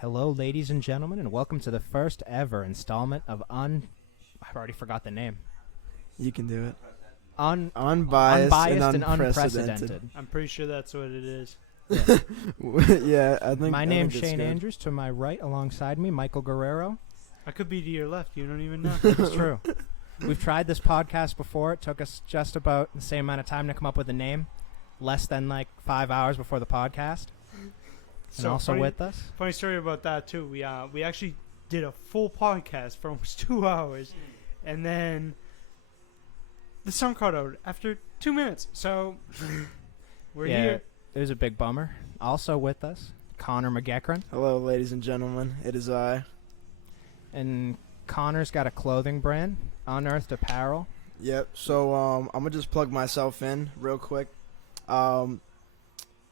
Hello, ladies and gentlemen, and welcome to the first ever installment of I've already forgot the name. You can do it. Unbiased and unprecedented. unprecedented. I'm pretty sure that's what it is. Yeah, I think. My name's I think it's Shane good. Andrews. To my right, alongside me, Michael Guerrero. I could be to your left. You don't even know. It's true. We've tried this podcast before. It took us just about the same amount of time to come up with a name. Less than 5 hours before the podcast. And also funny, with us. funny story about that too. We actually did a full podcast for almost 2 hours, and then the song cut out after 2 minutes. So we're here. It was a big bummer. Also with us, Connor McGeckran. Hello, ladies and gentlemen. It is I. And Connor's got a clothing brand, Unearthed Apparel. Yep. So I'm gonna just plug myself in real quick.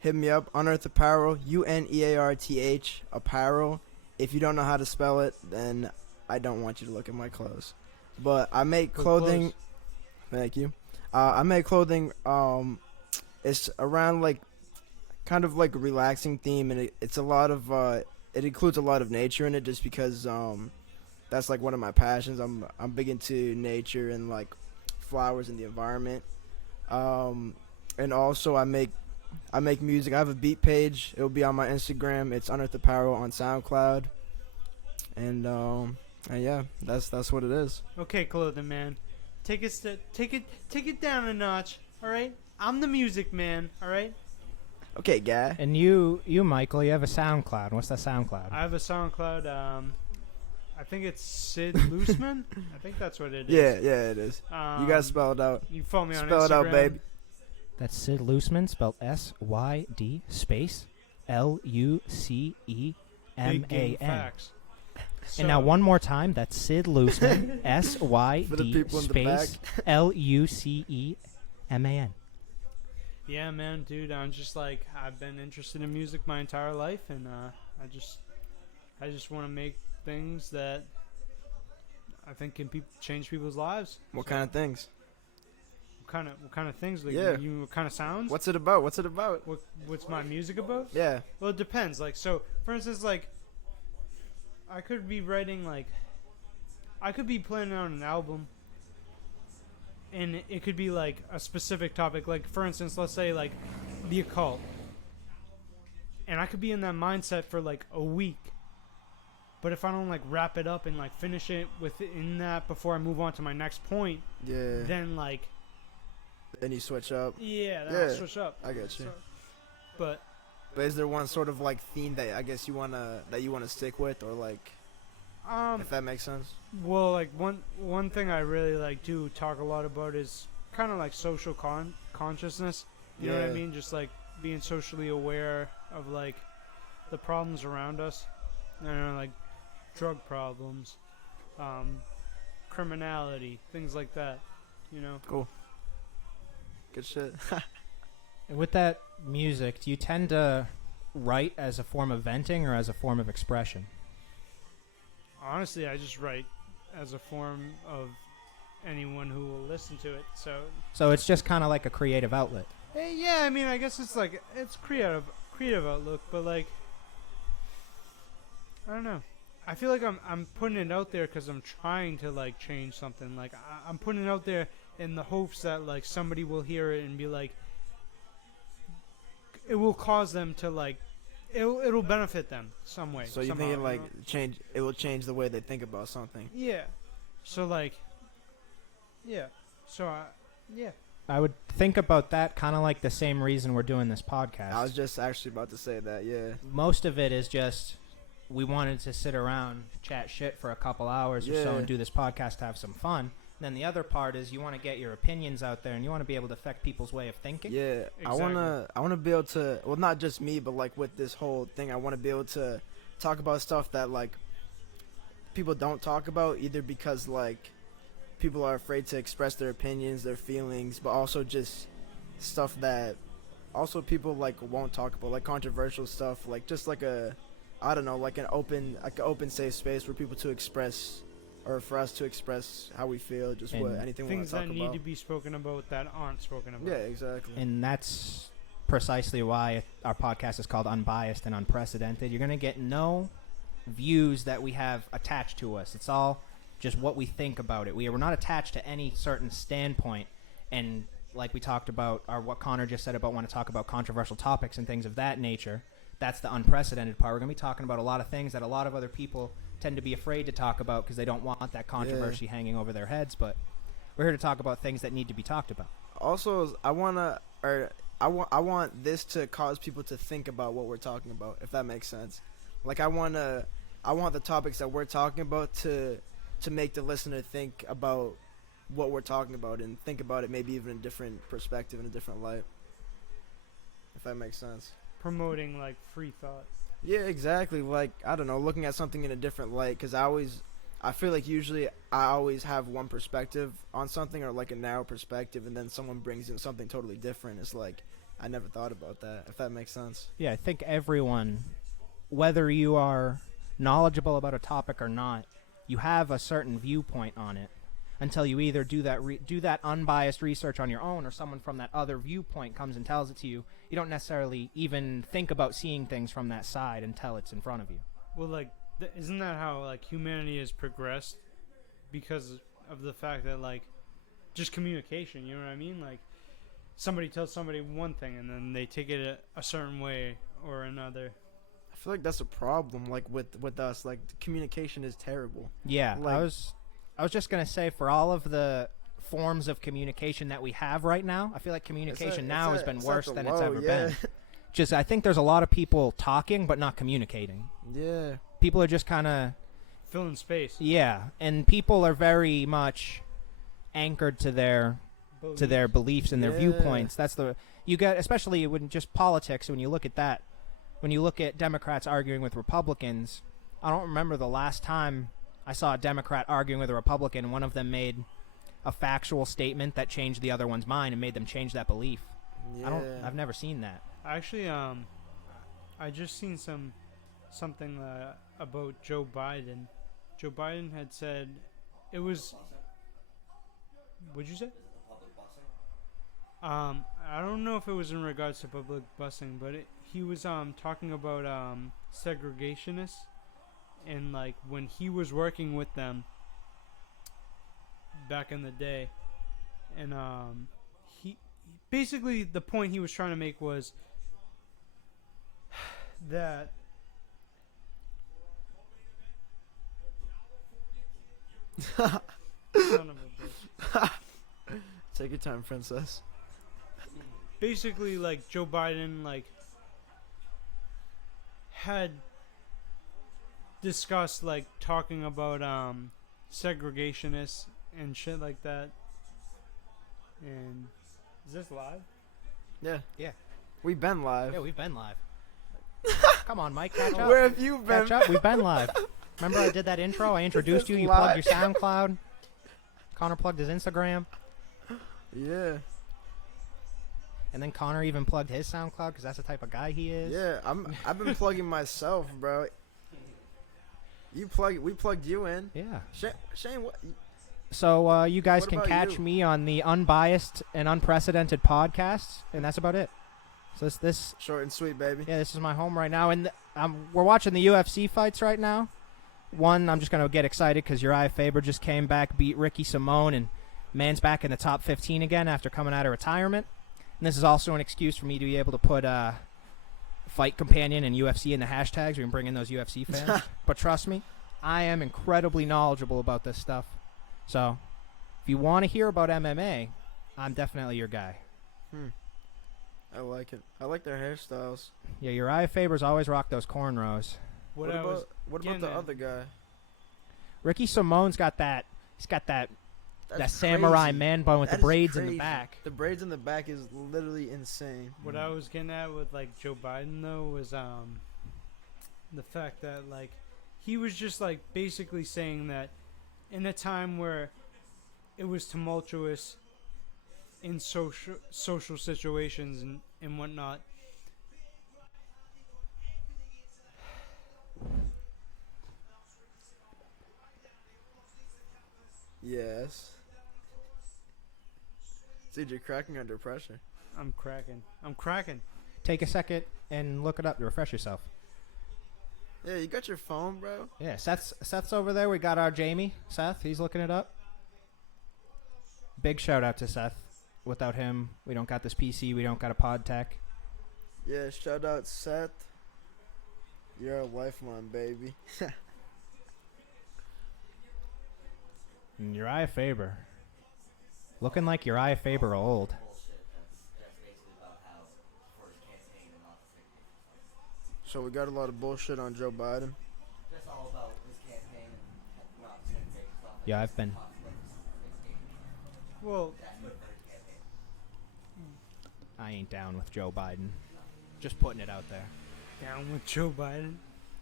Hit me up, Unearthed Apparel, UNEARTH Apparel. If you don't know how to spell it, then I don't want you to look at my clothes. But I make clothing. Thank you. I make clothing. It's around kind of like a relaxing theme, and it's a lot of. It includes a lot of nature in it, just because that's like one of my passions. I'm big into nature and flowers and the environment. And also I make music. I have a beat page. It'll be on my Instagram. It's Unearthed Apparel on SoundCloud. And yeah, that's what it is. Okay, clothing man, take it down a notch. All right, I'm the music man. All right. Okay, guy. And you, Michael, you have a SoundCloud. What's that SoundCloud? I have a SoundCloud. I think it's Sid Looseman. I think that's what it is. Yeah, it is. You gotta spell it out. You follow me on Spell Instagram. it out, baby. That's Sid Looseman, spelled SYD space LUCEMAN. Big game facts. And now one more time. That's Sid Looseman, For the SYD people in the back. space LUCEMAN. Yeah, man, dude. I'm just I've been interested in music my entire life, and I just want to make things that I think can change people's lives. What kind of things? What kind of things? Yeah. What kind of sounds? What's it about? What's my music about? Yeah. Well, it depends. So for instance, I could be writing I could be planning on an album, and it could be a specific topic. For instance, let's say the occult, and I could be in that mindset for a week. But if I don't wrap it up and finish it within that before I move on to my next point, Yeah. then Then you switch up. I'll switch up. I get you. But But is there one sort of theme that I guess you wanna stick with, or if that makes sense? well, one thing I really do talk a lot about is kind of social consciousness. You know what I Yeah. mean? Just being socially aware of the problems around us. I don't know, drug problems, criminality, things like that. You know. Cool. Good shit. And with that music, do you tend to write as a form of venting or as a form of expression? Honestly, I just write as a form of anyone who will listen to it. So it's just kind of like a creative outlet. Yeah, I mean, I guess it's it's creative outlook, but I don't know. I feel like I'm putting it out there because I'm trying to change something. I'm putting it out there in the hopes that somebody will hear it and be it will cause them to it'll benefit them some way. So you somehow, think change? It will change the way they think about something. Yeah. So yeah. So yeah. I would think about that kind of like the same reason we're doing this podcast. I was just actually about to say that. Yeah. Most of it is just we wanted to sit around, chat shit for a couple hours or so Yeah. and do this podcast to have some fun. And then the other part is you want to get your opinions out there and you want to be able to affect people's way of thinking. Yeah. Exactly. I wanna be able to. Well, not just me, but with this whole thing, I want to be able to talk about stuff that people don't talk about, either because people are afraid to express their opinions, their feelings, but also just stuff that also people won't talk about, controversial stuff, just I don't know, an open safe space for people to express, or for us to express how we feel, just anything we want Things to talk that about. need to be spoken about that aren't spoken about. Yeah, exactly. And that's precisely why our podcast is called Unbiased and Unprecedented. You're going to get no views that we have attached to us. It's all just what we think about it. We're not attached to any certain standpoint. And like we talked about, or what Connor just said about want to talk about controversial topics and things of that nature, that's the unprecedented part. We're going to be talking about a lot of things that a lot of other people tend to be afraid to talk about because they don't want that controversy hanging over their heads. But we're here to talk about things that need to be talked about. Also, I want this to cause people to think about what we're talking about, if that makes sense. Like I want the topics that we're talking about to make the listener think about what we're talking about and think about it maybe even in a different perspective, in a different light, if that makes sense. Promoting like free thought. Yeah, exactly. Like, I don't know, looking at something in a different light, because I feel like usually I always have one perspective on something, or like a narrow perspective, and then someone brings in something totally different. It's like, I never thought about that, if that makes sense. Yeah, I think everyone, whether you are knowledgeable about a topic or not, you have a certain viewpoint on it until you either do that unbiased research on your own, or someone from that other viewpoint comes and tells it to you. You don't necessarily even think about seeing things from that side until it's in front of you. Well, like, isn't that how like humanity has progressed? Because of the fact that like just communication, you know what I mean? Like somebody tells somebody one thing and then they take it a certain way or another. I feel like that's a problem, like with us. Like, communication is terrible. Yeah, like, I was just gonna say, for all of the forms of communication that we have right now, I feel like communication now has been worse than it's ever been. Just, I think there's a lot of people talking but not communicating. Yeah. People are just kind of filling space. Yeah, and people are very much anchored to their beliefs and their viewpoints. That's you get, especially when just politics. When you look at that, when you look at Democrats arguing with Republicans, I don't remember the last time I saw a Democrat arguing with a Republican. One of them made a factual statement that changed the other one's mind and made them change that belief. Yeah. I've never seen that. Actually, I just seen something about Joe Biden. Joe Biden had said it was. What'd you say? I don't know if it was in regards to public busing, but he was talking about segregationists, and like when he was working with them back in the day, and he basically, the point he was trying to make was that son of a bitch. Take your time, princess. Basically, like, Joe Biden like had discussed like talking about segregationists and shit like that. And is this live? Yeah. Yeah. We've been live. Yeah, we've been live. Come on, Mike, catch up. Where have you been? Catch up. We've been live. Remember I did that intro? I introduced you. You plugged your SoundCloud. Connor plugged his Instagram. Yeah. And then Connor even plugged his SoundCloud because that's the type of guy he is. Yeah, I've been plugging myself, bro. We plugged you in. Yeah. Shane, what? So you guys What can about catch you? me on the Unbiased and Unprecedented podcasts, and that's about it. So this Short and sweet, baby. yeah, this is my home right now, and we're watching the UFC fights right now. One, I'm just gonna get excited because Uriah Faber just came back, beat Ricky Simone, and man's back in the top 15 again after coming out of retirement. And this is also an excuse for me to be able to put Fight Companion and UFC in the hashtags. We can bring in those UFC fans. But trust me, I am incredibly knowledgeable about this stuff. So if you want to hear about MMA, I'm definitely your guy. I like it. I like their hairstyles. Yeah, Uriah Faber's always rocked those cornrows. What about the other guy? Ricky Simone's got that. He's got that That's samurai crazy. man bun with That the is braids in the crazy. back. The braids in the back is literally insane. What I was getting at with like Joe Biden though was the fact that like he was just like basically saying that in a time where it was tumultuous in social situations and whatnot. Yes. Dude, you're cracking under pressure. I'm cracking. Take a second and look it up to refresh yourself. Yeah, you got your phone, bro. Yeah, Seth's over there. We got our Jamie. Seth, he's looking it up. Big shout out to Seth. Without him, we don't got this PC. We don't got a pod tech. Yeah, shout out Seth. You're a lifeline, baby. And Uriah Faber. Looking like Uriah Faber old. So we got a lot of bullshit on Joe Biden. Yeah, I've been. Well, I ain't down with Joe Biden. Just putting it out there. down with Joe Biden.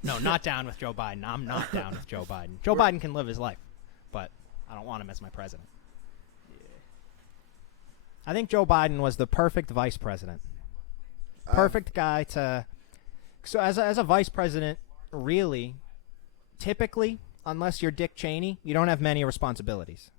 No, not down with Joe Biden. I'm not down with Joe Biden. Joe Biden can live his life, but I don't want him as my president. I think Joe Biden was the perfect vice president. Perfect guy to... So as a vice president, really, typically, unless you're Dick Cheney, you don't have many responsibilities.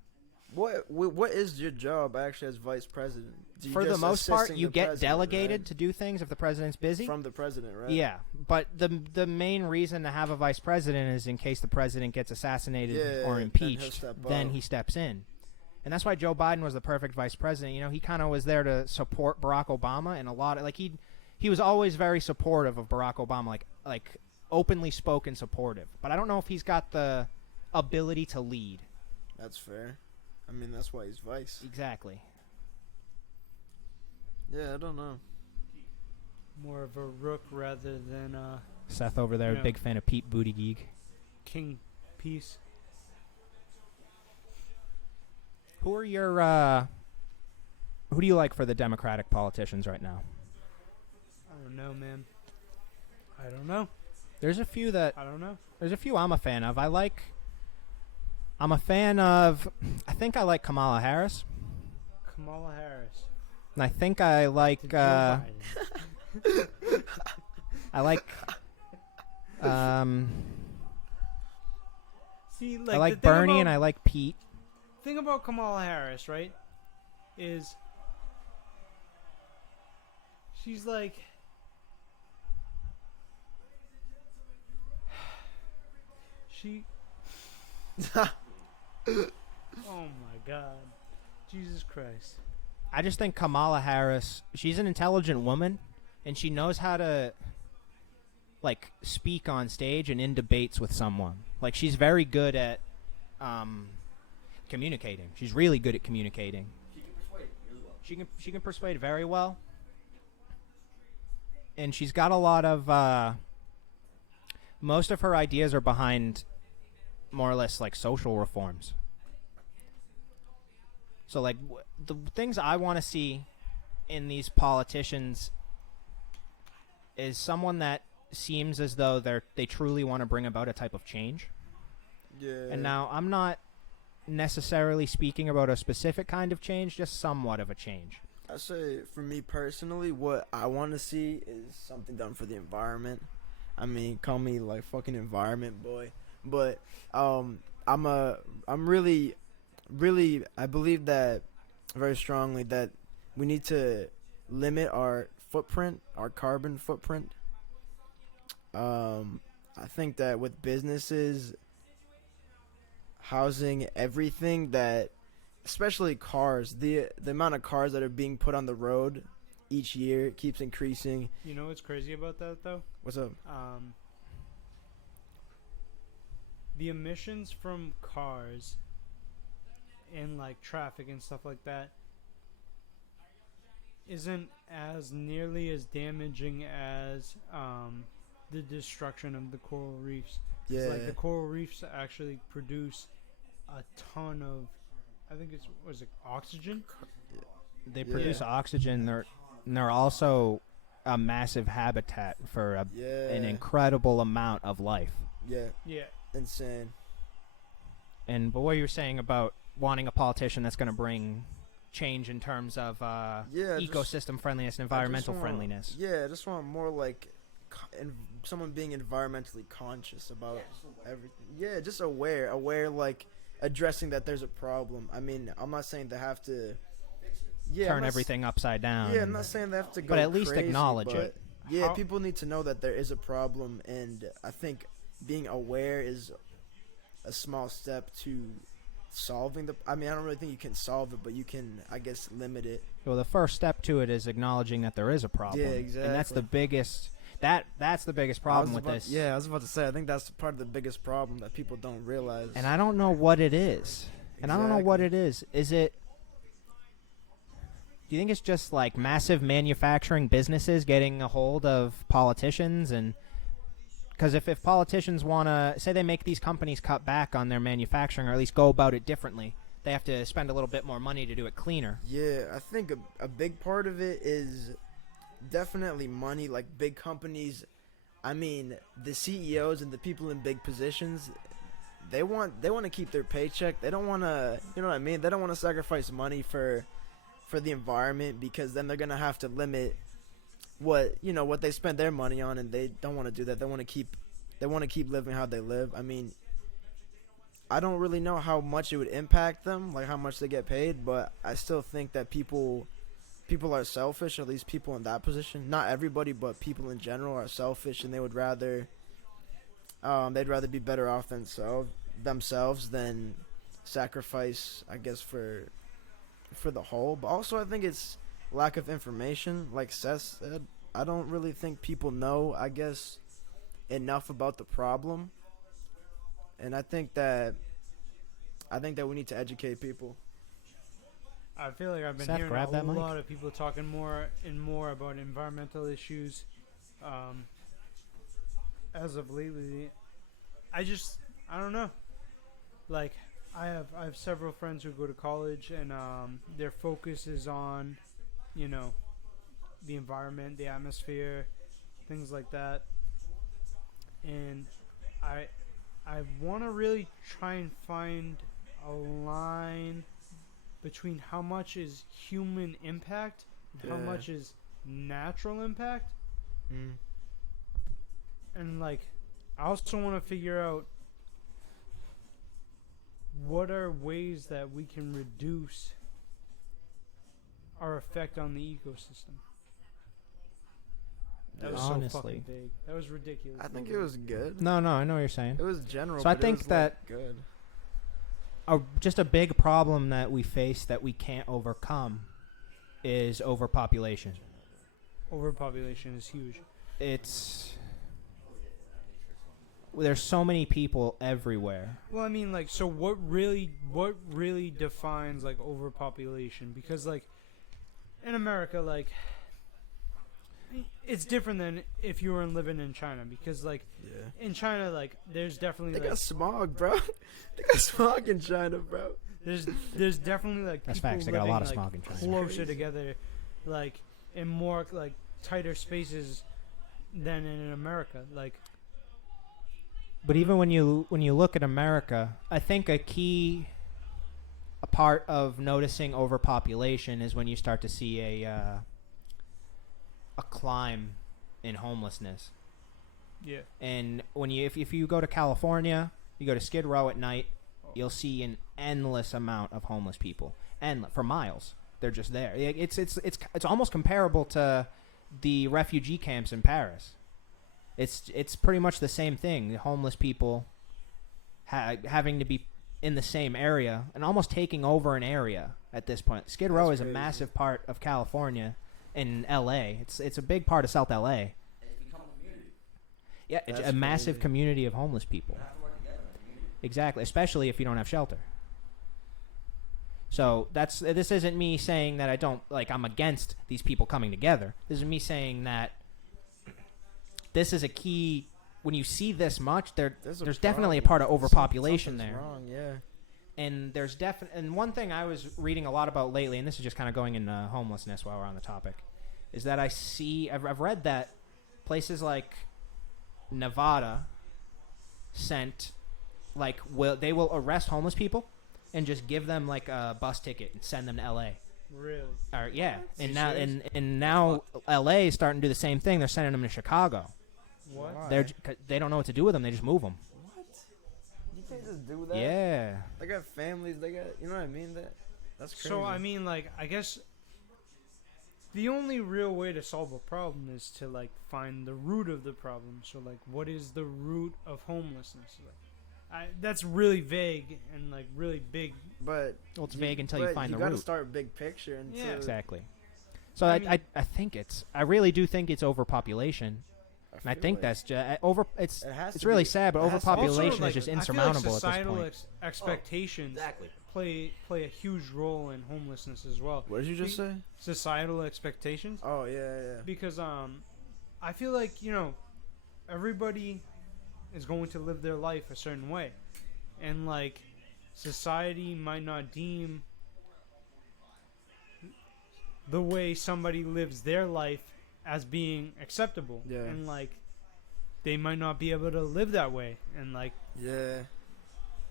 What is your job actually as vice president? For the most part, you get delegated to do things if the president's busy. From the president, right? Yeah, but the main reason to have a vice president is in case the president gets assassinated or impeached, then he steps in. And that's why Joe Biden was the perfect vice president. You know, he kind of was there to support Barack Obama, and a lot of he was always very supportive of Barack Obama, like openly spoken supportive. But I don't know if he's got the ability to lead. That's fair. I mean, that's why he's vice. Exactly. Yeah, I don't know. More of a rook rather than Seth over there, Yeah. big fan of Pete Buttigieg. king piece. Who are your who do you like for the Democratic politicians right now? I don't know, man. I don't know. There's a few that I don't know. There's a few I'm a fan of. I'm a fan of. I think I like Kamala Harris, Kamala Harris. and I think I like. Joe Biden. I like. See, like I like the thing Bernie about, and I like Pete. thing about Kamala Harris, right, is she's like she. Oh my God, Jesus Christ! I just think Kamala Harris. She's an intelligent woman, and she knows how to, like, speak on stage and in debates with someone. Like, she's very good at, communicating. She's really good at communicating. She can persuade really well. She can persuade very well, and she's got a lot of. Most of her ideas are behind, more or less, like, social reforms. So, like, the things I want to see in these politicians is someone that seems as though they truly want to bring about a type of change. Yeah. And now I'm not necessarily speaking about a specific kind of change, just somewhat of a change. I say, for me personally, what I want to see is something done for the environment. I mean, call me like fucking environment boy, but I'm really, I believe that very strongly that we need to limit our footprint, our carbon footprint. I think that with businesses, housing, everything that, especially cars, the amount of cars that are being put on the road each year keeps increasing. You know what's crazy about that though? What's up? The emissions from cars and like traffic and stuff like that isn't as nearly as damaging as the destruction of the coral reefs. Yeah. It's like the coral reefs actually produce a ton of, I think it's, was it oxygen? They Yeah. produce oxygen. They're also a massive habitat for an incredible amount of life. Yeah, Yeah. insane. But what you were saying about wanting a politician that's going to bring change in terms of ecosystem friendliness and environmental friendliness. Yeah, I just want more like someone being environmentally conscious about everything. Yeah, just aware, like addressing that there's a problem. I mean, I'm not saying they have to Turn everything upside down. Yeah, I'm not saying they have to go but at least crazy, acknowledge but it. Yeah, people need to know that there is a problem, and I think being aware is a small step to solving the. I mean, I don't really think you can solve it, but you can, I guess, limit it. Well, the first step to it is acknowledging that there is a problem. Yeah, exactly. And that's the biggest. That's the biggest problem with this. Yeah, I was about to say. I think that's part of the biggest problem that people don't realize. And I don't know what it is. And I don't know what it is. Is it? Do you think it's just like massive manufacturing businesses getting a hold of politicians? And because if politicians want to say they make these companies cut back on their manufacturing or at least go about it differently, they have to spend a little bit more money to do it cleaner. Yeah, I think a big part of it is definitely money. Like big companies, I mean, the CEOs and the people in big positions, they want to keep their paycheck. They don't want to, you know what I mean? They don't want to sacrifice money for the environment, because then they're gonna have to limit what they spend their money on, and they don't want to do that. They want to keep living how they live. I mean, I don't really know how much it would impact them, like how much they get paid, but I still think that people are selfish, at least people in that position. Not everybody, but people in general are selfish, and they would rather they'd rather be better off themselves than sacrifice, I guess, for the whole. But also I think it's lack of information. Like Seth said, I don't really think people know, I guess, enough about the problem. And I think that we need to educate people. I feel like I've been Seth, hearing grab that a mic. lot of people talking more and more about environmental issues as of lately. I don't know. Like, I have several friends who go to college, and their focus is on, the environment, the atmosphere, things like that. And I want to really try and find a line between how much is human impact and how much is natural impact. And like, I also want to figure out what are ways that we can reduce our effect on the ecosystem. That was Honestly. so fucking big. That was ridiculous. I think it was good. No, I know what you're saying. It was general. So I but think it was, that like, good. Just a big problem that we face that we can't overcome is overpopulation. Overpopulation is huge. There's so many people everywhere. Well, I mean, like, so what really defines like overpopulation? Because like in America, like, it's different than if you were living in China, because like in China, like, there's definitely they got smog, bro. They got smog in China, bro. There's definitely like That's people facts. They got a lot of living, smog in China. closer together, like in more like tighter spaces than in America. Like, But even when you look at America, I think a part of noticing overpopulation is when you start to see a climb in homelessness. yeah, And if you go to California, you go to Skid Row at night, you'll see an endless amount of homeless people, and for miles they're just there. It's almost comparable to the refugee camps in Paris. It's pretty much the same thing. The homeless people having to be in the same area and almost taking over an area at this point. Skid Row is a massive part of California in L.A. It's a big part of South L.A. It's become a community. Yeah, it's a massive community of homeless people. You have to work together in a community. Exactly, especially if you don't have shelter. So this isn't me saying that I'm against these people coming together. This is me saying that this is a key. When you see this much, there's definitely a part of overpopulation there. Wrong, yeah. And and one thing I was reading a lot about lately, and this is just kind of going into homelessness while we're on the topic, is that I've read that places like Nevada they will arrest homeless people and just give them like a bus ticket and send them to LA. really. Or yeah, and now LA is starting to do the same thing. They're sending them to Chicago. What? They don't know what to do with them. They just move them. What? You can't just do that. Yeah. They got families. They got, you know what I mean? That's crazy. So I mean, like, I guess the only real way to solve a problem is to like find the root of the problem. So like, what is the root of homelessness? That's really vague and like really big. But Well, it's vague until you find the You gotta root. start big picture. And Yeah. Exactly. So I I, mean- I think I really do think it's overpopulation. And I think that's just it's It has it's to really be. sad, but It has to be. overpopulation Also, like, is just I feel like insurmountable at this societal point. expectations Exactly. play a huge role in homelessness as well. What did you just say? Societal expectations. Oh yeah. Because I feel like everybody is going to live their life a certain way, and like society might not deem the way somebody lives their life as being acceptable. Yeah. And like they might not be able to live that way, and like Yeah.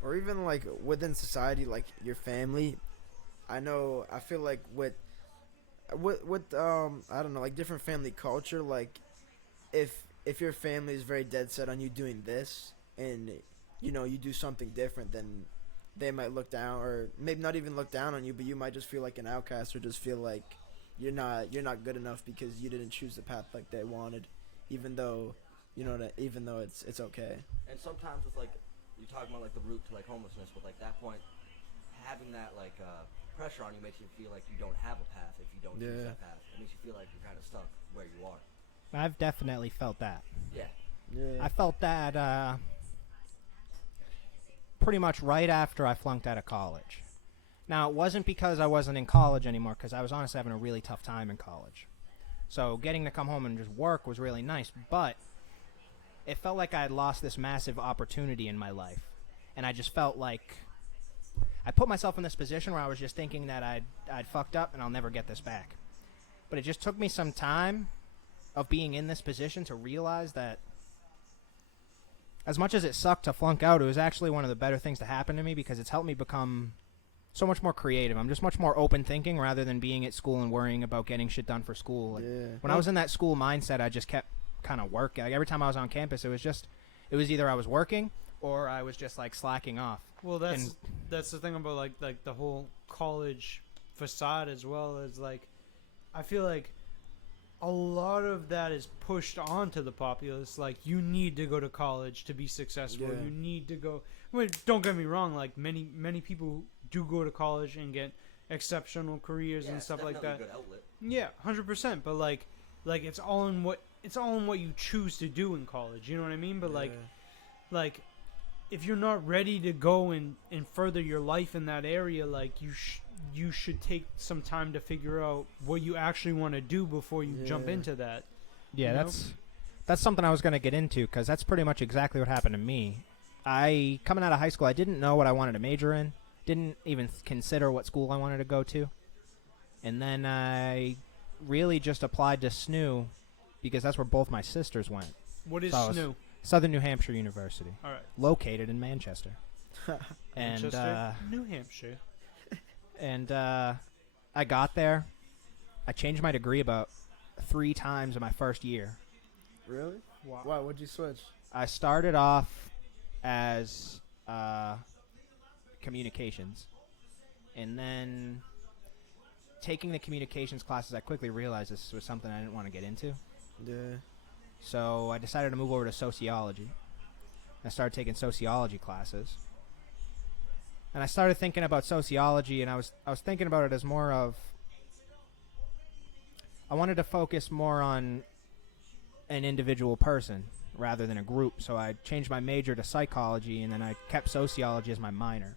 Or even like within society, like your family. I feel like with I don't know, like different family culture, like if your family is very dead set on you doing this and you do something different, then they might look down, or maybe not even look down on you, but you might just feel like an outcast, or just feel like you're not good enough because you didn't choose the path like they wanted, even though it's okay. And sometimes with like you're talking about like the root to like homelessness, but like that point, having that like pressure on you makes you feel like you don't have a path if you don't choose Yeah. that path. It makes you feel like you're kind of stuck where you are. I've definitely felt that. Yeah. Yeah. I felt that pretty much right after I flunked out of college. Now, it wasn't because I wasn't in college anymore, because I was honestly having a really tough time in college. So getting to come home and just work was really nice, but it felt like I had lost this massive opportunity in my life. And I just felt like I put myself in this position where I was just thinking that I'd fucked up and I'll never get this back. But it just took me some time of being in this position to realize that as much as it sucked to flunk out, it was actually one of the better things to happen to me, because it's helped me become so much more creative. I'm just much more open thinking rather than being at school and worrying about getting shit done for school. Like, Yeah. when I was in that school mindset, I just kept kind of working. Like, every time I was on campus, it was either I was working or I was just like slacking off. well that's And- that's the thing about like the whole college facade, as well as like I feel like a lot of that is pushed onto the populace. Like, you need to go to college to be successful. Yeah. You need to go. Wait, don't get me wrong. Like many people do go to college and get exceptional careers Yeah, and it's stuff like definitely that. a good outlet. Yeah, 100%. But like it's all in what you choose to do in college. You know what I mean? But like if you're not ready to go and further your life in that area, like you should take some time to figure out what you actually want to do before you jump Yeah. into that. Yeah, You know? that's something I was going to get into, because that's pretty much exactly what happened to me. Coming out of high school, I didn't know what I wanted to major in. Didn't even consider what school I wanted to go to. And then I really just applied to SNU, because that's where both my sisters went. What is So I was- SNU? Southern New Hampshire University, All right. located in Manchester. And Manchester, New Hampshire. and I got there. I changed my degree about 3 times in my first year. Really? Wow. Why? What'd you switch? I started off as communications, and then taking the communications classes, I quickly realized this was something I didn't want to get into. Yeah. So I decided to move over to sociology. I started taking sociology classes, and I started thinking about sociology, and I was thinking about it as more of, I wanted to focus more on an individual person rather than a group. So I changed my major to psychology, and then I kept sociology as my minor.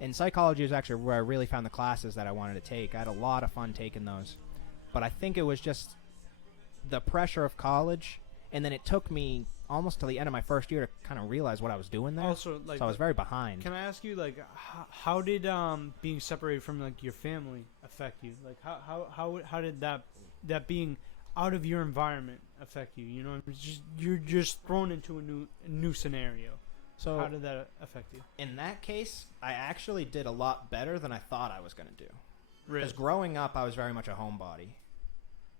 And psychology is actually where I really found the classes that I wanted to take. I had a lot of fun taking those. But I think it was just the pressure of college, and then it took me almost till the end of my first year to kind of realize what I was doing there. Also, like, So I was very behind. can I ask you, like, how did being separated from like your family affect you? Like, how did that being out of your environment affect you? You know, you're just thrown into a new scenario. So How did that affect you? in that case, I actually did a lot better than I thought I was going to do. Really? Because growing up, I was very much a homebody.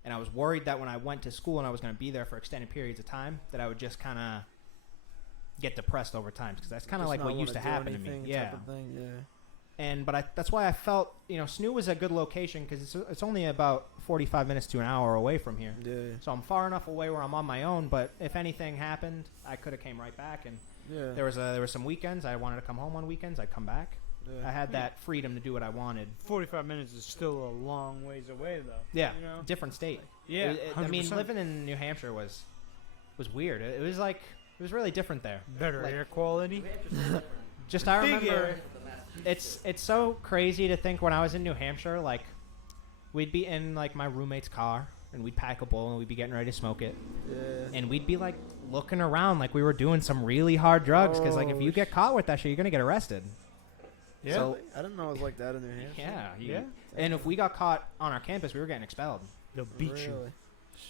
And I was worried that when I went to school and I was going to be there for extended periods of time, that I would just kind of get depressed over time. Because that's kind of Just like not what used to wanna do happen to me. anything Yeah. type of thing, yeah. But that's why I felt, SNU was a good location because it's only about 45 minutes to an hour away from here. Yeah. So I'm far enough away where I'm on my own. But if anything happened, I could have came right back. And Yeah. there was some weekends I wanted to come home on weekends. I'd come back. Yeah. I had that freedom to do what I wanted. 45 minutes is still a long ways away, though. Yeah, You know? different state. Yeah. I mean, 100%. living in New Hampshire was weird. It was really different there. Better like- air quality. Just I Big remember. area. It's so crazy to think when I was in New Hampshire, like we'd be in like my roommate's car and we'd pack a bowl and we'd be getting ready to smoke it, Yeah. and we'd be like looking around like we were doing some really hard drugs because like if you Oh, get caught with that shit, you're gonna get arrested. Yeah. So I didn't know it was like that in New Hampshire. yeah, Yeah. And if we got caught on our campus, we were getting expelled. They'll beat you. Really?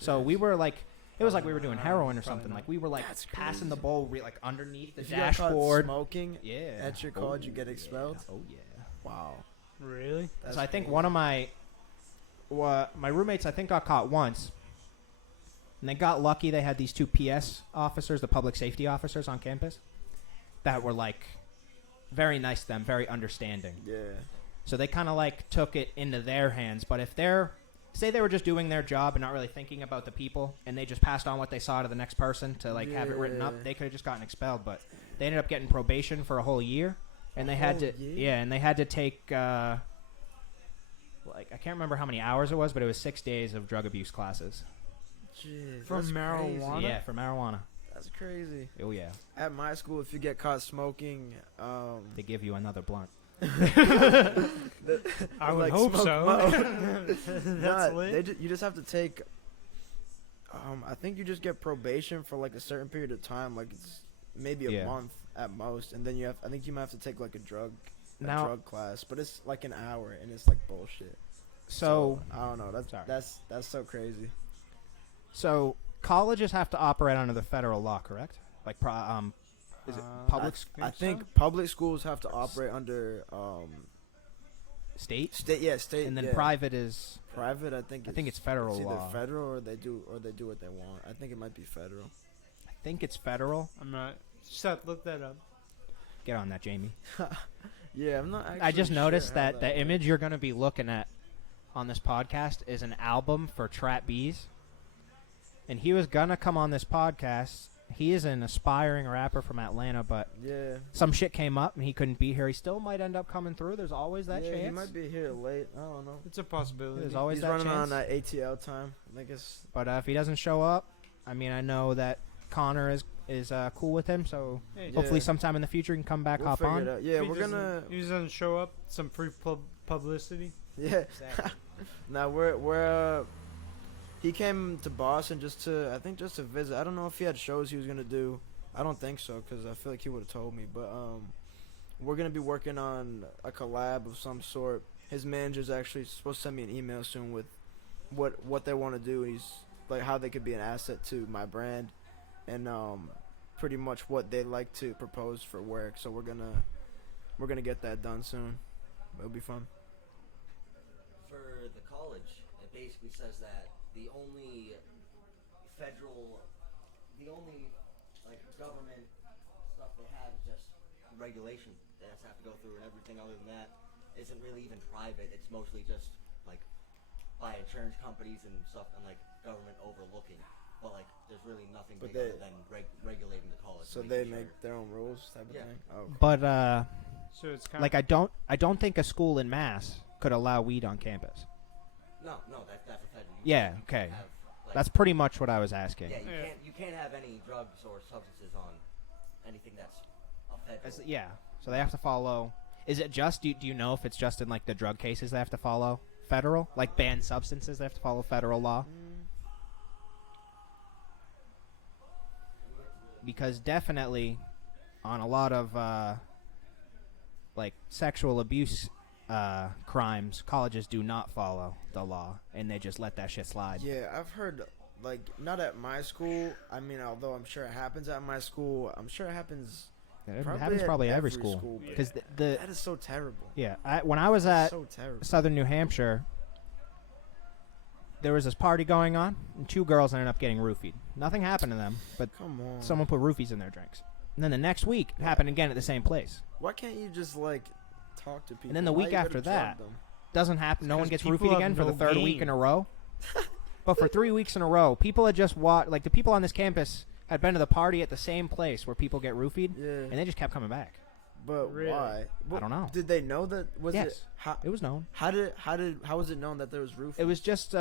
So we were like. It was like we were doing Probably heroin or not. something. Like we were like That's passing the crazy. bowl like underneath the If you got caught dashboard. smoking Yeah. at your college, you get expelled? Oh yeah. Wow. Really? That's So I think crazy. one of my roommates I think got caught once, and they got lucky. They had these two PS officers, the public safety officers on campus, that were like very nice to them, very understanding. Yeah. So they kind of like took it into their hands. But if say they were just doing their job and not really thinking about the people, and they just passed on what they saw to the next person to like have it written up, Yeah. they could have just gotten expelled. But they ended up getting probation for a whole year, and they had to and they had to take like I can't remember how many hours it was, but it was 6 days of drug abuse classes. Jeez, From that's marijuana? Crazy. Yeah, for marijuana. That's crazy. Oh yeah, At my school, if you get caught smoking, they give you another blunt. I would like hope smoke so. That's That's lit. you just have to take. I think you just get probation for like a certain period of time, like it's maybe a Yeah. month at most, and then I think you might have to take like a drug class, but it's like an hour, and it's like bullshit. So I don't know. Sorry. That's so crazy. so colleges have to operate under the federal law, correct? Like is it public I think public schools have to operate under state, state, and then yeah. private is Private, I think it's federal it's either law. federal or they do what they want. I think it might be federal. I think it's federal. I'm not. Seth, look that up. Get on that, Jamie. Yeah, I'm not. Actually I just sure noticed how that the works. image you're going to be looking at on this podcast is an album for Trap Bees. And he was going to come on this podcast. He is an aspiring rapper from Atlanta, but Yeah. some shit came up and he couldn't be here. He still might end up coming through. There's always that yeah, chance. he might be here late. I don't know. It's a possibility. There's always He's that running chance. on that ATL time. I think it's. But if he doesn't show up, I mean, I know that Connor is cool with him, so Hey, hopefully Yeah. sometime in the future he can come back, We'll hop figure on. it out. Yeah, If he we're doesn't- gonna. If he doesn't show up, some free publicity. Yeah. Now we're. He came to Boston just to visit. I don't know if he had shows he was gonna do. I don't think so because I feel like he would have told me. But we're gonna be working on a collab of some sort. His manager's actually supposed to send me an email soon with what they want to do. He's like how they could be an asset to my brand, and pretty much what they like to propose for work. So we're gonna get that done soon. It'll be fun. For the college, it basically says that the only like government stuff they have is just regulation that has to go through, and everything other than that isn't really even private. It's mostly just like by insurance companies and stuff, and like government overlooking. But like, there's really nothing But big other than regulating the college. So making they sure- make their own rules type of Yeah. thing. Oh, But So it's kind like I don't think a school in Mass could allow weed on campus. No, that's a federal. Yeah, okay. Have, like, That's pretty much what I was asking. yeah. Yeah. You can't have any drugs or substances on anything that's a federal. Yeah. So they have to follow. Is it just? Do you know if it's just in like the drug cases they have to follow federal, like banned substances they have to follow federal law? Because definitely, on a lot of like sexual abuse crimes, colleges do not follow the law and they just let that shit slide. yeah, I've heard like not at my school. I mean, although I'm sure it happens at my school, I'm sure it happens. It Probably happens at probably every every school. school, but Because That is so terrible. when I was at So terrible. Southern New Hampshire, there was this party going on, and two girls ended up getting roofied. Nothing happened to them, but Come on. someone put roofies in their drinks. And then the next week, it happened again at the same place. Why can't you just like talk to people. And then the Why week you gotta after drug that, them? doesn't happen. No one 'cause gets people roofied have again for no the third week game. in a row. But for 3 weeks in a row, people had just watched. Like the people on this campus had been to the party at the same place where people get roofied, Yeah, and they just kept coming back. but Really? why? I don't know. Did they know that? Was Yes. it how? It was known. How was it known that there was roof? It was just.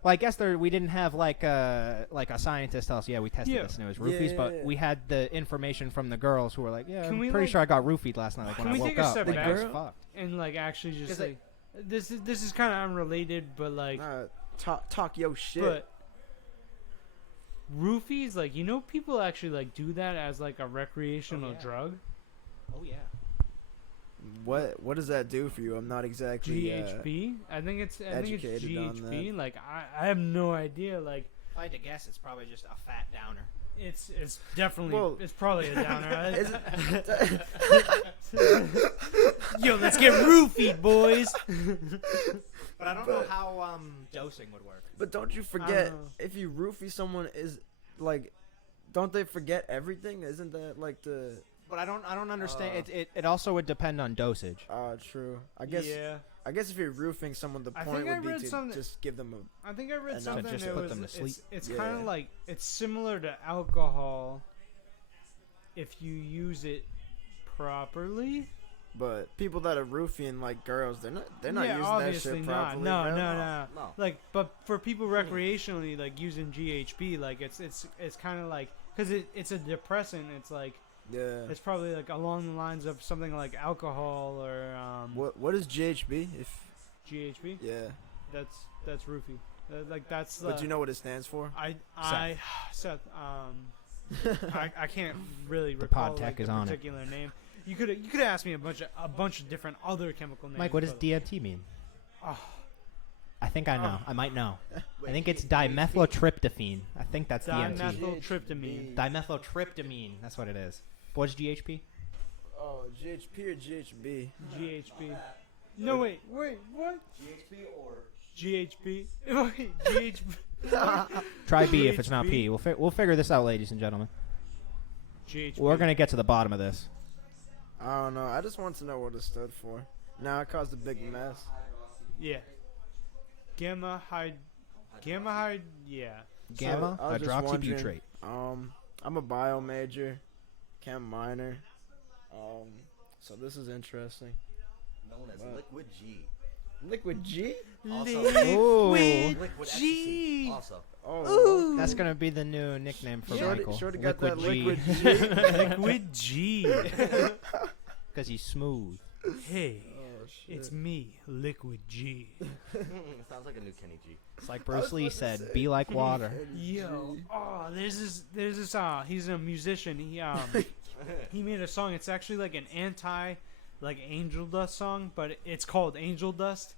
Well, I guess we didn't have like a scientist tell us, yeah, we tested Yeah. this and it was Yeah, roofies, yeah, but yeah. we had the information from the girls who were like, yeah, Can I'm we, pretty like- sure I got roofied last night. Like Can when we I woke take a up, step like I was back? fucked. And like actually just 'Cause like this is kind of unrelated, but like talk your shit. but roofies, like people actually like do that as like a recreational drug. Oh yeah. What does that do for you? I'm not exactly GHB. I think it's educated on GHB. Like I have no idea. Like If I had to guess, it's probably just a fat downer. it's definitely Well, it's probably a downer. Is Yo, let's get roofied, boys. But I don't know how dosing would work. But don't you I forget, don't know. if you roofie someone, is like, don't they forget everything? Isn't that like the? But I don't understand. It also would depend on dosage. True. I guess if you're roofing someone, the I point think I would be read to something- just give them I think I read Enough something. just It put was, them to sleep. It's Yeah. kind of like it's similar to alcohol if you use it properly. But people that are roofing like girls, they're not Yeah, using that obviously shit not. properly. No, bro. no. No. Like, but for people recreationally, like using GHB, like it's kind of like because it's a depressant. It's like Yeah. it's probably like along the lines of something like alcohol or What is GHB? If GHB. yeah, That's roofie. Like that's. but do you know what it stands for? Seth. I can't really The recall pod tech like, is the on it. particular name. You could ask me a bunch of different other chemical names. Mike, what does but- DMT mean? Oh. I think I know. I might know. Wait, I think it's GHB? dimethyltryptophan. I think that's DMT. Dimethyltryptamine. Dimethyltryptamine. That's what it is. What's GHP? Oh, GHP or GHB? GHB. No wait, what? GHB or GHB. Wait, GHB. Try B if it's not GHB. P. We'll figure this out, ladies and gentlemen. GHB. We're gonna get to the bottom of this. I don't know. I just want to know what it stood for. Now it caused a big mess. Yeah. Gamma. Yeah. Gamma I was just hydroxybutrate. wondering, I'm a bio major, chem minor. So this is interesting. known as What? liquid G. Liquid G? Also, Ooh. liquid G. ecstasy. Also, Oh, That's gonna be the new nickname for Shorty- Michael. Shorty got that G. liquid G. Liquid G. Because he's smooth. Hey, Oh, shit. it's me, Liquid G. sounds like a new Kenny G. It's like I was Bruce Lee about to said, say. "Be like water." Yo, oh, there's this. He's a musician. He made a song. It's actually like an like Angel Dust song, but it's called Angel Dust.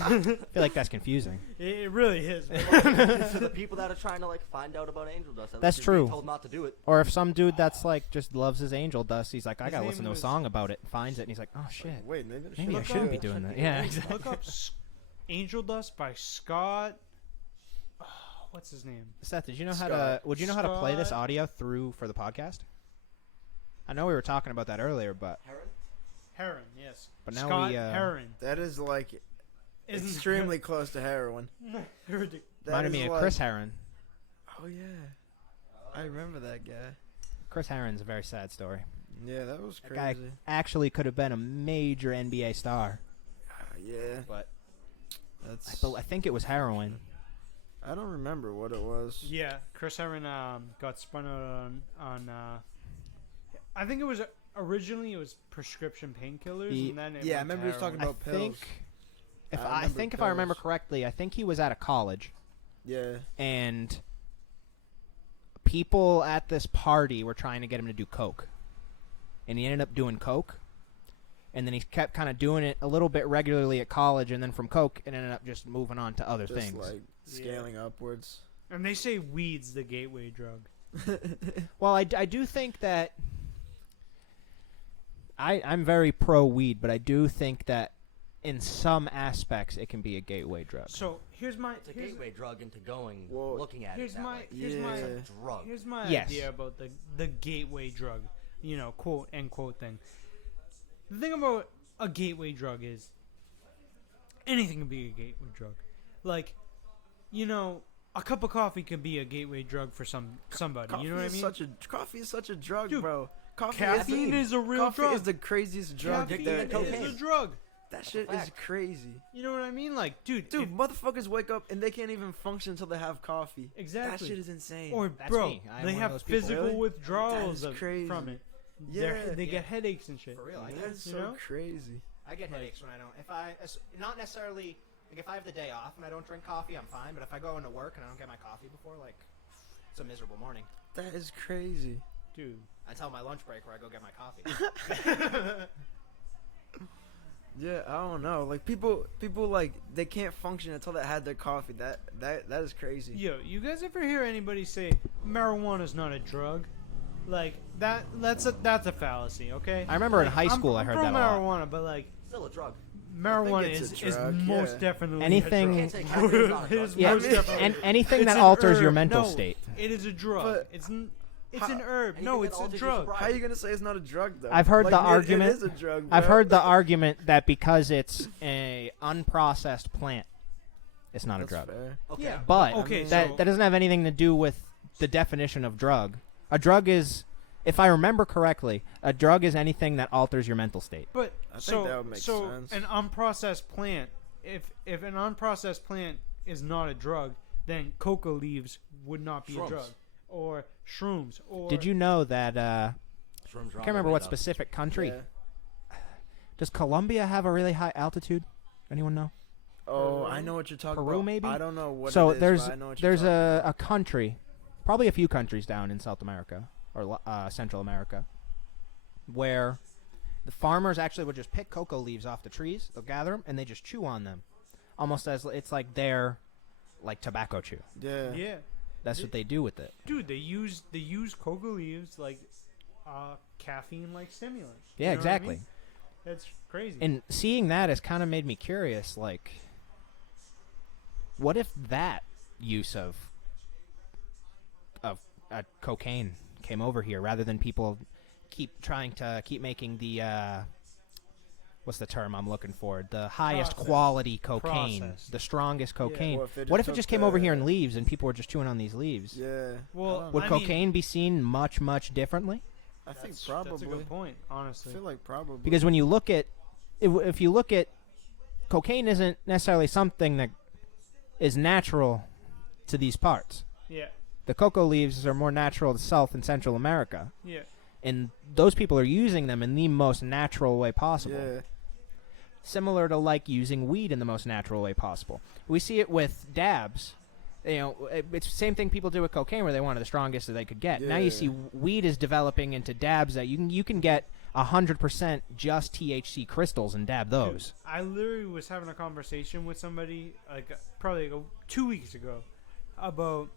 I feel like that's confusing. It really is. For the people that are trying to like find out about angel dust, at That's least you're being true. Told not to do it. Or if some dude that's like just loves his angel dust, he's like, I His gotta name listen to a was- song about it. Finds it and he's like, oh shit, Wait, maybe maybe I Look shouldn't up- be doing that. Yeah, exactly. Look up Angel Dust by Scott. What's his name? Seth, did you know how Scott. to? Would you know how to play this Scott. audio through for the podcast? I know we were talking about that earlier, but Heron? Heron, yes. But now Scott we, Heron. That is like Isn't extremely close to heroin. ridiculous. That reminded is me of like- Chris Heron. Oh yeah, I remember that guy. Chris Heron's a very sad story. Yeah, that was That guy crazy. actually could have been a major NBA star, Yeah, but that's. I think it was heroin. I don't remember what it was. Yeah, Chris Heron got spun out on I think it was originally it was prescription painkillers, and then it Yeah, I went to remember he was talking heroin. about I think, pills. if I remember correctly, I think he was at a college. Yeah. And people at this party were trying to get him to do coke, and he ended up doing coke, and then he kept kind of doing it a little bit regularly at college, and then from coke it ended up just moving on to other Just things. like scaling upwards. And they say weed's the gateway drug. Well, I do think that I'm very pro weed, but I do think that in some aspects it can be a gateway drug. So here's my It's a gateway drug into going, Well, looking at here's it that my way. here's my Yeah. It's a drug. here's my Yes. idea about the gateway drug, quote end quote thing. The thing about a gateway drug is. Anything can be a gateway drug. Like, you know, a cup of coffee can be a gateway drug for somebody. Coffee You know what I is mean? Coffee is such a drug, Dude, bro. Caffeine is a real coffee drug. is the craziest drug Caffeine there is is. a drug. That shit is fact. crazy. You know what I mean? Like, dude, Dude, if- motherfuckers wake up and they can't even function until they have coffee. exactly. That shit is insane. Or That's bro, me. I am they one of have those people. physical Really? withdrawals That is crazy. from it. Yeah. They Yeah. get headaches and shit. For real, I get, That's You so know? crazy. I get headaches when I don't. If I not necessarily like if I have the day off and I don't drink coffee, I'm fine. But if I go into work and I don't get my coffee before, like, it's a miserable morning. That is crazy. Dude, Until my lunch break where I go get my coffee. Yeah, I don't know. Like people like they can't function until they had their coffee. That is crazy. yo, you guys ever hear anybody say marijuana's not a drug? Like that's a fallacy, okay? I remember in Like, high school I heard I'm that pro a lot. marijuana, but like Still a drug. marijuana it's a is drug, most yeah. definitely Anything- a Can't drug. say caffeine's not a It drug. is Yeah, most definitely. and anything It's that an alters your herb. mental No, state. It is a drug. But It's how- an herb. Anything No, that it's a alters your drug. How are you gonna say it's not a drug though? I've heard Like, the it argument- is a drug. I've bro. heard the argument that because it's a unprocessed plant, it's not a That's drug. fair. Okay. Yeah. But Okay, that so- that doesn't have anything to do with the definition of drug. A drug is, if I remember correctly, a drug is anything that alters your mental state. But I think so that would make so sense. an unprocessed plant, if an unprocessed plant is not a drug, then coca leaves would not be Shrooms. a drug, or shrooms, or Did you know that? I Shrooms are on can't the remember way, what though. specific country. Yeah. Does Colombia have a really high altitude? Anyone know? Oh, I know what you're talking Peru, about. maybe? I don't know what So it is, there's but I know what you're there's talking a country, probably a few countries down in South America or Central America, where the farmers actually would just pick cocoa leaves off the trees. They'll gather them and they just chew on them, almost as it's like their like tobacco chew. about. Yeah. yeah, That's what they do with it. dude, they use coca leaves like caffeine like stimulants. Yeah, You know what I exactly. mean? That's crazy. And seeing that has kind of made me curious. Like, what if that use of cocaine came over here rather than people keep making the what's the term I'm looking for? The highest Processed. quality cocaine, Processed. the strongest cocaine. What if it What if it took just came over the- here in leaves and people were just chewing on these leaves? Yeah. Well, Would I mean, cocaine be seen much, much differently? I think that's probably. a good point, I honestly. feel like probably. Because when you look at, if you look at, cocaine isn't necessarily something that is natural to these parts. Yeah, The cocoa leaves are more natural to South and Central America, yeah. and those people are using them in the most natural way possible. Yeah. Similar to like using weed in the most natural way possible. We see it with dabs. You know, it's the same thing people do with cocaine, where they wanted the strongest that they could get. Now you Yeah. see weed is developing into dabs that you can get 100% just THC crystals and dab those. Dude, I literally was having a conversation with somebody like probably 2 weeks ago about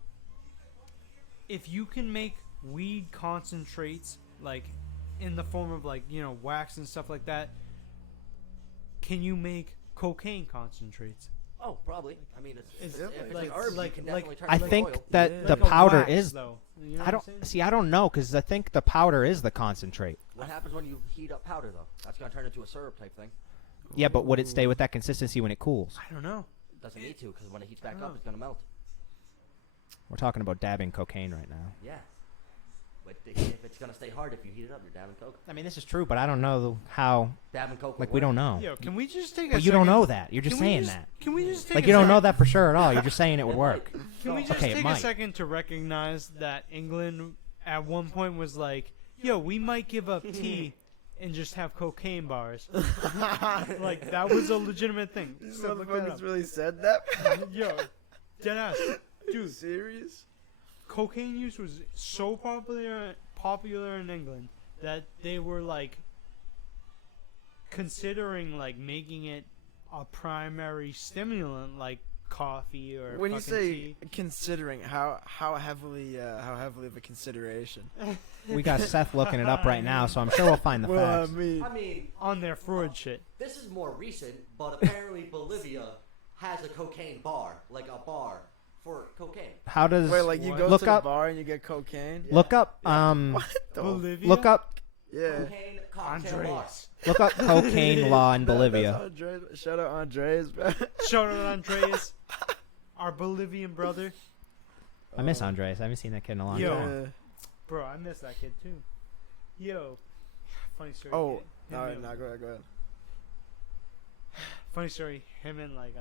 if you can make weed concentrates like in the form of like, you know, wax and stuff like that, can you make cocaine concentrates? Oh, probably. I mean, It's if it's like- an herb, like- you can like- definitely turn I it into think oil. that Yeah. the Like a powder wax, is. though. You know I what I'm don't saying? see. I don't know because I think the powder is the concentrate. What happens when you heat up powder, though? That's going to turn into a syrup type thing. Yeah, but would it stay with that consistency when it cools? I don't know. It doesn't need to, because when it heats back Oh. up, it's going to melt. We're talking about dabbing cocaine right now. Yeah. But if it's going to stay hard, if you heat it up, you're dabbing coke. I mean, this is true, but I don't know how. Dabbing coke. Like, will we work. don't know. Yo, can we just take a But you don't second- know that. You're just can we saying just- that. Can we just take Like, a you don't second? know that for sure at all. You're just saying it would It work. might. Can we No. just Okay, it take might. a second to recognize that England at one point was like, yo, we might give up tea and just have cocaine bars. Like, that was a legitimate thing. These So look that motherfuckers up. really said that? Yo, deadass. Dude, Serious? cocaine use was so popular in England that they were like considering like making it a primary stimulant like coffee or When you fucking say tea. considering, how heavily of a consideration? We got Seth looking it up right now, so I'm sure we'll find the facts. I mean, On their Freud shit. this is more recent, but apparently Bolivia has a cocaine bar, like a bar for cocaine. How does Wait, like you What? go Look to the up- bar and you get cocaine? look up What the Bolivia? look up Cocaine Yeah. cocktail bar. Andres. Look up cocaine law in Bolivia. That's Andres. Shout out Andres, bro. Shout out Andreas, our Bolivian brother. I miss Andres. I haven't seen that kid in a long Yo. time. Yeah. Bro, I miss that kid too. Yo, funny story. Oh, him all right, and- now go ahead. Funny story. Him and like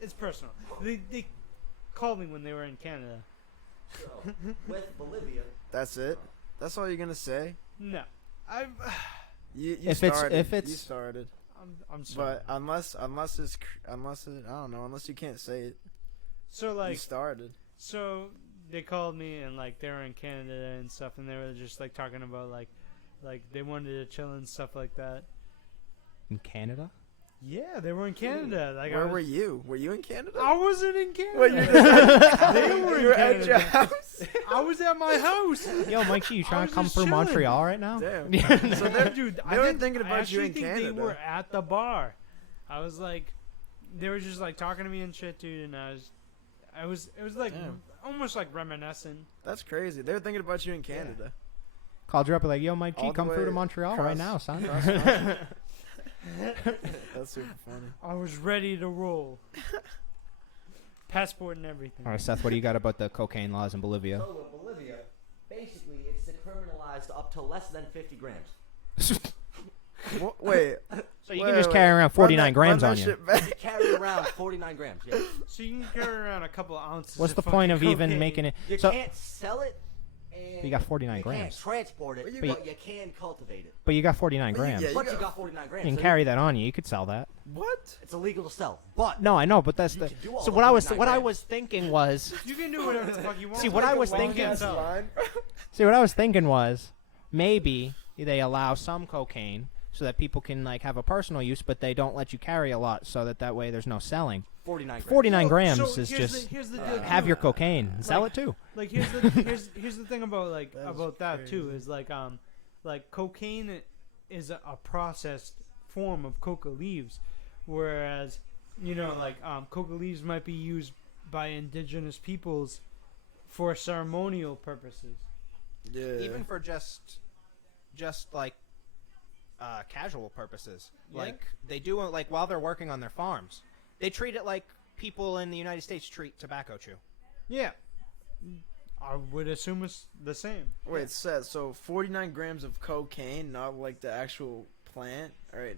it's personal. They called me when they were in Canada. So, with Bolivia, That's it. That's all you're gonna say. No, I've. You If it's- started. if you it's- started. I'm sorry. But unless I don't know, unless you can't say it, So you like started. so they called me and like they were in Canada and stuff and they were just like talking about like they wanted to chill and stuff like that. In Canada? Yeah, they were in Canada. Like Where were you? Were you in Canada? I wasn't in Canada. Well, you're just They were in you were at your Canada. house. I was at my house. Yo, Mikey, you trying was to come just through chilling. Montreal right now? Damn. So they're Dude, They were thinking about you I in actually think Canada. they were at the bar. I was like, they were just like talking to me and shit, dude, and it was like Damn. almost like reminiscent. That's crazy. They were thinking about you in Canada. Called you up and like, yo, Mike G, All the come through to way Montreal across- right now, son. across country. That's super funny. I was ready to roll. Passport and everything. All right, Seth, what do you got about the cocaine laws in Bolivia? so with Bolivia, basically it's decriminalized up to less than 50 grams. Wait. So you wait, can just wait. carry around 49 Run grams that on you. shit back. You carry around 49 grams. Yeah. So you can carry around a couple of ounces. What's of the point of fucking even cocaine. making it? You So, can't sell it. And You got 49 you grams. can't transport it, But you but you can cultivate it. but you got 49 But you- grams. yeah, But got- you got 49 grams. You can so carry that on you. You could sell that. What? It's illegal to sell. But No, I know, but that's You the. can do all So the what I was 49 grams. thinking was. You can do whatever the fuck you want. See, what I was Long thinking- as That's hell. fine. See, what I was thinking was maybe they allow some cocaine so that people can like have a personal use, but they don't let you carry a lot, so that way there's no selling. 49 grams. 49 grams So is here's just here's the deal. have too. your cocaine, and sell Like- it too. Like here's the thing about like That is about that too crazy. is like cocaine is a processed form of coca leaves, whereas coca leaves might be used by indigenous peoples for ceremonial purposes. Yeah. Even for just like casual purposes. Yeah. Like they do like while they're working on their farms. They treat it like people in the United States treat tobacco chew. Yeah, I would assume it's the same. Wait, Seth, so 49 grams of cocaine, not like the actual plant? Alright.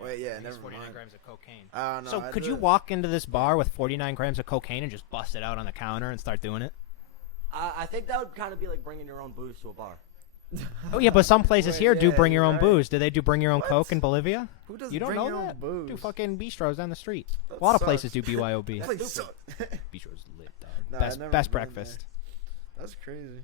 Wait, yeah, never 49 mind. grams of cocaine. I don't know. So could you walk into this bar with 49 grams of cocaine and just bust it out on the counter and start doing it? I think that would kind of be like bringing your own booze to a bar. Oh yeah, but some places Wait, here do yeah, bring your you're own right. booze. Do they do bring your own What? coke in Bolivia? Who does You don't bring know your own that? booze? Do fucking bistros down the street. That A lot of sucks. places do BYOB. That That's place stupid. sucks. Bistros lit, dog. Nah, I've best never best been breakfast. That's crazy.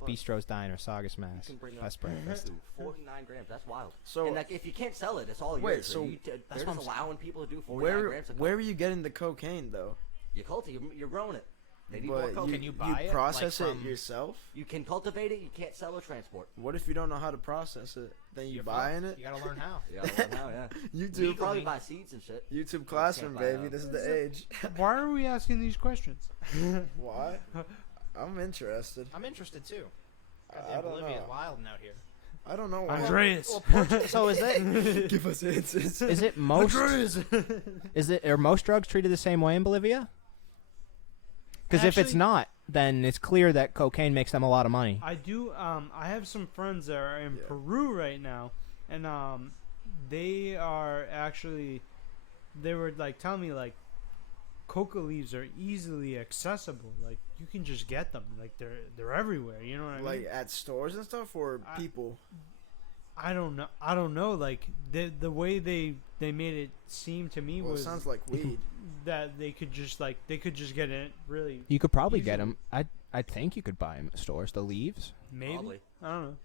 But Bistros Diner, Saugus, you Mass. can bring your Best own breakfast. food. 49 grams. That's wild. So and like, if you can't sell it, it's all yours. Wait, so they're that's just what I'm saying. allowing people to do 49 grams of where coke. are you getting the cocaine though? You cultivate. You're growing it. They need more But coke. Can you buy it, process like, it from- yourself? You can cultivate it. You can't sell or transport. What if you don't know how to process it? Then you You're buying fucked. it? You gotta learn how. You gotta learn how, yeah. You YouTube, probably buy seeds and shit. YouTube classroom, buy baby. that. This is the age. Why are we asking these questions? Why? I'm interested. I'm interested too. I don't Bolivia's know. wilding out here. I don't know why. Andreas. So is it Give us answers. is it most are most drugs treated the same way in Bolivia? Because if it's Actually- not, then it's clear that cocaine makes them a lot of money. I do. I have some friends that are in Yeah. Peru right now, and they are actually. They were like telling me like, coca leaves are easily accessible. Like you can just get them. Like they're everywhere. You know what I Like mean? at stores and stuff, or I- people. I don't know. I don't know. Like the way they made it seem to me Well, it was sounds like weed. that they could just get it really You could probably get Easily. them. I think you could buy them at stores. The leaves. maybe. Probably. I don't know.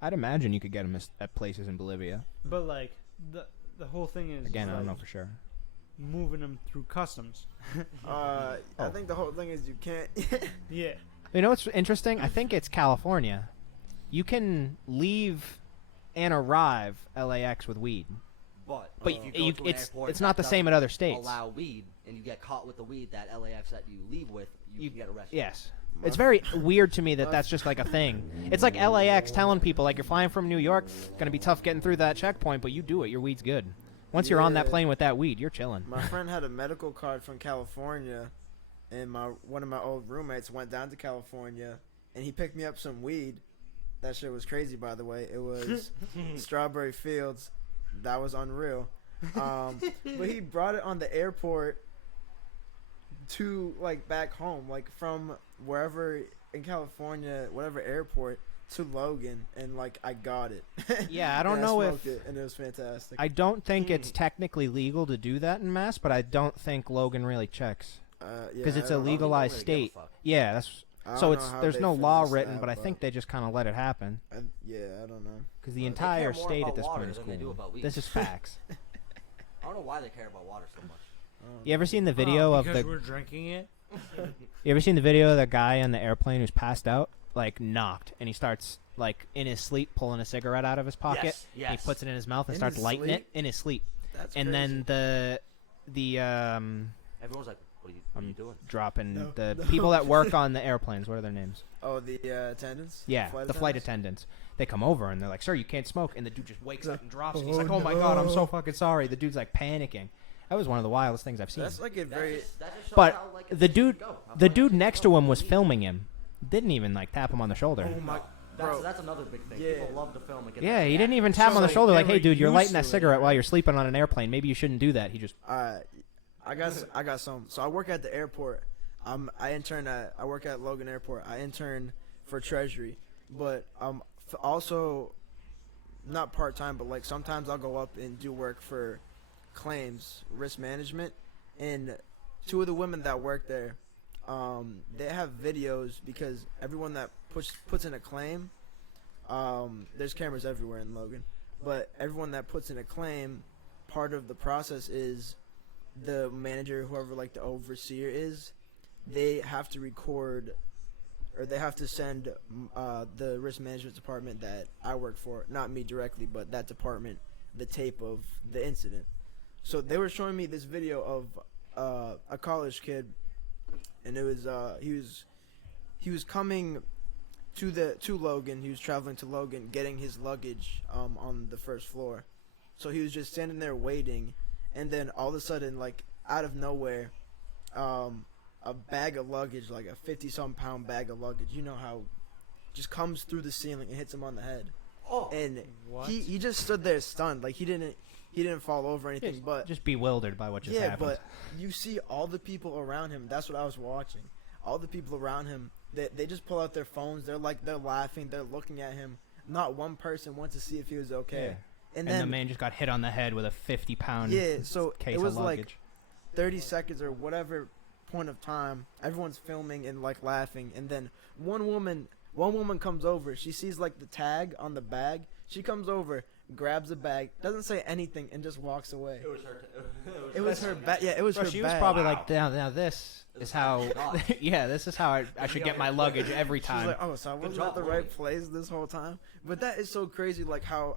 I'd imagine you could get them at places in Bolivia. But like the whole thing is Again, I don't know like, for sure. moving them through customs. I Oh. think the whole thing is you can't. Yeah. You know what's interesting? I think it's California. You can leave and arrive LAX with weed, But but if you go to an airport it's not the that same at other states. allow weed, and you get caught with the weed that LAX that you leave with, you can get arrested. Yes, It's very weird to me that that's just like a thing. It's like LAX telling people, like, you're flying from New York, going to be tough getting through that checkpoint, but you do it. Your weed's good. Once you're on that plane with that weed, you're chilling. My friend had a medical card from California, and one of my old roommates went down to California, and he picked me up some weed. That shit was crazy, by the way. It was Strawberry Fields. That was unreal. But he brought it on the airport to, like, back home, like, from wherever in California, whatever airport, to Logan, and, like, I got it. Yeah, I don't And know I if... smoked it, and it was fantastic. I don't think it's technically legal to do that in Mass, but I don't think Logan really checks. Because it's a legalized state. Yeah, that's... So there's no law written, but I think they just kind of let it happen. I don't know. Because the entire state at this point is than they do cool. about weed. This is facts. I don't know why they care about water so much. You ever seen the video of because the... we're drinking it. You ever seen the video of the guy on the airplane who's passed out? Like, knocked. And he starts, like, in his sleep, pulling a cigarette out of his pocket. Yes. And he puts it in his mouth and In starts his lighting sleep? it in his sleep. That's And crazy. then the Everyone's like, what are you doing? dropping No, the no. people that work on the airplanes. What are their names? Oh, the attendants? Yeah, the flight attendants. They come over and they're like, "Sir, you can't smoke." And the dude just wakes up and drops it. He's like, "Oh my god, I'm so fucking sorry." The dude's like panicking. That was one of the wildest things I've seen. That's like a very... That just shows But how, like, the dude, go. How the far dude you next go. to him was filming him. Didn't even like tap him on the shoulder. Oh my... That's another big thing. Yeah. People love to film and get Yeah, that he back. didn't even tap him on the like, shoulder they like, "Hey, were dude, you're used lighting that to it. cigarette while you're sleeping on an airplane. Maybe you shouldn't do that." He just... I got some. So I work at the airport. I work at Logan Airport. I intern for Treasury, but also not part time, but like sometimes I'll go up and do work for claims risk management. And two of the women that work there, they have videos because everyone that puts in a claim, there's cameras everywhere in Logan, but everyone that puts in a claim, part of the process is the manager, whoever like the overseer is, they have to record, or they have to send the risk management department that I work for, not me directly, but that department, the tape of the incident. So they were showing me this video of a college kid, and it was he was coming to Logan. He was traveling to Logan, getting his luggage on the first floor. So he was just standing there waiting, and then all of a sudden, like out of nowhere, a bag of luggage, like a 50-some pound bag of luggage, you know how, just comes through the ceiling and hits him on the head. Oh, And What? he just stood there stunned, like he didn't fall over or anything, but just bewildered by what just yeah, happened. but you see all the people around him. That's what I was watching. All the people around him, they just pull out their phones. They're laughing. They're looking at him. Not one person went to see if he was okay. Yeah. And And then the man just got hit on the head with a 50-pound yeah, so case it was of luggage. like 30 seconds or whatever point of time. Everyone's filming and like laughing, and then one woman comes over. She sees like the tag on the bag. She comes over, grabs the bag, doesn't say anything, and just walks away. it was her. It was her bag. Yeah, it was Bro, her she bag. was probably like, now this Good is how, job. yeah, this is how I should get my luggage every She was time. like, oh, so I wasn't job, at the woman. right place this whole time. But that is so crazy, like how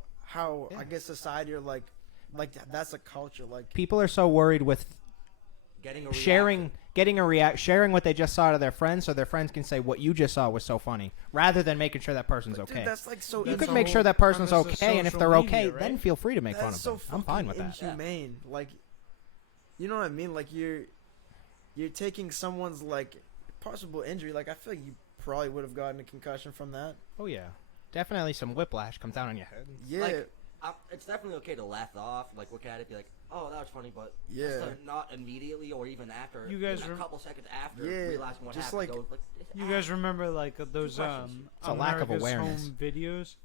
I guess society are like that's a culture. Like People are so worried with Getting a sharing what they just saw to their friends, so their friends can say what you just saw was so funny, rather than making sure that person's dude, okay. that's like so. You That's could the make sure whole that person's premise of okay, and if social they're media, okay, right? then feel free to make fun That's of so them. I'm fine with that. inhumane. Like, you know what I mean? Like you're taking someone's like possible injury. Like I feel like you probably would have gotten a concussion from that. Oh yeah, definitely some whiplash comes down on your head. Yeah, Like, it's definitely okay to laugh it off, like look at it, be like, oh, that was funny, but Yeah. just to not immediately or even after, You guys even a rem- couple seconds after Yeah, realizing what just happened. like- go, like You guys remember like those questions. It's a lack of America's awareness. Home videos,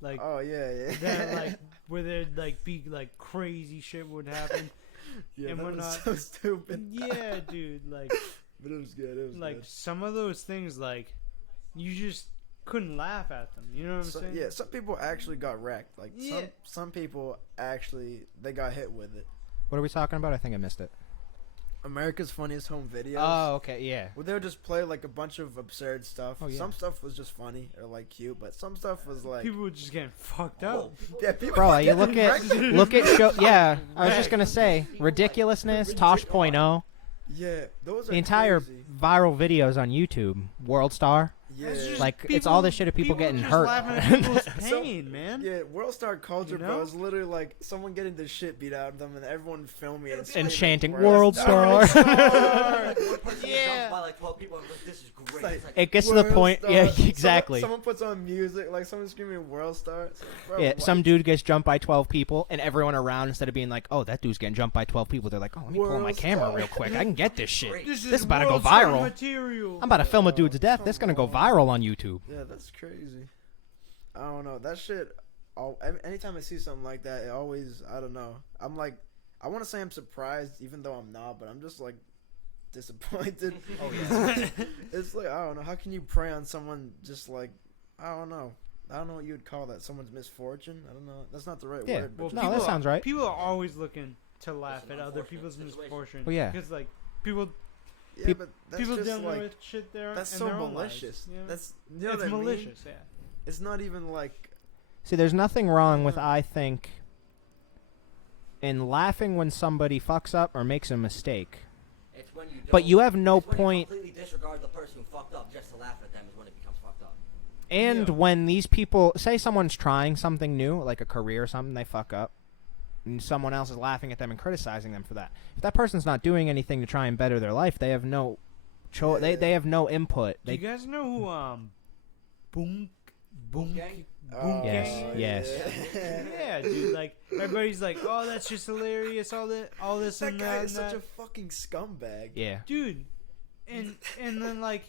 like oh yeah. that, like where there'd like be like crazy shit would happen. Yeah, and that we're was not- so stupid. Yeah, dude, like But it was good. It was like good. some of those things, like you just couldn't laugh at them. You know what I'm saying? Yeah, some people actually got wrecked. Like Yeah. some people actually they got hit with it. What are we talking about? I think I missed it. America's Funniest Home Videos. Oh, okay, yeah. Where they would just play like a bunch of absurd stuff. Oh, yeah. Some stuff was just funny or like cute, but some stuff was like People were just getting fucked up. yeah, people Bro, were you getting wrecked. look at show. Yeah, I was just gonna say ridiculousness. Tosh.0. Yeah, those are The entire crazy. viral videos on YouTube, World Star, Yeah. It's just like it's all this shit of people getting just hurt. laughing at people's So- pain, man. Yeah, World Star culture, You know? bro, is literally like someone getting the shit beat out of them and everyone filming it And screaming, chanting, "World Star." One person Yeah. jumps by like 12 people and goes, "This is great." like- It's like, It gets to the World point. Star. Yeah, Someone- exactly. Someone puts on music, like someone screaming World Star. It's like, bro, Yeah, what? some dude gets jumped by 12 people, and everyone around, instead of being like, "Oh, that dude's getting jumped by 12 people," they're like, "Oh, let me pull out my World camera Star. real quick. I can get this shit. This This is about to go World Star viral. Material. I'm about to film a dude's death. This is gonna go Come on. viral on YouTube." Yeah, that's crazy. I don't know. That shit, anytime I see something like that, it always, I don't know. I'm like, I want to say I'm surprised, even though I'm not, but I'm just like disappointed. Oh yeah. It's like, I don't know. How can you prey on someone just like, I don't know. I don't know what you would call that. Someone's misfortune? I don't know. That's not the right Yeah. word. Well, But No, people that sounds right. People are always looking to laugh It's an at other unfortunate people's situation. misfortune. Well, yeah. Because like people, yeah, peop- but that's people just dealing like, with shit there. that's in so their own malicious. lives, you know? That's, you know it's what I mean? malicious. Yeah. It's not even like, See, there's nothing wrong with, I think, in laughing when somebody fucks up or makes a mistake. it's when you But don't- you have no it's when you point. completely disregard the person who fucked up just to laugh at them is when it becomes fucked up. And Yeah. when these people, say someone's trying something new, like a career or something, they fuck up, and someone else is laughing at them and criticizing them for that. If that person's not doing anything to try and better their life, they have no they have no input. Do you They guys know who Boom Gang? oh, Yes, yes. Yeah, dude. Like everybody's like, "Oh, that's just hilarious." All this That and guy that. is and such that. a fucking scumbag. yeah. Dude, and then like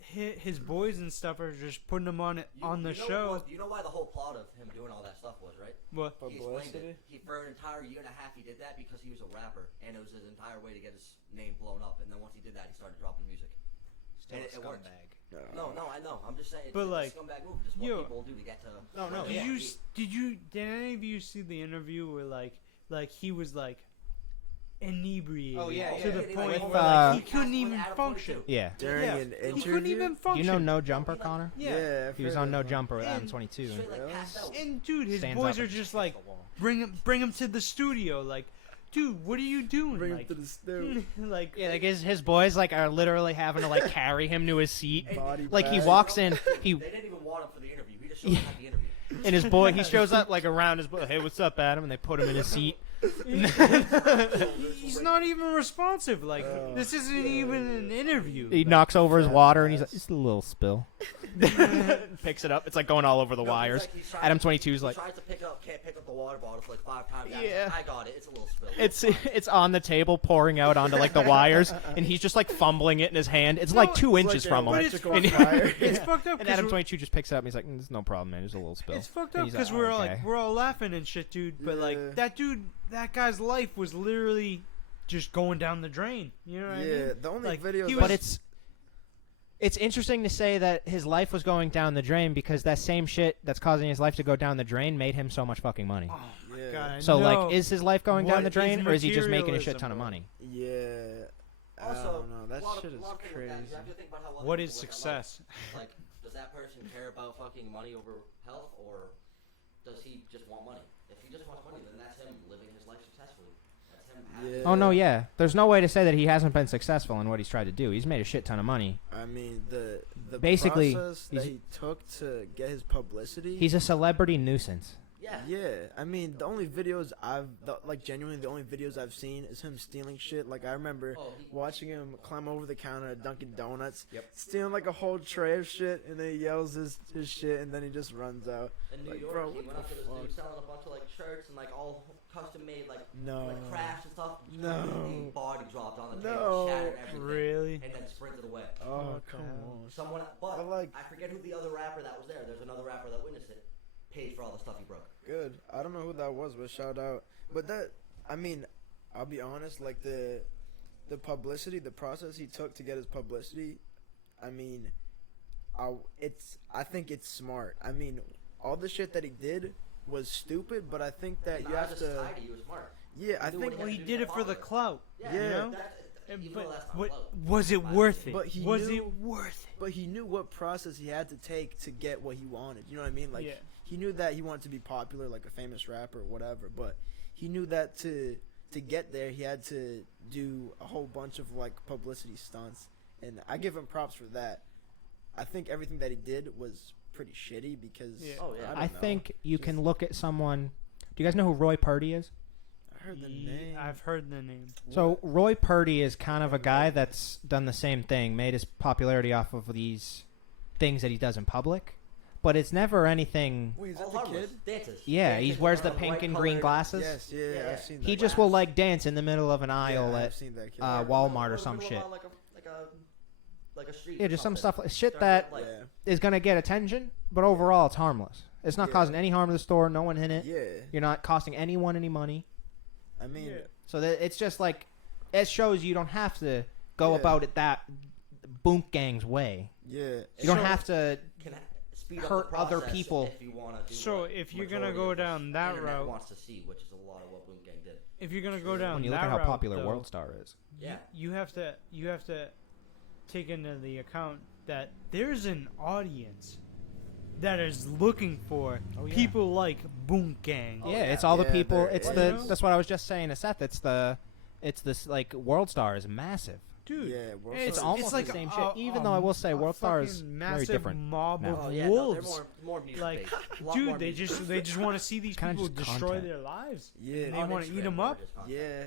his boys and stuff are just putting him on the You know show. what- you know why the whole plot of him doing all that stuff was, right? What? He explained Publicity? it. For an entire year and a half, he did that because he was a rapper, and it was his entire way to get his name blown up. And then once he did that, he started dropping music. Still And it worked. No, I know. I'm just saying. It's But, a like, scumbag move. Just what yo- people do to get to. No, no, where Did they you are. did any of you see the interview where like he was like inebriated Oh, yeah, to yeah. the With, point uh, where like, he He couldn't cast even one out of function. 22. Yeah. During Yeah. an interview? He couldn't even Do function. you know No Jumper, Connor? Yeah. I've He was heard on of No him. Jumper at And- Adam 22. Straight, like, Really? passed out. And dude, his Stands boys up are and just hits like the wall. bring him to the studio. Like, dude, what are you doing? Bring him like, to the stove. like Yeah, like his boys like are literally having to like carry him to his seat. Body Like he bag. walks in, he They didn't even want him for the interview. He just showed up at the interview. and his boy he shows up like around his boy. Hey, what's up, Adam? And they put him in his seat. he's not even responsive. Like this isn't even an interview. He knocks over his water and he's like, "It's a little spill." Picks it up. It's like going all over the No, wires. he's like- he's trying Adam to- 22 is he like, tries to pick it up, can't pick up the water bottle for like 5 times. Yeah. I got it. It's a little spill. it's on the table pouring out onto like the wires, and he's just like fumbling it in his hand. It's like 2 It's inches like from an him. electrical And- fire. It's Yeah. fucked up. And 'cause Adam we're- 22 just picks it up and he's like, "It's no problem, man. There's a little spill." It's fucked And up he's like, because we're "Oh, like okay." we're all laughing and shit, dude. But Yeah. like that dude, that guy's life was literally just going down the drain. You know what I Yeah, mean? the only Like, videos. he But was- it's interesting to say that his life was going down the drain because that same shit that's causing his life to go down the drain made him so much fucking money. Oh my Yeah. god. So no. like, is his life going down What the drain, is or is he just making a shit materialism, ton of bro? money? Yeah. I Also, don't know. That a lot of- shit is lot of things like that. crazy. You have to think about how other What people is live their success? life. Like, does that person care about fucking money over health, or does he just want money? If he just wants money, then that's him living his life successfully. That's him having. Yeah. Oh no, yeah. There's no way to say that he hasn't been successful in what he's tried to do. He's made a shit ton of money. I mean, the Basically, process that he's- he took to get his publicity. He's a celebrity nuisance. Yeah. Yeah, I mean, the only videos like genuinely the only videos I've seen is him stealing shit. Like I remember Oh, he- watching him climb over the counter at Dunkin' Donuts, Yep. stealing like a whole tray of shit, and then he yells his shit, and then he just runs out. In New Like, York, bro, he what went up to the this dude fuck? selling a bunch of like shirts and like all custom made like No. crafts and stuff. No. Completely body dropped on the No. table, shattered everything, Really? and then sprinted away. Oh, come hell. on. Someone, but I like- I forget who the other rapper that was there. There's another rapper that witnessed it. Paid for all the stuff he broke. Good. I don't know who that was, but shout out. But that, I mean, I'll be honest. Like the publicity, the process he took to get his publicity. I mean, I think it's smart. I mean, all the shit that he did was stupid, but I think that And you I have just to. tied it, he was smart. Yeah, I He knew think. what Well, he had to did do it for the to clout. Yeah, You Yeah. know? Even But though that's not what, clout. was it worth it? But he was knew- it worth it? But he knew what process he had to take to get what he wanted. You know what I mean? Like Yeah. he knew that he wanted to be popular, like a famous rapper or whatever. But he knew that to to get there, he had to do a whole bunch of like publicity stunts, and I give him props for that. I think everything that he did was pretty shitty because Oh, yeah. I don't know. think you Just- can look at someone. Do you guys know who Roy Purdy is? I heard the name. I've heard the name. So Roy Purdy is kind of a guy that's done the same thing, made his popularity off of these things that he does in public, but it's never anything. Wait, is All that the harmless. kid? Dances. Yeah, Dances he wears with the pink white and green colored- glasses. Yes, yeah, Yeah. I've seen that. He just will like dance in the middle of an aisle I've at seen that kid. Walmart or in the some middle shit. of, like a street. Yeah, or just some something. stuff, shit that Like, yeah, is gonna get attention, but overall it's harmless. It's not Yeah. causing any harm to the store. No one in it. yeah. You're not costing anyone any money. I mean, Yeah. So that it's just like it shows you don't have to go Yeah. about it that Boonk Gang's way. yeah. You don't So- have to. can speed up Hurt the other process people. If you want to do So what if you're gonna majority go of the down that internet route- wants to see, which is a lot of what Boom Gang did. If you're gonna go down When you look that at how route, popular though, World Star is. Yeah. you have to take into the account that there's an audience that is looking for Oh, yeah. people like Boom Gang. Oh, Yeah, yeah. it's all the Yeah, people. there It's is. the. You know? That's what I was just saying to Seth. It's this like World Star is massive. Dude, Yeah, World It's Star- almost like the same a- shit. Even a- though I will say a World Star is fucking very massive different. mob now. of Oh yeah, wolves. no, they're more music like, based. A lot dude, more they music. just want to see these Kinda people just destroy content. their lives. Yeah, They On wanna eat Instagram, 'em they're up? just content. yeah.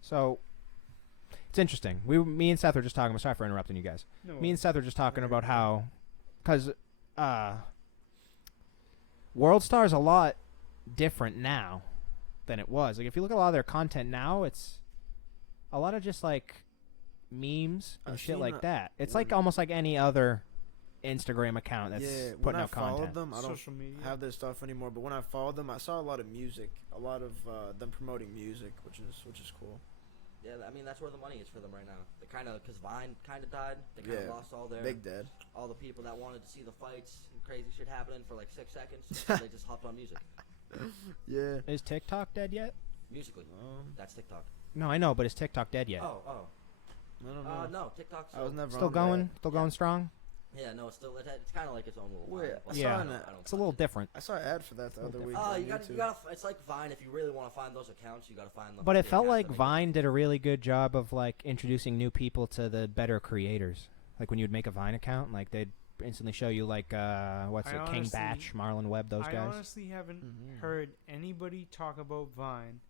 So it's interesting. Me and Seth were just talking. I'm sorry for interrupting you guys. No, Me and Seth were just talking about how, because World Star is a lot different now than it was. Like if you look at a lot of their content now, it's a lot of just like memes and I've shit seen like that. It's like when- almost like any other Instagram account that's Yeah, when putting I out followed content. them, I don't social media. have their stuff anymore. But when I followed them, I saw a lot of music, a lot of them promoting music, which is cool. Yeah, I mean that's where the money is for them right now. They kind of because Vine kind of died. They kind of Yeah. lost all their Big Dead. all the people that wanted to see the fights and crazy shit happening for like 6 seconds. So they just hopped on music. Yeah. Is TikTok dead yet? Musically, that's TikTok. No, I know, but is TikTok dead yet? Oh, I don't know. no, TikTok's I was never Still on going? that. Still going strong? Yeah, no, it's still it's kind of like its own little. Wait, Vine, but Yeah. I don't It's a little touch it. different. I saw an ad for that the other week. Oh, on you got YouTube. it's like Vine. If you really want to find those accounts, you got to find them. But it the felt accounts like that make Vine did a really good job of like introducing new people to the better creators. Like when you'd make a Vine account, like they'd instantly show you like what's I it, King honestly- Batch, Marlon Webb, those I guys. honestly haven't Mhm. heard anybody talk about Vine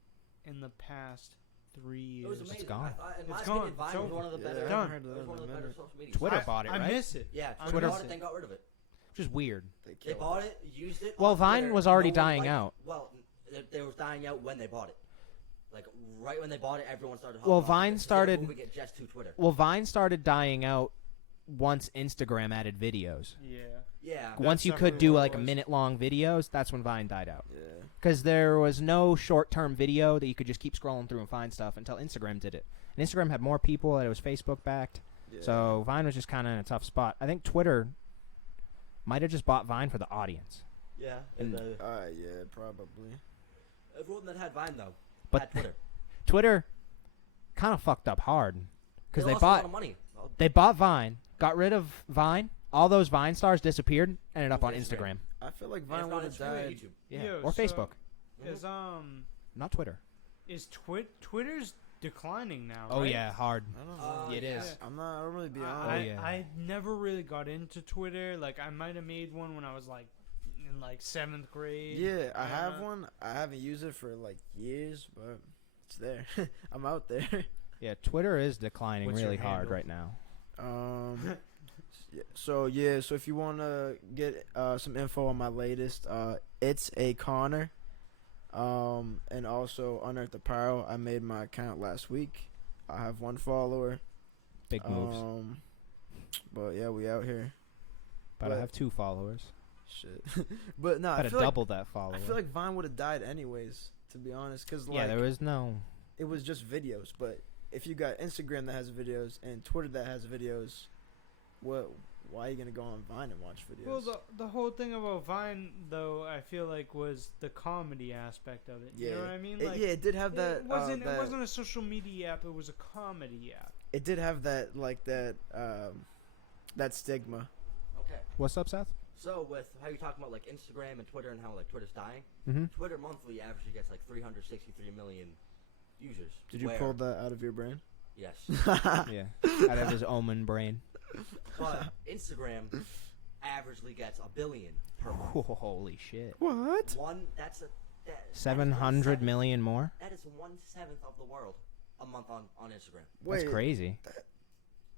in the past 3 It was years. amazing. gone. In my It's opinion, gone. Vine It's was one of the over. better. Yeah, I Done. haven't heard It of was that one of in the a better minute. social media. Twitter sites. bought it, I right? miss it. Yeah, I Twitter miss bought it, it. then got rid of it. Which is weird. They They killed bought it. it, used it. Well, on Vine Twitter, was already no one dying liked- out. Well, they was dying out when they bought it. Like right when they bought it, everyone started. Well, hopping on Vine it. Instead of started- moving it just to Twitter. Well, Vine started dying out once Instagram added videos. Yeah. Yeah. Once you could definitely do what it like a was. minute-long videos, that's when Vine died out. Yeah. Because there was no short-term video that you could just keep scrolling through and find stuff until Instagram did it. And Instagram had more people, and it was Facebook-backed. Yeah. So Vine was just kind of in a tough spot. I think Twitter might have just bought Vine for the audience. Yeah. And- Yeah, probably. Everyone that had Vine though But had Twitter. Twitter kind of fucked up hard because they lost a lot bought of money. Oh, they bought Vine, got rid of Vine. All those Vine stars disappeared, ended up on Moved to Instagram. I feel like and Vine it's would not have Instagram, died. YouTube. Yeah, Yo, or so- Facebook, Is not Twitter. Twitter's declining now? Oh right? yeah, hard. I don't know. It yeah. is. I don't really be on. I, Oh, yeah. I never really got into Twitter. Like I might have made one when I was like in like 7th grade. Yeah, I have Uh, one. I haven't used it for like years, but it's there. I'm out there. Yeah, Twitter is declining What's your really hard handle? right now. So if you want to get some info on my latest, it's a Connor. And also Unearthed Apparel. I made my account last week. I have 1 follower. Big moves. But yeah, we out here. But I have 2 followers. Shit. But no, I Gotta feel like, double that follower. I feel like Vine would have died anyways, to be honest, because like yeah, there was no. it was just videos. But if you got Instagram that has videos and Twitter that has videos, why are you gonna go on Vine and watch videos? Well, the whole thing about Vine, though, I feel like was the comedy aspect of it. yeah, You know what I mean? It did have that. It wasn't. that, It wasn't a social media app. It was a comedy app. It did have that that stigma. Okay. What's up, Seth? So with how you're talking about like Instagram and Twitter and how like Twitter's dying, Mhm. Twitter monthly average gets like 363 million users. Did you where- pull that out of your brain? Yes. Yeah, out of his omen brain. But Instagram averagely gets 1 billion per month. Holy shit! What? That's 700 million more. That is 1/7 of the world a month on Instagram. Wait, That's crazy.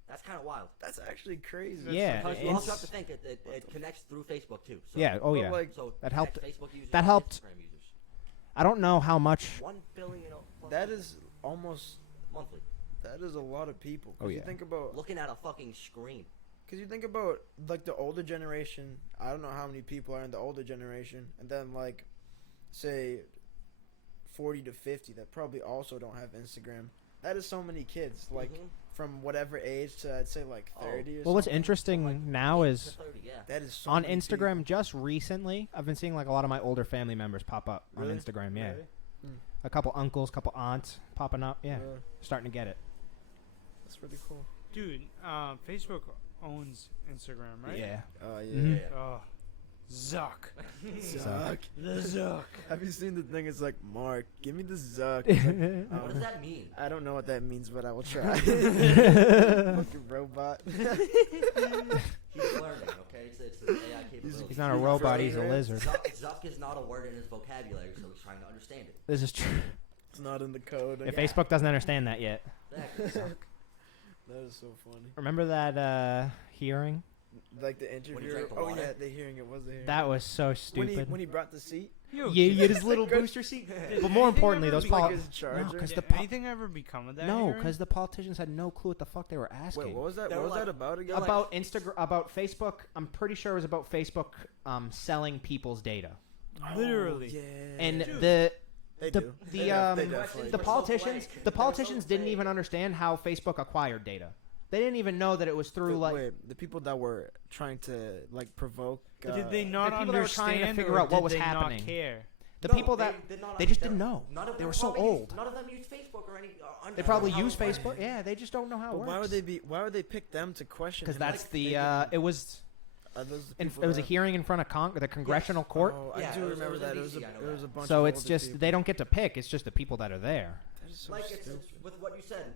That's kind of wild. That's actually crazy. Yeah, Because you it's- also have to think it connects through Facebook too. So, Yeah. Oh But, yeah. like, So That helped- Facebook users that and helped. Instagram users. I don't know how much. 1 billion plus that is almost. monthly. That is a lot of people. 'Cause Oh, you yeah. think about. Looking at a fucking screen. Because you think about like the older generation. I don't know how many people are in the older generation, and then like, say, 40 to 50 that probably also don't have Instagram. That is so many kids. Like Mhm. from whatever age to I'd say like 30 or Well, what's something. interesting Like now 8 is to 30, yeah. That is so on many Instagram. people. Just recently, I've been seeing like a lot of my older family members pop up Really? on Instagram. Yeah, Really? a couple uncles, couple aunts popping up. Yeah, Yeah, starting to get it. that's really cool. Dude, Facebook owns Instagram, right? Yeah. Oh yeah. Mhm. Yeah. Oh, Zuck. Zuck. The Zuck. Have you seen the thing? It's like, Mark, give me the Zuck. It's like, What does that mean? I don't know what that means, but I will try. Fucking robot. He's learning, okay? It's an AI capability. He's not a robot. He's a Right. lizard. Zuck is not a word in his vocabulary, so he's trying to understand it. This is true. It's not in the code. If Yeah. Facebook doesn't understand that yet. Exactly. That is so funny. Remember that hearing? Like the When he interviewer. drank the Oh water? yeah, the hearing. It was the hearing. That was so when stupid. he brought the seat. Yo, Yeah, did- you get his little Good. booster seat. did But more anything importantly, ever those be- pol- Like his charger. because did the po- anything ever become of that? No, hearing? because the politicians had no clue what the fuck they were asking. Wait, what was that? They What were was that like- about again? like- About Instagram, about Facebook. I'm pretty sure it was about Facebook selling people's data, Literally. Yeah. and Dude. the they the do. the They definitely the do. politicians didn't even understand how Facebook acquired data. They didn't even know that it was through like Wait, the people that were trying to like provoke. Did they not the people that were trying to understand figure or out what did was they happening. Not care? the No, people that did not they just understand. didn't know. None of They them were so probably old. None of them use Facebook or any. They probably how use it works. Facebook. Yeah, they just don't know how it But works. why would they be? Why would they pick them to question? Because him? that's Like, the they didn't- it was are those the it people was a that- hearing in front of the congressional court. Oh, Yeah, I do it was remember in that. It DC, was I know it was a that. bunch. So of it's older just people. they don't get to pick. It's just the people that are there. That is so Like stupid. it's with what you said.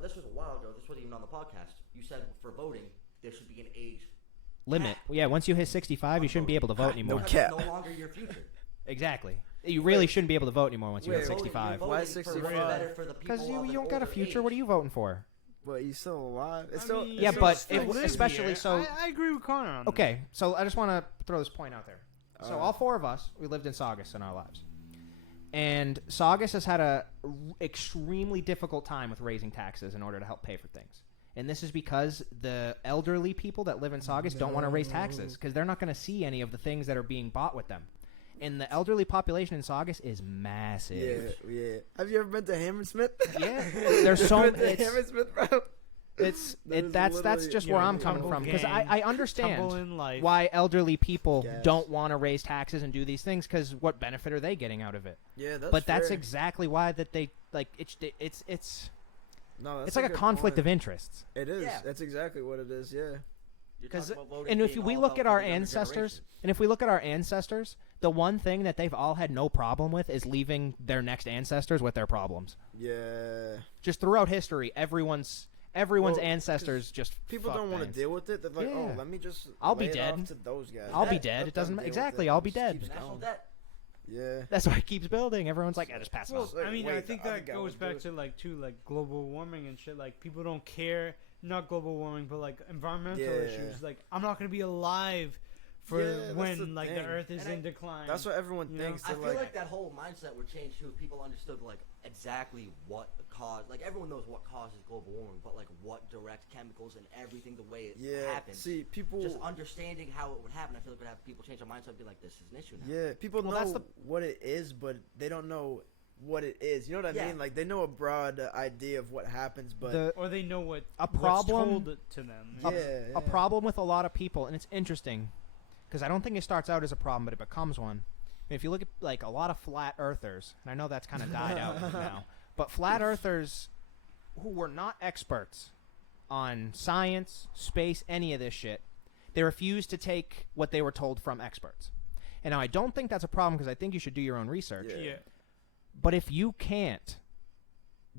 This was a while ago. This wasn't even on the podcast. You said for voting there should be an age Limit. Yeah, once you hit 65, you shouldn't be able to vote anymore. No because cap. it's no longer your future. Exactly. You really shouldn't be able to vote anymore once you hit Wait, Voting- 65. you're Why voting for 65? what's better for the Because people of you an don't got a older future. age. What are you voting for? But he's still alive. It's I still. mean, it's Yeah, still- but still if- live especially here. so- I agree with Connor on Okay, so I just want to throw this point out there. So all four of us, we lived in Saugus in our lives, and Saugus has had a extremely difficult time with raising taxes in order to help pay for things. And this is because the elderly people that live in Saugus don't want to raise taxes because they're not going to see any of the things that are being bought with them. And the elderly population in Saugus is Yeah, massive. yeah. Have you ever been to Hammersmith? Yeah, there's so Been to it's Hammersmith, bro. it's That it, is that's literally- just Yeah, where I'm the coming tumble from because gang, I understand Tumble in life. why elderly people Yes. don't want to raise taxes and do these things because what benefit are they getting out of it? Yeah, that's. But that's fair. exactly why that they like it's No, that's it's like a good conflict of point. interests. It is. Yeah. That's exactly what it is. Yeah. You're 'Cause- talking about voting And if being we all look about at our for the younger ancestors, generation. and if we look at our ancestors, the one thing that they've all had no problem with is leaving their next ancestors with their problems. Yeah. Just throughout history, everyone's Well, ancestors just People fuck don't want to things. deal with it. They're like, Yeah. oh, let me just. I'll be lay it dead. off to those guys. I'll be Let dead. them It doesn't deal with exactly. it. I'll be Just dead. keeps National going. debt. Yeah. That's why it keeps building. Everyone's like, just pass it Well, on. Like, I mean, wait, I think the other that guy goes was back good. to like global warming and shit. Like people don't care, not global warming, but like environmental Yeah. issues. Like I'm not gonna be alive for Yeah, that's when the like thing. the Earth is And I- in decline. That's what everyone You know? thinks. I They're feel like, like that whole mindset would change too if people understood like exactly what caused. Like everyone knows what causes global warming, but like what direct chemicals and everything the way it yeah. happens. See, people. Just understanding how it would happen, I feel like would have people change their mindset and be like, "This is an issue now." Yeah, people Well, that's know the- what it is, but they don't know what it is. You know what I Yeah. mean? Like they know a broad idea of what happens, but The or they know what a what's problem- told to them. yeah, a problem with a lot of people, and it's interesting because I don't think it starts out as a problem, but it becomes one. If you look at like a lot of flat earthers, and I know that's kind of died out now, but flat earthers who were not experts on science, space, any of this shit, They refuse to take what they were told from experts. And now I don't think that's a problem because I think you should do your own research. Yeah. But if you can't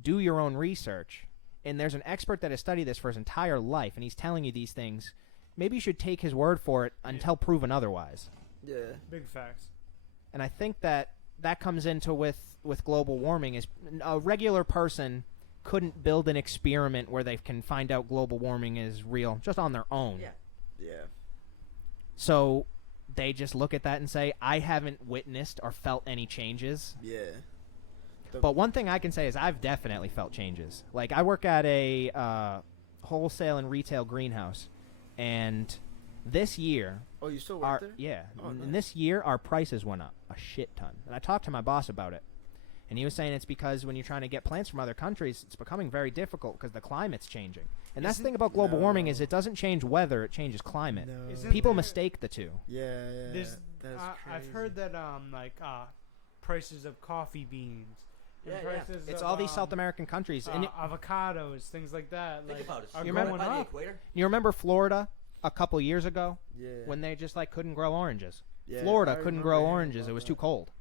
do your own research and there's an expert that has studied this for his entire life and he's telling you these things, maybe you should take his word for it until proven otherwise. Yeah. Big facts. And I think that comes into with global warming is a regular person couldn't build an experiment where they can find out global warming is real just on their own. Yeah. Yeah. So they just look at that and say, I haven't witnessed or felt any changes. Yeah. But one thing I can say is I've definitely felt changes. Like, I work at a wholesale and retail greenhouse, and this year, Oh, you still work there? yeah, Oh, and nice. this year our prices went up a shit ton. And I talked to my boss about it, and he was saying it's because when you're trying to get plants from other countries, it's becoming very difficult because the climate's changing. And that's the thing about global warming is it doesn't change weather; it changes climate. No. Isn't People there- mistake the two. Yeah, yeah. There's, That's I've crazy. heard that prices of coffee beans, and Yeah, yeah. prices It's of, all these South American countries. And avocados, things like that. Think like, about it. are You Right remember- going by the up. equator? you remember Florida a couple years ago Yeah. when they just like couldn't grow oranges? Yeah, Florida I couldn't remember grow hearing oranges; about it was that. too cold.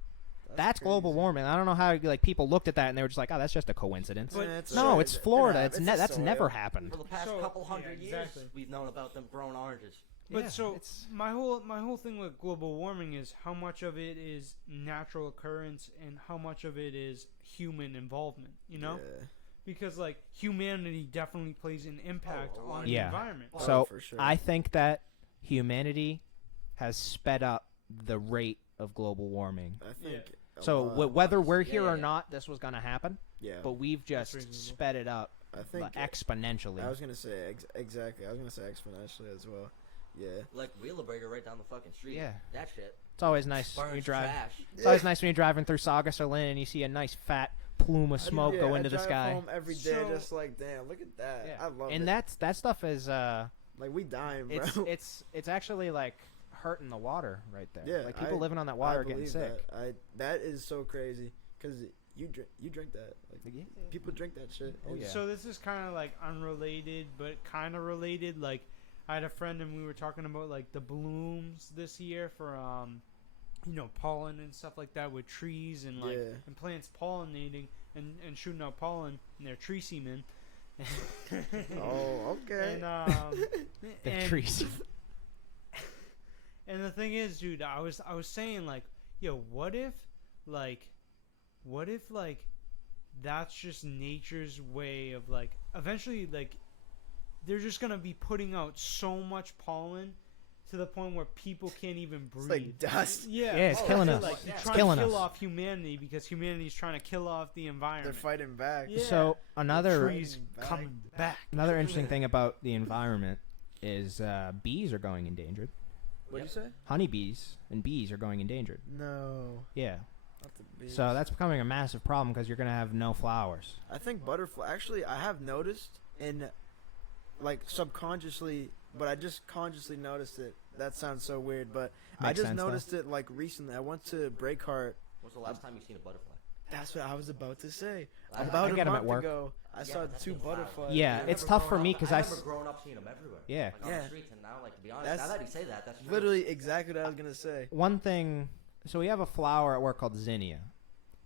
That's global crazy. warming. I don't know how like people looked at that and they were just like, "Oh, that's just a coincidence." But- Yeah, it's No, a- it's Florida. yeah, It's a that's soil. never happened. For the past So- couple yeah, hundred exactly. years, we've known about them growing oranges. But Yeah, so it's- my whole thing with global warming is how much of it is natural occurrence and how much of it is human involvement. You know, Yeah. because like humanity definitely plays an impact Oh, on yeah. the environment. Oh, So for sure. I think that humanity has sped up the rate of global warming. I think. a So lot. whether we're here Yeah, or yeah. not, this was going to happen. Yeah. But we've just reasonable. sped it up I think. exponentially. I was gonna say exactly. I was gonna say exponentially as well. Yeah. Like Wheelabrator right down the fucking street. Yeah. That shit. It's always nice when you Burns drive. trash. It's always nice when you're driving through Saugus or Lynn and you see a nice fat plume of smoke go into the I drive sky. home every day, So- just like damn, look at that. Yeah. I love And it. that stuff is Like we dying, bro. it's actually like hurting the water right there. Yeah, like people I- living on that water I are getting believe sick. That is so crazy because you drink that. Like people drink that shit. Oh, yeah. So this is kind of like unrelated, but kind of related. Like I had a friend and we were talking about like the blooms this year for pollen and stuff like that with trees and like Yeah. and plants pollinating and shooting out pollen in their tree semen. Oh, okay. And The and, trees. And the thing is, dude, I was saying like, yo, what if that's just nature's way of like eventually like they're just gonna be putting out so much pollen to the point where people can't even breathe. It's like dust. Yeah, Yeah, it's Oh, killing they're, us. Like, It's they're It's trying killing to kill us. off humanity because humanity's trying to kill off the They're environment. fighting back. Yeah. So another trees back. coming back. another interesting thing about the environment is bees are going endangered. What do you say? Honeybees and bees are going endangered. No. Yeah. Not the bees. So that's becoming a massive problem because you're going to have no flowers. I think butterfly. Actually, I have noticed in, like subconsciously, but I just consciously noticed it. That sounds so weird, but I Makes just sense, though. noticed it like recently. I went to Breakheart. When's the last time you seen a butterfly? That's what I was about to say. I About get a 'em at month work. ago, I Yeah, saw but that's 2 been flowers. butterflies. Yeah, I it's remember tough for growing me up- 'cause I I remember s- growing up seeing them everywhere. Yeah. Like on Yeah. the streets, and now, like to be honest, That's now that you say that, that's true. Literally exactly what I was gonna say. One thing, so we have a flower at work called zinnia.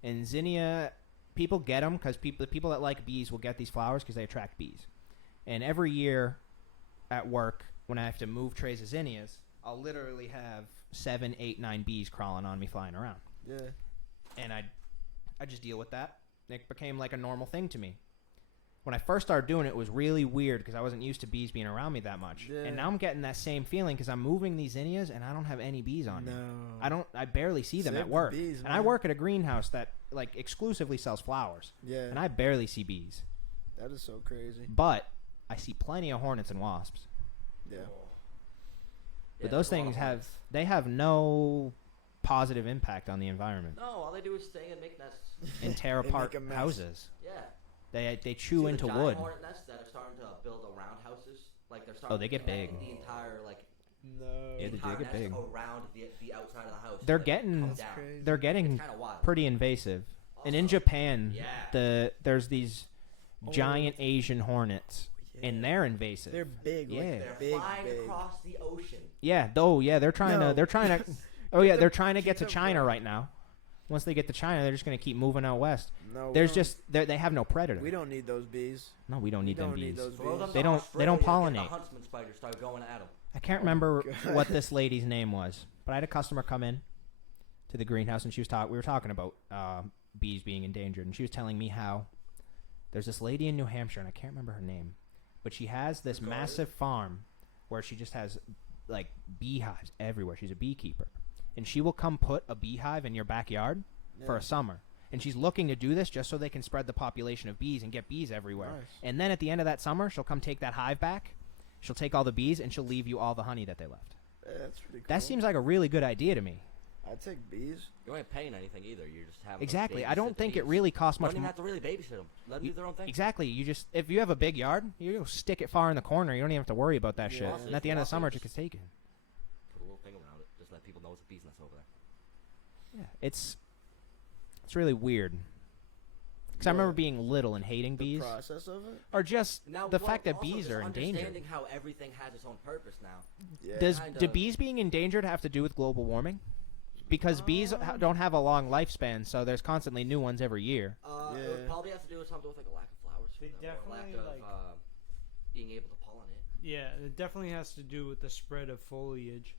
And zinnia, people get them because the people that like bees will get these flowers because they attract bees. And every year at work, when I have to move trays of zinnias, I'll literally have 7, 8, 9 bees crawling on me flying around. Yeah. And I just deal with that. It became like a normal thing to me. When I first started doing it, it was really weird because I wasn't used to bees being around me that much. Yeah. And now I'm getting that same feeling because I'm moving these zinnias and I don't have any bees on me. No. I barely see them Save at the work. bees, and I man. work at a greenhouse that like exclusively sells flowers. Yeah. And I barely see bees. That is so crazy. But I see plenty of hornets and wasps. Yeah. But those there's a lot things of hornets. they have no positive impact on the environment No, all they do is stay and make nests. and tear They apart make a mess. houses. Yeah. They chew See into the giant wood. hornet nests that are starting to build around houses. Like they're starting. Oh, they to get connect big. The entire like No. Yeah, they entire do get nest big. around the outside of the house. They're Like, getting- comes That's down. crazy. They're getting It's kind of wild. pretty invasive. And in Also- Japan, Yeah. there's these giant Asian hornets and they're invasive. They're big. Yeah. Like, They're big, flying big. across the ocean. Yeah, they're trying No. to. They're trying to. Oh yeah, they're trying to keep get to them China going. right now. Once they get to China, they're just gonna keep moving out west. No, There's just they have no predator. we don't need those bees. No, we don't need them don't need bees. those Throw them bees. They to don't- they don't Australia, get pollinate. The huntsman spiders start going at them. I can't remember God. what this lady's name was, but I had a customer come in to the greenhouse, and she was we were talking about bees being endangered, and she was telling me how there's this lady in New Hampshire, and I can't remember her name, but she has this massive farm where she just has like beehives everywhere. She's a beekeeper, and she will come put a beehive in your backyard for Yeah. a summer. And she's looking to do this just so they can spread the population of bees and get bees everywhere. Nice. And then at the end of that summer, she'll come take that hive back. She'll take all the bees, and she'll leave you all the honey that they left. Yeah, that's pretty cool. That seems like a really good idea to me. I'd take bees. You ain't paying anything either. You're just having Exactly. To I don't babysit the think it bees. really costs You much don't even money. have to really babysit them. Let them do their own thing. Exactly. You just if you have a big yard, you stick it far in the corner. You don't even have to worry about that Yeah. shit. Also, And at the end of the summer, it just- just gets taken. Put a little thing around it. Just let people know it's a bee's nest over there. Yeah. It's really weird. Because I remember being little and hating The bees, process of it. or just Now, the well, fact that also bees just are endangered. Understanding how everything has its own purpose now. Yeah. Do kinda- bees being endangered have to do with global warming? Because bees don't have a long lifespan, so there's constantly new ones every year. It Yeah. would probably have to do with something with like a lack of flowers. They or a lack definitely, of like- being able to pollinate. Yeah, it definitely has to do with the spread of foliage.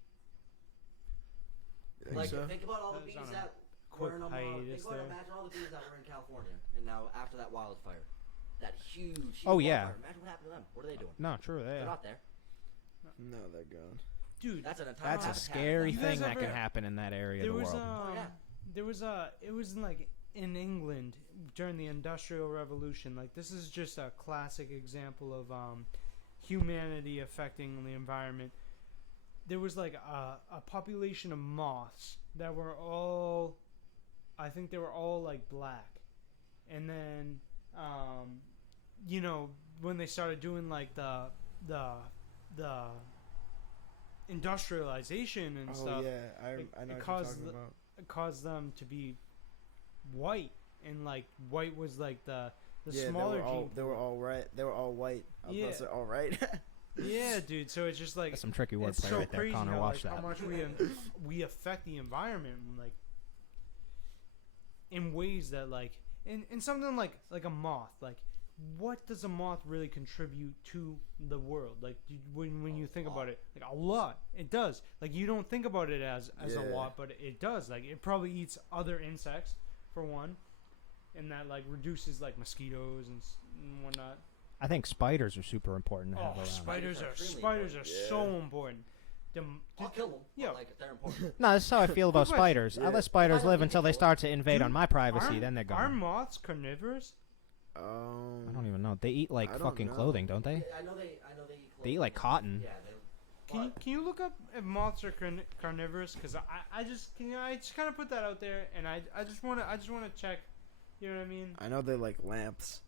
You think Like, so? think about all the That was bees on a that quick were in hiatus there. Imagine all the bees that were in California, and now after that wildfire, that huge Oh, yeah. wildfire, imagine what happened to them. What are they doing? No, true. They're Yeah. not there. No, they're gone. Dude, That's an entire That's a habitat. scary You guys thing that ever- can happen in that area there of the was world. Oh, yeah. it was like in England during the Industrial Revolution. Like this is just a classic example of humanity affecting the environment. There was like a population of moths that were all, I think they were all like black, and then you know, when they started doing like the industrialization and Oh stuff, yeah, I know it what you're caused talking the- about. it caused them to be white, and like white was like the Yeah, smaller they were all gene they were pool. all right. They were all white. I was about Yeah. to say all right. Yeah, dude. So it's just like That's some tricky it's wordplay so right there, crazy Connor. how, Watch like, that. how much we affect the environment, like in ways that like in something like a moth. Like, what does a moth really contribute to the world? Like when you think about it, like a lot. It does. Like you don't think about it as a Yeah. lot, but it does. Like it probably eats other insects for one, and that like reduces like mosquitoes and whatnot. I think spiders are super important to have Oh, around. spiders are Extremely so important. I'll kill them. Yeah. But, like, they're important. No, this is how I feel about Quick question. spiders. I Yeah. let spiders I don't live think until they they start to invade Dude, on my privacy. Are- then they're Are gone. moths carnivorous? I don't even know. They eat like I don't fucking know. clothing, don't they? I know they eat They eat like cotton. Yeah, Can you look up if moths are carnivorous? Because I just kind of put that out there, and I just want to check. You know what I mean? I know they like lamps.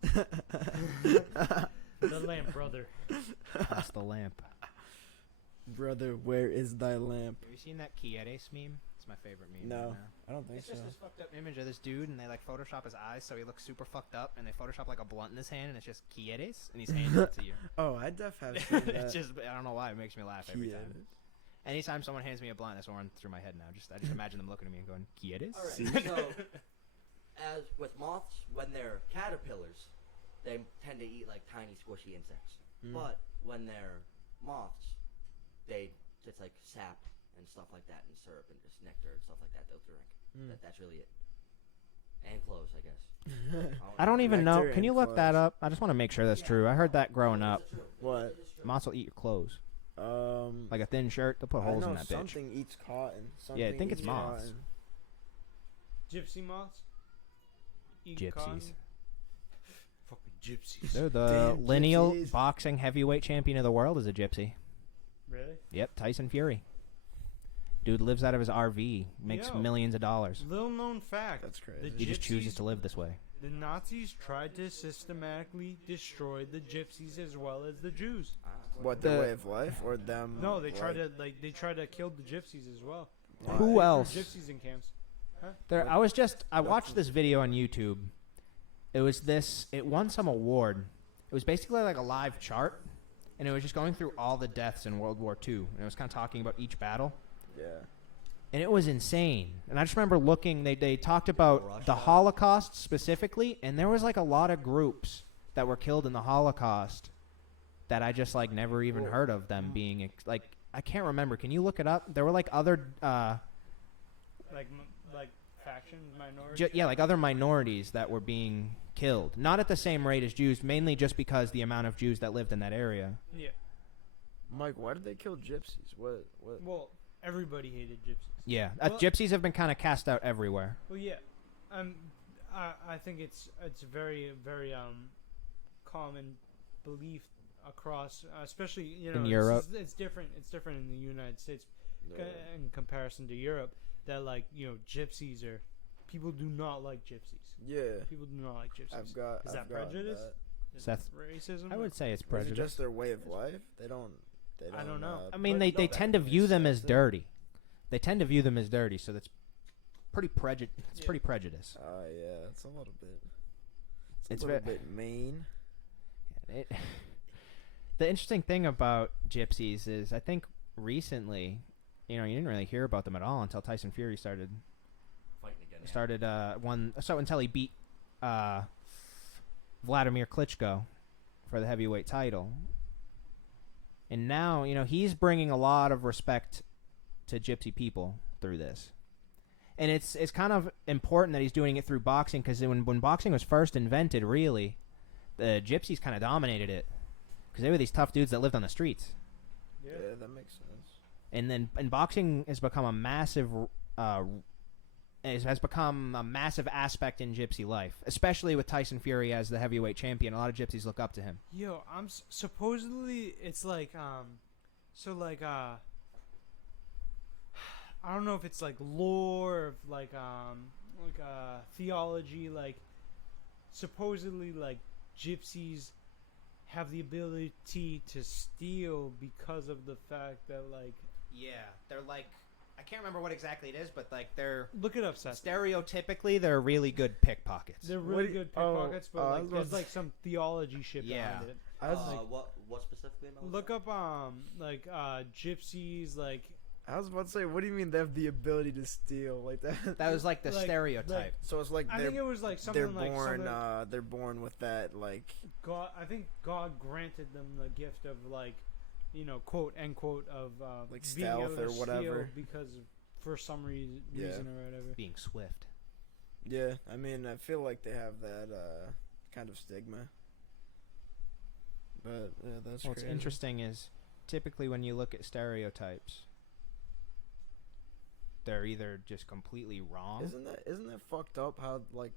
The lamp brother. That's the lamp. Brother, where is thy lamp? Have you seen that Quieres meme? It's my favorite meme. No, right now. I don't think It's so. just this fucked up image of this dude, and they like Photoshop his eyes so he looks super fucked up, and they Photoshop like a blunt in his hand, and it's just Quieres, and he's handing it to you. Oh, I def have seen that. It's just I don't know why it makes me laugh every time. Anytime someone hands me a blunt, that's what runs through my head now. I just imagine them looking at me and going, "Quieres?" All right. So, as with moths, when they're caterpillars, they tend to eat like tiny, squishy insects. Mm. But when they're moths, it's like sap and stuff like that, and syrup and just nectar and stuff like that they'll drink. Mm. That's really it. And clothes, I guess. I don't even know. Nectar Can you and look that clothes. up? I just want to make sure that's true. I heard that growing up. It's true. What? It is true. Moths will eat your clothes. Like Like a thin shirt, they'll put I holes know in that bitch. something eats cotton. Something Yeah, I think it's eats moths. cotton. Gypsy moths. Eat Gypsies. cotton? Fucking gypsies. They're the Damn lineal gypsies. boxing heavyweight champion of the world is a gypsy. Really? Yep, Tyson Fury. Dude lives out of his RV, makes Yo. millions of dollars. Little known fact. That's crazy. The He just chooses gypsies- to live this way. The Nazis tried to systematically destroy the gypsies as well as the Jews. What, their way of life or them? No, they tried like, to tried to kill the gypsies as well. Why? Who They threw else? Gypsies in camps. I watched this video on YouTube. It won some award, It was basically like a live chart, and it was just going through all the deaths in World War II, and it was kind of talking about each battle. Yeah. And it was insane. And I just remember looking, they talked about the Holocaust specifically, and there was like a lot of groups that were killed in the Holocaust that I just like never even heard of them being like, I can't remember. Can you look it up? There were like other like factions, minorities. yeah, like other minorities that were being killed. Not at the same rate as Jews, mainly just because the amount of Jews that lived in that area. Yeah. Mike, why did they kill gypsies? What? Well, everybody hated gypsies. Yeah, Well- gypsies have been kind of cast out everywhere. Well, yeah. I think it's very very common belief across, especially In Europe. It's different. It's different in the United States No. in comparison to Europe. That like gypsies are people do not like gypsies. Yeah. People do not like gypsies. I've got. Is I've that got prejudice? that. Is Seth? that racism? I would say it's Is it prejudice. just their way of life? They don't. I don't know. I mean, But they no, tend that to view makes them as sense. dirty. They tend to view them as dirty, so that's pretty It's Yeah. pretty prejudice. Yeah, it's a little bit. It's a little ve- bit mean. It, the interesting thing about gypsies is, I think recently, you didn't really hear about them at all until Tyson Fury started Fighting again. until he beat Vladimir Klitschko for the heavyweight title. And now, he's bringing a lot of respect to gypsy people through this. And it's kind of important that he's doing it through boxing, because when boxing was first invented, really, the gypsies kind of dominated it. Because they were these tough dudes that lived on the streets. Yeah. Yeah, that makes sense. And boxing has become a massive has become a massive aspect in gypsy life, especially with Tyson Fury as the heavyweight champion. A lot of gypsies look up to him. Yo, supposedly it's like I don't know if it's like lore, or like theology, like supposedly like gypsies have the ability to steal because of the fact that like Yeah, they're like, I can't remember what exactly it is, but like they're look it up, Seth. stereotypically they're really good pickpockets. They're really What do you- good pickpockets, oh, I but was like about there's to like some theology shit Yeah. behind it. I was What specifically? Mel? Look up gypsies like I was about to say, what do you mean they have the ability to steal like that? That was like the Like- like- stereotype. So it's like I think it was like something they're like born something, they're born with that like God. I think God granted them the gift of like quote unquote of Like being able stealth to or whatever. steal because for some reason Yeah. or whatever. Being swift. yeah. I mean, I feel like they have that kind of stigma. But yeah, that's What's crazy. interesting is typically when you look at stereotypes, they're either just completely wrong. Isn't that fucked up how like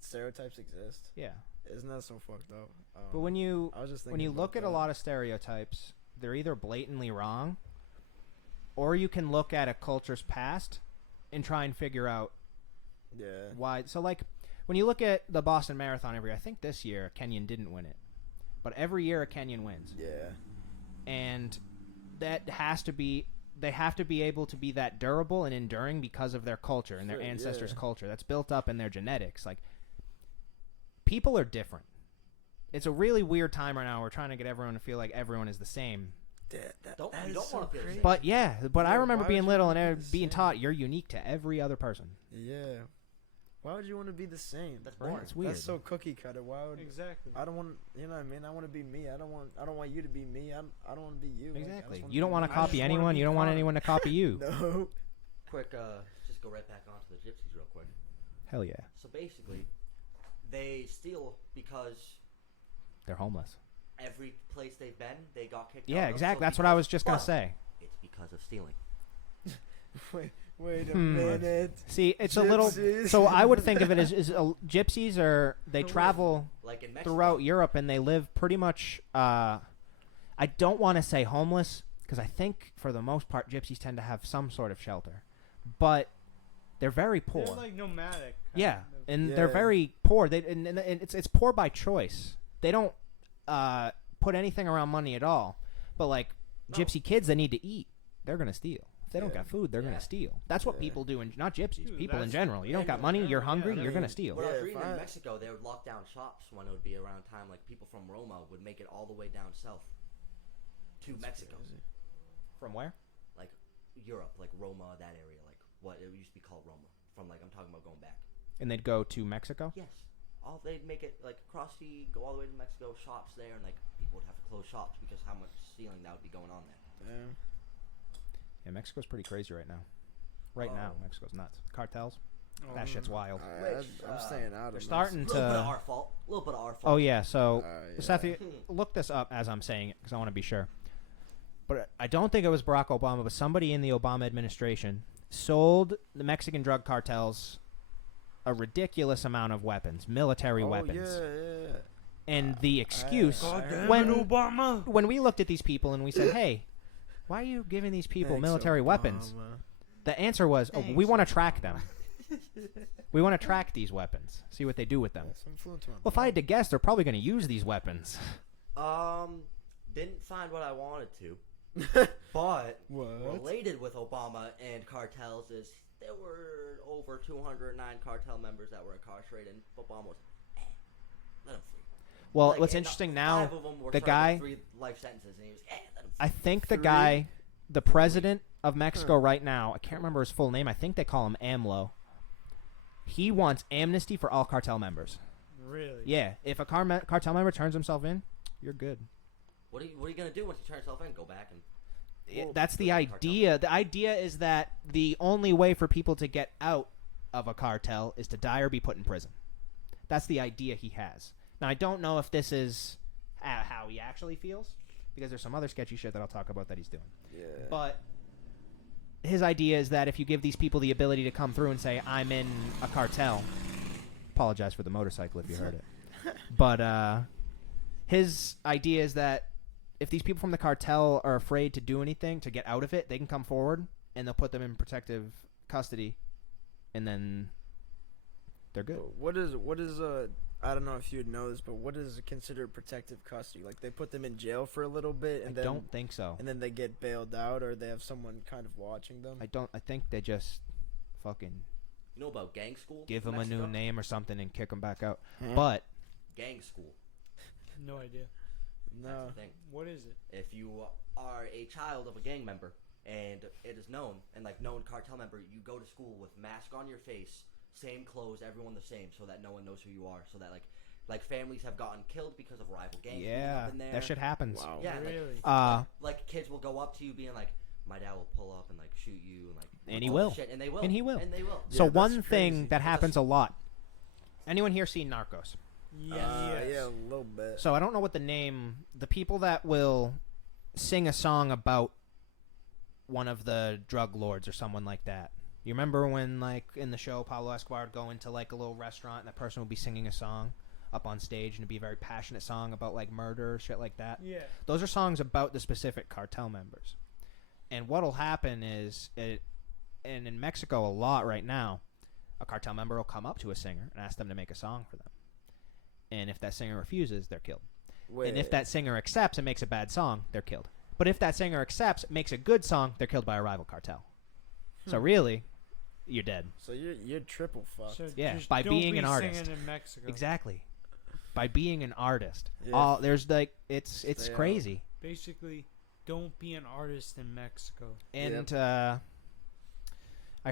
stereotypes exist? Yeah. Isn't that so fucked up? But when you I was just when thinking you about look at a that. lot of stereotypes, they're either blatantly wrong, or you can look at a culture's past and try and figure out Yeah. why. So like when you look at the Boston Marathon I think this year a Kenyan didn't win it, but every year a Kenyan wins, Yeah. and that has to be. They have to be able to be that durable and enduring because of their culture and their Sure, ancestors' yeah. culture. That's built up in their genetics. Like, people are different. It's a really weird time right now. We're trying to get everyone to feel like everyone is the same. That Don't- that you is don't so wanna feel the crazy. same. But yeah, but I Yeah, remember why being would you little wanna and be the being same? taught you're unique to every other person. Yeah. Why would you want to be the same? That's Right, boring. it's weird. That's so cookie cutter. Why would Exactly. I don't want you know what I mean? I want to be me. I don't want you to be me. I don't want to be you. Like, I just Exactly. wanna You don't be want me. to I just copy wanna anyone. be You don't want Connor. anyone to copy you. No. Quick, just go right back onto the gypsies real quick. Hell yeah. So basically, they steal because They're homeless. every place they've been, they got kicked out Yeah, of. exactly. So That's what I because- was just going to but say. It's because of stealing. Wait a Hmm. minute. See, it's a little. Gypsies. So I would think of it as gypsies they The travel Like in Mexico. throughout Europe and they live pretty much. I don't want to say homeless because I think for the most part gypsies tend to have some sort of shelter, but they're very poor. They're like nomadic. kind Yeah, of. and Yeah. they're very poor. And it's poor by choice. They don't put anything around money at all. But like No. gypsy kids that need to eat, they're gonna steal. they don't Yeah. got food, they're Yeah. gonna steal. That's what Yeah. people do, not gypsies. Dude, People in that's- general. You don't got yeah, money, you're yeah, hungry, yeah. you're gonna steal. What I Yeah, was if reading in I- Mexico, they would lock down shops when it would be around time. Like people from Roma would make it all the way down south to Mexico, Crazy. From where? like Europe, like Roma, that area, like what it used to be called Roma. From like I'm talking about going back. And they'd go to Mexico. Yes, all they'd make it like across the go all the way to Mexico, shops there, and like people would have to close shops because how much stealing that would be going on there. Damn. Yeah, Mexico's pretty crazy right now. Right now, Oh. Mexico's nuts. Cartels, Oh, that shit's wild. I'm staying out of They're this. starting A little bit of to. our fault. A little bit of our fault. Oh yeah, so Yeah. Seth, look this up as I'm saying it because I want to be sure. But I don't think it was Barack Obama, but somebody in the Obama administration sold the Mexican drug cartels a ridiculous amount of weapons, military weapons. Yeah. And the excuse God damn when it, Obama. when we looked at these people and we said, "Hey, why are you giving these people Thanks, military Obama. weapons?" The answer was, "Oh, we Thanks, want to track them. We want to track these weapons, see what they do with them." That's influence on Well, if I had to guess, they're probably going to use these weapons. Didn't find what I wanted to, but What? related with Obama and cartels is there were over 209 cartel members that were incarcerated, and Obama was, let them free. Well, Like, what's and interesting 5 now, of them were the serving guy, 3 life sentences, and he was, let them free. I think the 3? guy, the president of Mexico right now, I can't remember his full name. I think they call him AMLO. He wants amnesty for all cartel members. Really? Yeah, if a cartel member turns himself in, you're good. What are you gonna do once you turn yourself in? Go back and That's the go to cartel. idea. The idea is that the only way for people to get out of a cartel is to die or be put in prison. That's the idea he has. Now, I don't know if this is how he actually feels, because there's some other sketchy shit that I'll talk about that he's doing. Yeah. But his idea is that if you give these people the ability to come through and say, "I'm in a cartel," apologize for the motorcycle if you heard it. But his idea is that if these people from the cartel are afraid to do anything to get out of it, they can come forward and they'll put them in protective custody, and then they're good. What is I don't know if you'd know this, but what is considered protective custody? Like they put them in jail for a little bit, and I then don't think so. and then they get bailed out, or they have someone kind of watching them. I think they just fucking You know about gang school? give in them a new Mexico? name or something and kick them back out. Huh? But Gang school. No idea. No. That's the thing. What is it? If you are a child of a gang member and it is known, and like known cartel member, you go to school with mask on your face, same clothes, everyone the same, so that no one knows who you are. So that like families have gotten killed because of rival gangs. beating yeah, up in there. that shit happens. Wow. Yeah, Really? like kids will go up to you being like, my dad will pull up and like shoot you and like And he all will. this shit, and they will, And he will. and they will. So Yeah, that's one thing crazy. that happens a lot. Anyone here seen Narcos? Yes. Yeah, a little bit. So I don't know what the people that will sing a song about one of the drug lords or someone like that. You remember when, like, in the show, Pablo Escobar would go into, like, a little restaurant and that person would be singing a song up on stage and it'd be a very passionate song about, like, murder or shit like that? Yeah. Those are songs about the specific cartel members. And what'll happen is, and in Mexico a lot right now, a cartel member will come up to a singer and ask them to make a song for them. And if that singer refuses, they're killed. Wait, And if that singer accepts and makes a bad song, they're killed. But if that singer accepts, makes a good song, they're killed by a rival cartel. So really, you're dead. so you're triple fucked. So Yeah, just by don't being be an artist. singing in Mexico. Exactly. By being an artist. Yeah. All there's like it's Stay out. crazy. Basically, don't be an artist in Mexico. And I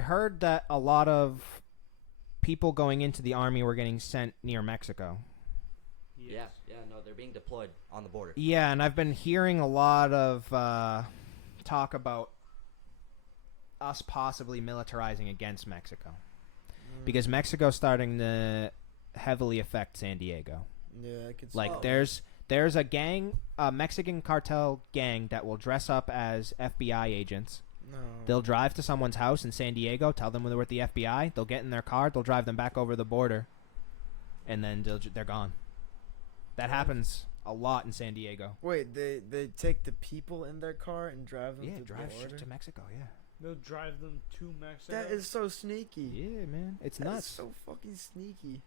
heard that a lot of people going into the army were getting sent near Mexico. Yes. Yeah, no, they're being deployed on the border. Yeah, and I've been hearing a lot of talk about us possibly militarizing against Mexico. Because Mexico's starting to heavily affect San Diego. Yeah, I could. Like, Oh. there's a gang, a Mexican cartel gang that will dress up as FBI agents. No. They'll drive to someone's house in San Diego, tell them they're with the FBI. They'll get in their car, they'll drive them back over the border, and then they're gone. That happens a lot in San Diego. Wait, they take the people in their car and drive them Yeah, to drive the shit border? to Mexico, yeah. They'll drive them to Mexico. That is so sneaky. Yeah, man. It's That is nuts. so fucking sneaky.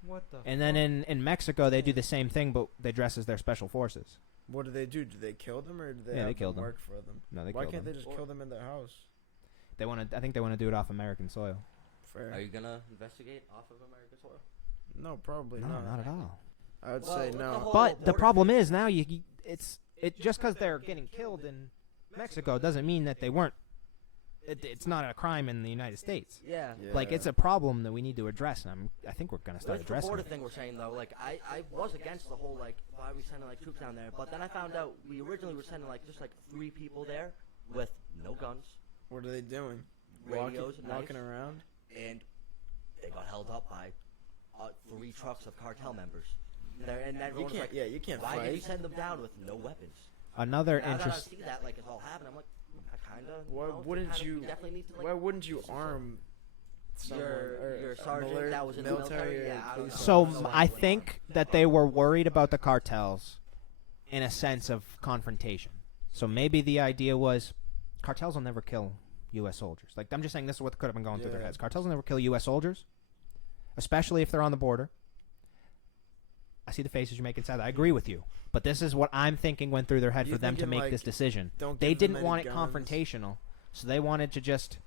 What the? And then in Mexico, they do the same thing, but they dress as their special forces. What do? Do they kill them, or do they Yeah, they have killed them them. work for them? No, they Why killed can't them. they just Or- kill them in their house? I think they want to do it off American soil. Fair. Are you gonna investigate off of American soil? No, probably No, not at all. I would Well, say with the no. whole But the border problem thing- is now it's just because they're getting killed in Mexico doesn't mean that they weren't. It's not a crime in the United States. Yeah. Like it's a problem that we need to address, and I think we're gonna start With the addressing border it. thing we're saying though, like I was against the whole like why are we sending like troops down there, but then I found out we originally were sending like just like 3 people there with no guns, What are they doing? radios, and Walking knives, around? and they got held up by 3 trucks of cartel members. And You everyone's can't. like, Yeah, you can't why did you fight. send them down with no weapons? Another Now that I interest. see that like it's all happening, I'm like, I kind of. Why wouldn't you? Definitely need to like. Why wouldn't you arm someone or your a sergeant that was in the military? or Yeah, I don't police know. So officer? I think that they were worried about the cartels, in a sense of confrontation. So maybe the idea was, cartels will never kill U.S. soldiers. Like I'm just saying, this is what could have been going through their Yeah. heads. Cartels will never kill U.S. soldiers, especially if they're on the border. I see the faces you're making, Seth. I agree with you, but this is what I'm thinking went through their head You for them to thinking, make like, this decision. don't They give them didn't any want it guns? confrontational, so they wanted to just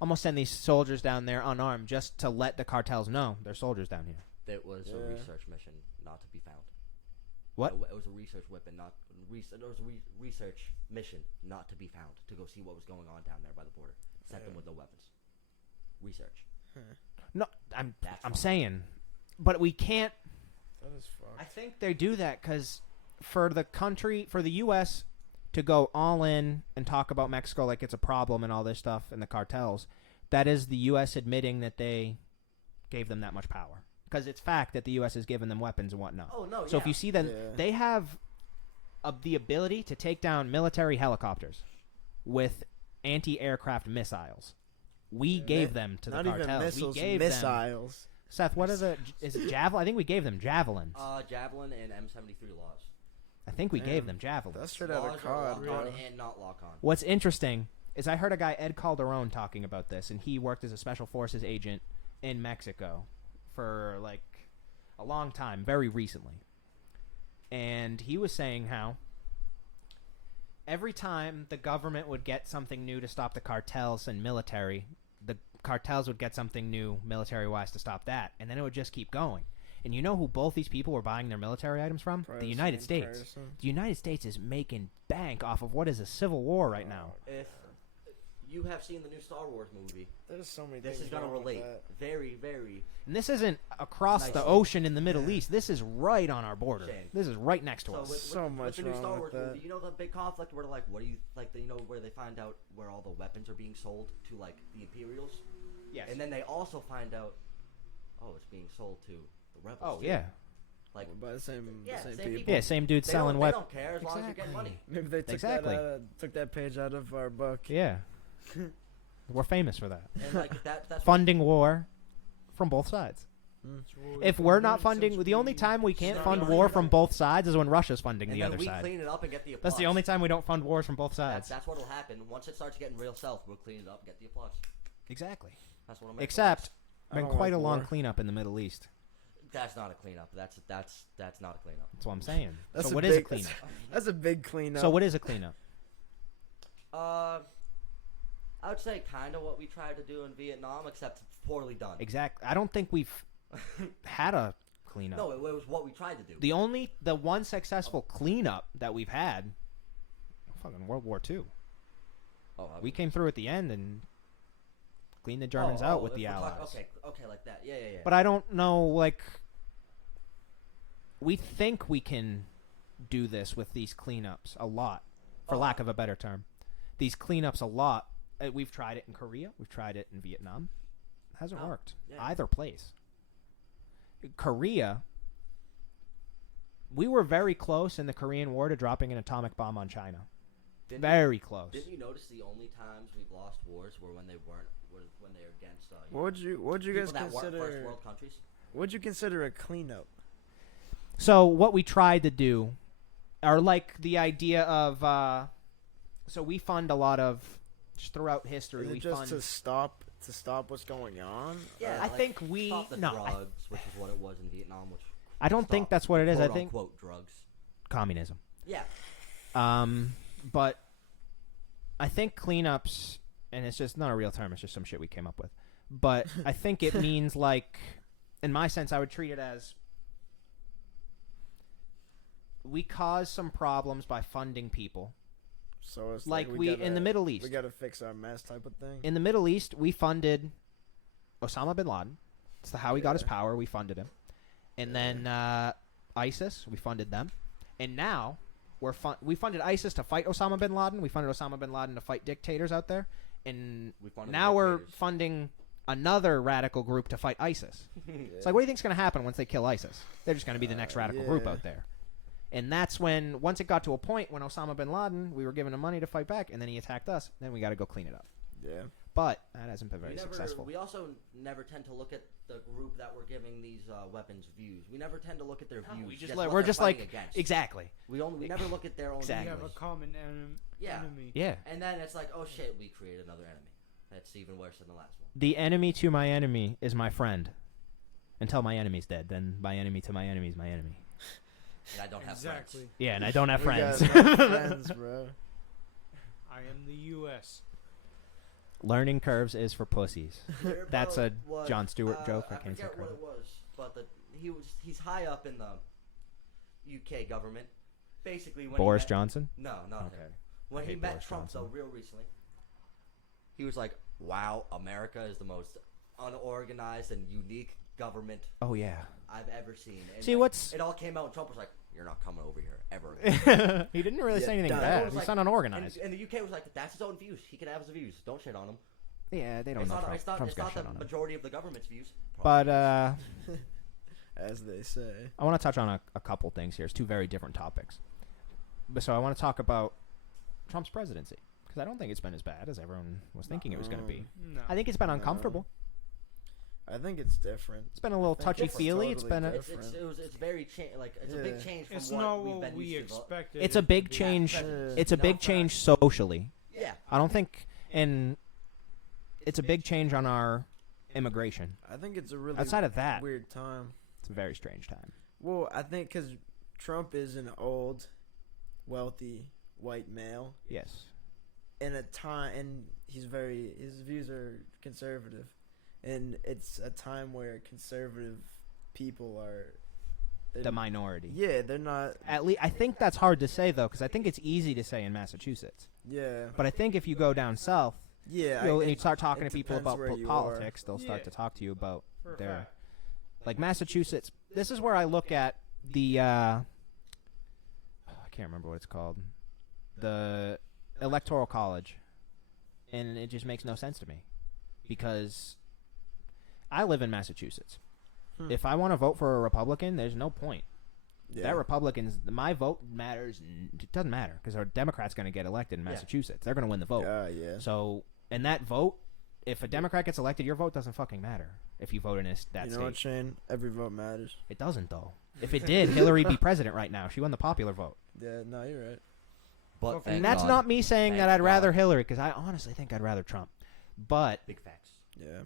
almost send these soldiers down there unarmed, just to let the cartels know there's soldiers down here. It was a Yeah. research mission, not to be found. What? It was a research weapon, not it was a research mission, not to be found, to go see what was going on down there by the border. Sent them with no weapons. Research. No, I'm That's I'm fine. saying, but we can't. That is fucked. I think they do that because for the country, for the U.S. to go all in and talk about Mexico like it's a problem and all this stuff and the cartels, that is the U.S. admitting that they gave them that much power. Because it's fact that the U.S. has given them weapons and whatnot. Oh no! So if you see them, Yeah. they have the ability to take down military helicopters with anti-aircraft missiles. We gave them to the Not even cartels. missiles, We gave them. missiles. Seth, what are the? Is it javelin? I think we gave them javelins. Javelin and M73 laws. I think we gave Damn. them javelins. That's straight out Laws of are COD, lock on bro. and not lock on. What's interesting is I heard a guy, Ed Calderon, talking about this, and he worked as a special forces agent in Mexico for like a long time, very recently. And he was saying how every time the government would get something new to stop the cartels and military, the cartels would get something new military-wise to stop that, and then it would just keep going. And you know who both these people were buying their military items from? The United States. The United States is making bank off of what is a civil war right now. If you have seen the new Star Wars movie, There's so many this things is gonna wrong with relate that. very, very. And this isn't across Nice. the ocean in the Middle East. This is right on our border. Shane. This is right next to So us. with, So with, much with the new wrong Star with Wars that. movie, you know the big conflict where they're like, what do you like? You know where they find out where all the weapons are being sold to like the Imperials, Yes. and then they also find out, oh, it's being sold to the rebels. Oh, too. yeah. Like By the same Yeah, same same people. people. Yeah, same dude they selling don't, weapons. They don't care as long as you're getting money. Maybe they took Exactly. took that page out of our book. Yeah. We're famous for that. And like that's Funding war from both sides. If we're not funding, the only time we can't Since fund we- war from both sides is when Russia's funding and the then other we side. clean it up and get the applause. That's the only time we don't fund wars from both sides. That's what'll happen once it starts getting real south. We'll clean it up and get the applause. Exactly. That's what I'm. Except, I been don't quite like a long war. cleanup in the Middle East. That's not a cleanup. That's not a cleanup. That's what I'm saying. That's So a what is a big- cleanup? That's a big cleanup. So what is a cleanup? I would say kind of what we tried to do in Vietnam, except poorly done. Exactly. I don't think we've had a cleanup. No, it was what we tried to do. The one successful cleanup that we've had, fucking World War II. Oh, We came through at the end and cleaned the Germans out with if the we're Allies. Okay, like that. Yeah. But I don't know, like, we think we can do this with these cleanups a lot, for Oh. lack of a better term. These cleanups a lot. We've tried it in Korea. We've tried it in Vietnam. It hasn't Oh, worked. yeah. Either place. Korea, we were very close in the Korean War to dropping an atomic bomb on China. Very close. Didn't you notice the only times we've lost wars were when they weren't when they were against What would you guys people that weren't first consider? world countries? What'd you consider a cleanup? So what we tried to do, or like the idea of, so we fund a lot of, just throughout history, Is we it just fund. to stop what's going on? Yeah, I like, think we stop the no. drugs, which is what it was in Vietnam. Which I don't think stopped that's what it is. I quote think unquote drugs. communism. Yeah, But I think cleanups and it's just not a real term. It's just some shit we came up with. But I think it means like, in my sense, I would treat it as we cause some problems by funding people. So it's Like like we gotta, in the Middle East. we gotta fix our mess type of thing. In the Middle East, we funded Osama bin Laden. That's how he got his power. We funded him. And then ISIS, we funded them. And now we funded ISIS to fight Osama bin Laden. We funded Osama bin Laden to fight dictators out there. And now we're funding another radical group to fight ISIS. It's like, what do you think's going to happen once they kill ISIS? They're just going to be the next radical group out there. And that's when, once it got to a point when Osama bin Laden, we were giving him money to fight back, and then he attacked us, then we got to go clean it up. Yeah. But that hasn't been very successful. We also never tend to look at the group that we're giving these weapons views. We never tend to look at their views. We're just like against. Exactly. We never look at their own. Exactly. We have a common enemy. Yeah. And then it's like, oh shit, we created another enemy. That's even worse than the last one. The enemy to my enemy is my friend. Until my enemy's dead, then my enemy to my enemy is my enemy. And I don't have friends. Yeah, and I don't have We friends. got no friends, bro. I am the U.S. Learning curves is for pussies. That's a Jon Stewart joke. I can't forget what it was, but he's high up in the UK government. Basically, when Boris Johnson? No, not Okay. him. When he met Trump, though, real recently, he was like, "Wow, America is the most unorganized and unique government Oh, yeah. I've ever seen." And See, like, it all came out, and Trump was like, "You're not coming over here ever." He didn't really say anything done. bad. Was He's like- not unorganized. And the UK was like, "That's his own views. He can have his views. Don't shit on him." Yeah, they don't know Trump. Trump's It's got not shit the on him. majority of the government's views. But As they say. I want to touch on a couple things here. It's two very different topics. But so I want to talk about Trump's presidency. Because I don't think it's been as bad as everyone was thinking it was going to be. No. I think it's been uncomfortable. I think it's different. It's been a little I think it's touchy-feely. It's totally been a... different. It's very it's a big Yeah. change from It's what not we've what been we used to. expected. It's a it to big be. change. Yeah. It's a big change socially. Yeah. I don't think... And it's a big change on our immigration. I think it's a really Outside of that, weird time. it's a very strange time. Well, I think because Trump is an old, wealthy white male Yes. in a time, and his views are conservative, and it's a time where conservative people are The minority. Yeah, they're not. At least I think that's hard to say though, because I think it's easy to say in Massachusetts. Yeah, But I think if you go down south, yeah. and you start talking it to people depends about where you politics, they'll start Yeah. to talk to you about For a their fact. like Massachusetts. This is where I look at the I can't remember what it's called, the Electoral College, and it just makes no sense to me because I live in Massachusetts. If I want to vote for a Republican, there's no point. Yeah. That Republicans, my vote matters. It doesn't matter because our Democrat's going to get elected in Massachusetts. They're going to win the vote. Yeah. So, and that vote, if a Democrat gets elected, your vote doesn't fucking matter if you vote in that You know state. what, Shane? Every vote matters. It doesn't, though. If it did, Hillary'd be president right now. She won the popular vote. Yeah, no, you're right. But And thank And that's God. not me saying Thank that I'd rather God. Hillary, because I honestly think I'd rather Trump. But Big facts. Yeah.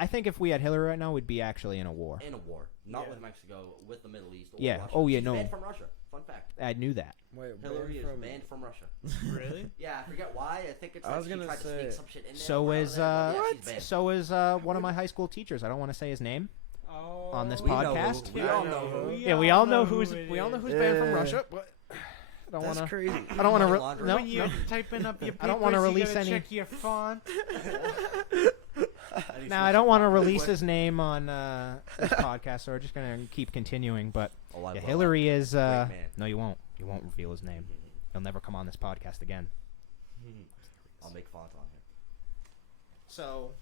I think if we had Hillary right now, we'd be actually in a war. In a war, not Yeah. with Mexico, with the Middle East. Or Yeah. Russia. Oh, yeah, She's no. banned from Russia. Fun fact. I knew that. Wait, Hillary is banned from Russia. Really? Yeah, I forget why. I think it's I like was she gonna tried to say- sneak some shit in there. So or is whatever, but yeah, she's banned. so is one of my high school teachers. I don't want to say his name Oh, on this We know podcast. who- we all know who. Yeah, we all know who who's it we all know is. who's banned from Yeah. Russia. But I don't That's want to. crazy. I don't want Money to. laundering. No, When you're no. typing up your papers, I don't wanna you release gotta any- check your font. Now I don't want to release his name on this podcast, so we're just gonna keep continuing. But Oh, I yeah, will. Hillary is. Great man. No, you won't. You won't reveal his name. He'll never come on this podcast again. I'll make font on him. So.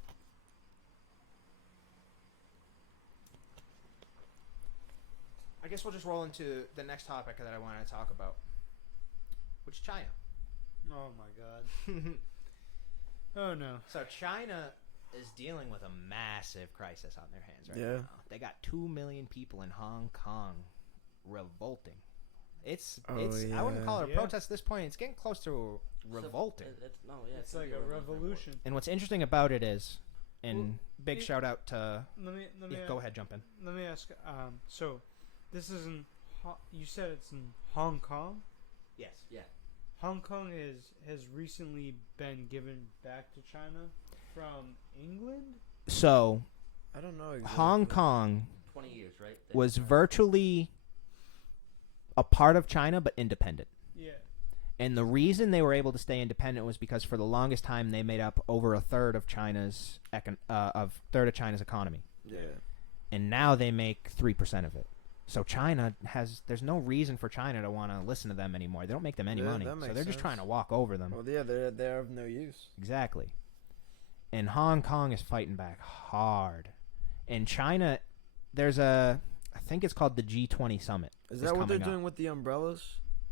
I guess we'll just roll into the next topic that I wanted to talk about, which is China. Oh my god. Oh no. So China is dealing with a massive crisis on their hands right Yeah. now. They got 2 million people in Hong Kong revolting. It's Oh, I wouldn't call it a yeah. protest at this point. It's getting close to revolting. It's like a revolution. And what's interesting about it is, and Well, big it- shout out to Let me go ahead, jump in. Let me ask. So, this is in. You said it's in Hong Kong. Yes. Yeah. Hong Kong has recently been given back to China from England. So I don't know exactly. Hong Kong 20 years, right? was virtually a part of China but independent. Yeah. And the reason they were able to stay independent was because for the longest time they made up over a third of China's economy. Yeah. And now they make 3% of it. So China there's no reason for China to want to listen to them anymore. They don't make them any Yeah, money. that So makes they're just sense. trying to walk over them. Well, yeah, they're of no use. Exactly. And Hong Kong is fighting back hard. And China, I think it's called the G20 summit. Is that what they're coming up. doing with the umbrellas?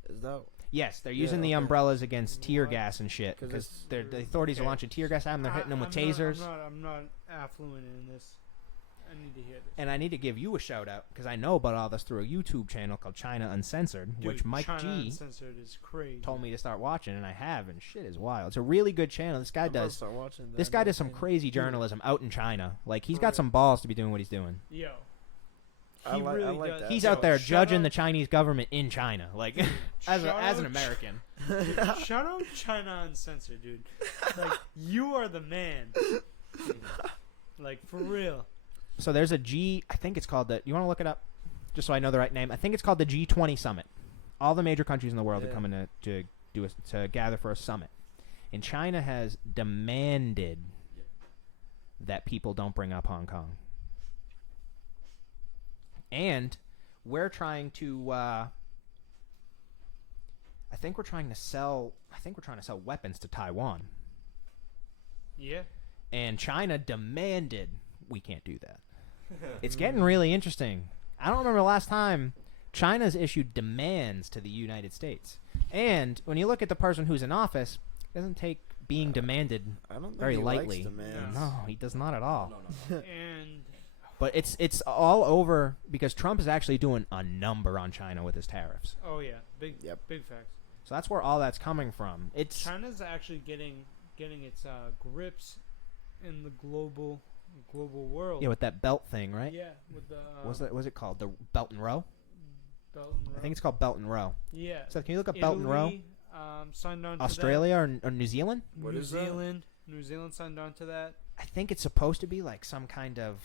Is that? Yes, they're Yeah, using the okay. umbrellas against tear What? gas and shit 'Cause because it's- the authorities are Okay. launching tear gas at them. They're hitting them with tasers. I'm not affluent in this. I need to hear this. And I need to give you a shout out because I know about all this through a YouTube channel called China Uncensored, Dude, which Mike China G Uncensored is crazy. told me to start watching, and I have, and shit is wild. It's a really good channel. This guy I'm about to does. start watching that This guy now, does some too. crazy journalism out in China. Like he's For got real. some balls to be doing what he's doing. Yo. I like does. that. He's Yo, out there shout judging out- the Chinese government in China, like as shout an out- American. Shout out China Uncensored, dude. Like, you are the man. Like, for real. So there's a I think it's called you want to look it up, just so I know the right name. I think it's called the G20 summit. All the major countries in the world are Yeah. coming to gather for a summit, and China has demanded that people don't bring up Hong Kong, and we're trying to. I think we're trying to sell weapons to Taiwan, Yeah. and China demanded we can't do that. It's getting really interesting. I don't remember the last time China's issued demands to the United States. And when you look at the person who's in office, it doesn't take being demanded I don't think very he lightly. likes demands. No, he does not at all. No. And But it's all over because Trump is actually doing a number on China with his tariffs. oh yeah, big Yep. big facts. So that's where all that's coming from. It's China's actually getting its grips in the global world. with that belt thing, right? Yeah, with the Was it called the Belt and Row? Belt and Road. I think it's called Belt and Row. Yeah. So can you look up Belt and Row? Italy, signed on Australia or New Zealand? to that. What New is that? Zealand. New Zealand signed on to that. I think it's supposed to be like some kind of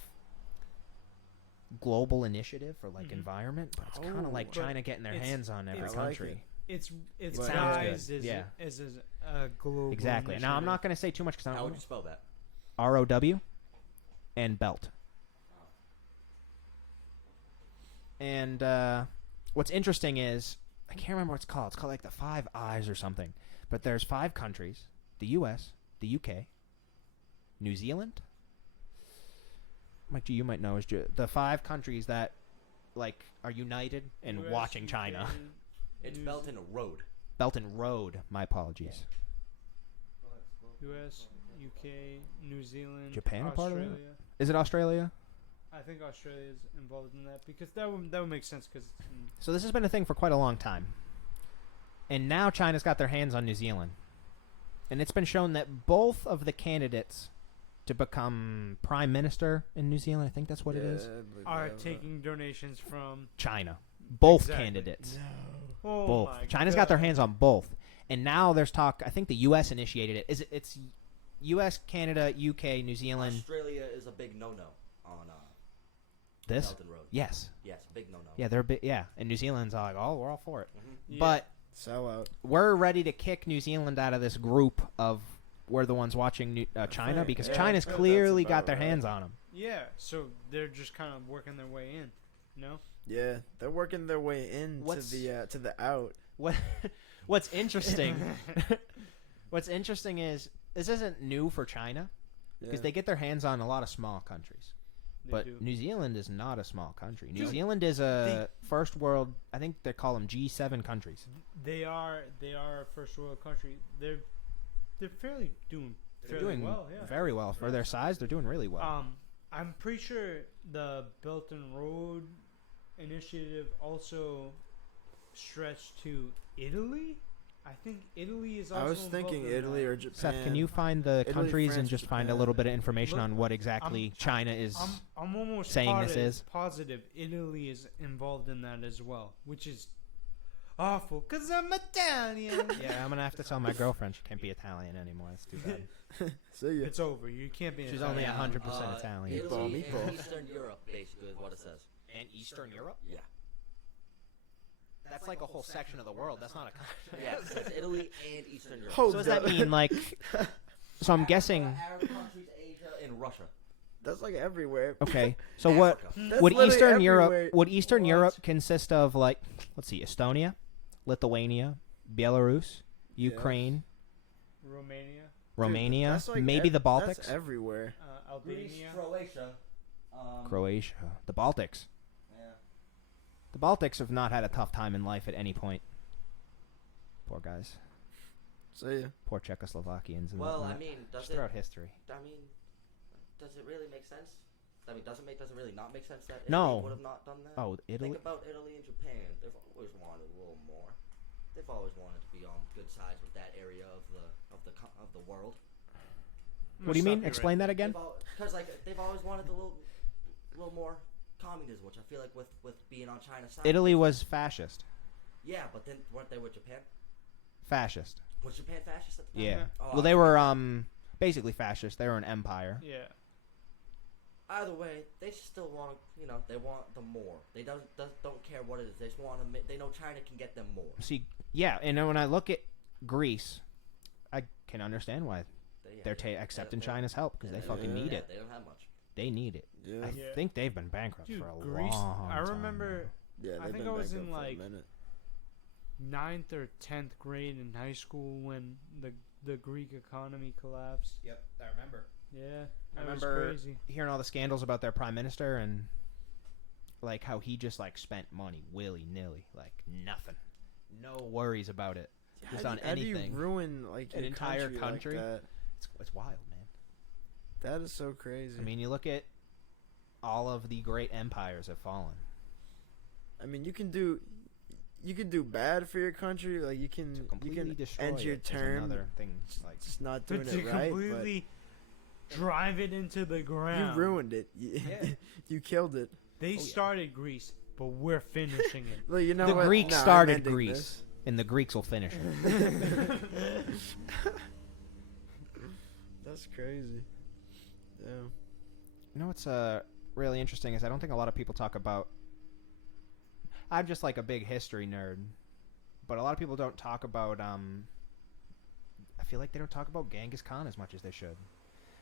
global initiative for like Mhm. environment, but it's kind Oh. of like But China getting their it's- hands on every it's- I like country. It's It sounds guised good. as Yeah. as a global Exactly. Now I'm initiative. not going to say too much because I How would don't you spell that? ROW and belt. And what's interesting is I can't remember what it's called. It's called like the Five Eyes or something. But there's 5 countries: the U.S., the U.K., New Zealand. Mike G, you might know is the 5 countries that like are united in US, watching UK, China. It's New Belt and Road. Belt and Road. My apologies. U.S., UK, New Zealand, Japan a part of that? Australia. Is it Australia? I think Australia is involved in that because that would make sense because So this has been a thing for quite a long time. And now China's got their hands on New Zealand. And it's been shown that both of the candidates to become prime minister in New Zealand, I think that's what it is, are taking donations from China. Both Exactly. candidates. oh Both. my China's God. got their hands on both. And now there's talk, I think the US initiated it. It's US, Canada, UK, New Zealand. Australia is a big no-no on This? Belt and Road. Yes. Yes, big no-no. Yeah, they're big. Yeah, and New Zealand's all like, oh, we're all for it. Mhm. Yeah. But Sell out. we're ready to kick New Zealand out of this group of we're the ones watching China think- because yeah, China's I feel clearly that's got about their right. hands on them. Yeah, so they're just kind of working their way in. No. Yeah, they're working their way in What's- to the out. What What's interesting? What's interesting is this isn't new for China because Yeah. they get their hands on a lot of small countries. They But do. New Zealand is not a small country. New Dude, Zealand is a first world. I think they call them G7 countries. They are a first world country. They're fairly doing They're fairly doing well. Yeah. very well for their size. They're doing really well. I'm pretty sure the Belt and Road initiative also stretched to Italy. I think Italy is also I was thinking involved in Italy that. or Japan. Seth, can you find the Italy, countries and France, just find a Japan. little bit of information Look, on what exactly I'm- China is? I'm almost saying this is? positive Italy is involved in that as well, which is awful because I'm Italian. Yeah, I'm gonna have to tell my girlfriend she can't be Italian anymore. That's too bad. See ya. It's over. You can't be. She's Italian. only 100% Italian. Italy Meatball. and Eastern Europe, basically, is what it says. And Eastern Europe? Yeah. That's like a whole section of the world. That's not a country. Yeah, it says Italy and Eastern Europe. Hold So does that up. mean like? So I'm guessing. Arab countries, Asia, and Russia. That's like everywhere. Okay. So what Africa. That's would literally Eastern Europe? everywhere. Would Eastern What? Europe consist of like? Let's see, Estonia, Lithuania, Belarus, Ukraine, Romania, Romania, That's like maybe the Baltics, That's everywhere. Greece, Albania. Croatia. Croatia, the Baltics. Yeah. The Baltics have not had a tough time in life at any point. Poor guys. See ya. Poor Czechoslovakians. And Well, I whatnot. mean, does Just it? throughout history. Does it really make sense? I mean, does it really not make sense that Italy No. would have not done that? Oh, Italy. Think about Italy and Japan. They've always wanted a little more. They've always wanted to be on good sides with that area of the world. What do you mean? Explain that again. Because they've always wanted a little more communism, which I feel like with being on China's side. Italy was fascist. Yeah, but then weren't they with Japan? Fascist. Was Japan fascist at the time? Yeah. Oh, Well, they were basically fascist. They were an empire. Yeah. Either way, they still want they want the more. They don't care what it is. They just want to. They know China can get them more. See, yeah, and then when I look at Greece, I can understand why they're accepting China's help because they fucking need it. They don't have much. They need it. Yeah. I Yeah. think they've been bankrupt Dude, for a Greece. long I time. remember Yeah, I they've think been I was bankrupt in, for a like, minute. 9th or 10th grade in high school when the Greek economy collapsed. Yep, I remember. Yeah, I that was remember crazy. hearing all the scandals about their prime minister and like how he just like spent money willy nilly, like nothing, no worries about it, just on How do anything. you ruin like An your entire country? Like that? It's wild, man. That is so crazy. I mean, you look at all of the great empires have fallen. you can do bad for your country. Like you To can completely destroy end your it is term. another thing. Like Just not But doing to it right. completely drive it into the But ground. you ruined it. You, Yeah. you killed it. They yeah. started Greece, but we're finishing it. Well, you know the what? Greeks No, I'm started ending Greece, this. and the Greeks will finish it. That's crazy. Yeah. You know what's really interesting is I don't think a lot of people talk about. I'm just like a big history nerd, but a lot of people don't talk about. I feel like they don't talk about Genghis Khan as much as they should.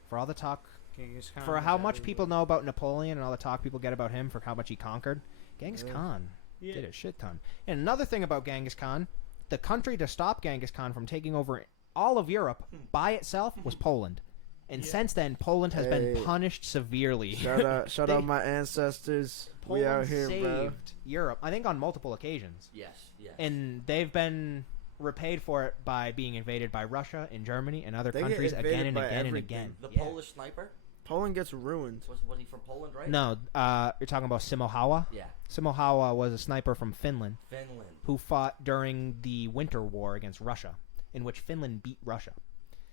For all the talk, Genghis Khan for was how much everywhere. people know about Napoleon and all the talk people get about him, for how much he conquered, Genghis Yeah. Khan Yeah. did a shit ton. And another thing about Genghis Khan, the country to stop Genghis Khan from taking over all of Europe by itself was Poland. And Yeah. since then, Poland has been Hey. punished severely. Shout out my ancestors. We out Poland here, saved bro. Europe, I think, on multiple occasions. Yes. And they've been repaid for it by being invaded by Russia and Germany and other They get countries invaded again and by again and everything. again. The Yeah. Polish sniper Poland gets ruined. was he from Poland, right? No, you're talking about Simohawa? Yeah. Simohawa was a sniper from Finland Finland. who fought during the Winter War against Russia, in which Finland beat Russia.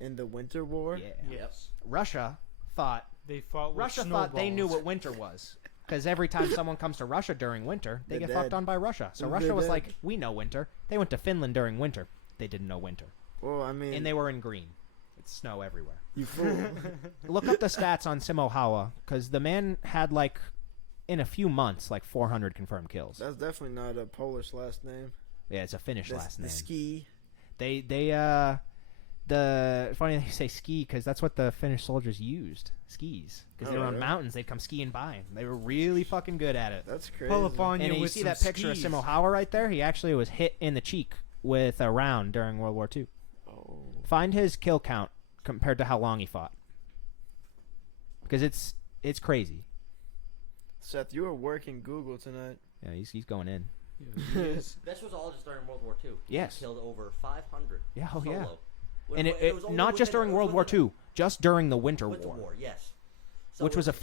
In the Winter War? Yeah. Yes. Russia thought They fought with Russia thought they knew snowballs. what winter was. Because every time someone comes to Russia during winter, they They're get fucked dead. on by Russia. So They're Russia was dead. like, we know winter. They went to Finland during winter. They didn't know winter. Well, I mean, And they were in green. It's snow everywhere. you fool. Look up the stats on Simohawa, because the man had, like, in a few months, like 400 confirmed kills. That's definitely not a Polish last name. Yeah, it's a Finnish That's last the name. ski. Funny they say ski, because that's what the Finnish soldiers used. Skis. Because they Oh, were on really? mountains, they'd come skiing by. They were really fucking good at it. That's crazy. Pull up on And you you with see some that picture skis. of Simohawa right there? He actually was hit in the cheek with a round during World War II. Oh. Find his kill count compared to how long he fought. Because it's crazy. Seth, you were working Google tonight. Yeah, he's going in. Yeah, he is. This was all just during World War II. Yes. He killed over 500. Yeah, oh solo. yeah. When- And when- it was only not just within- during it was World War within II, just during the Winter Winter War, War, yes. So which was it-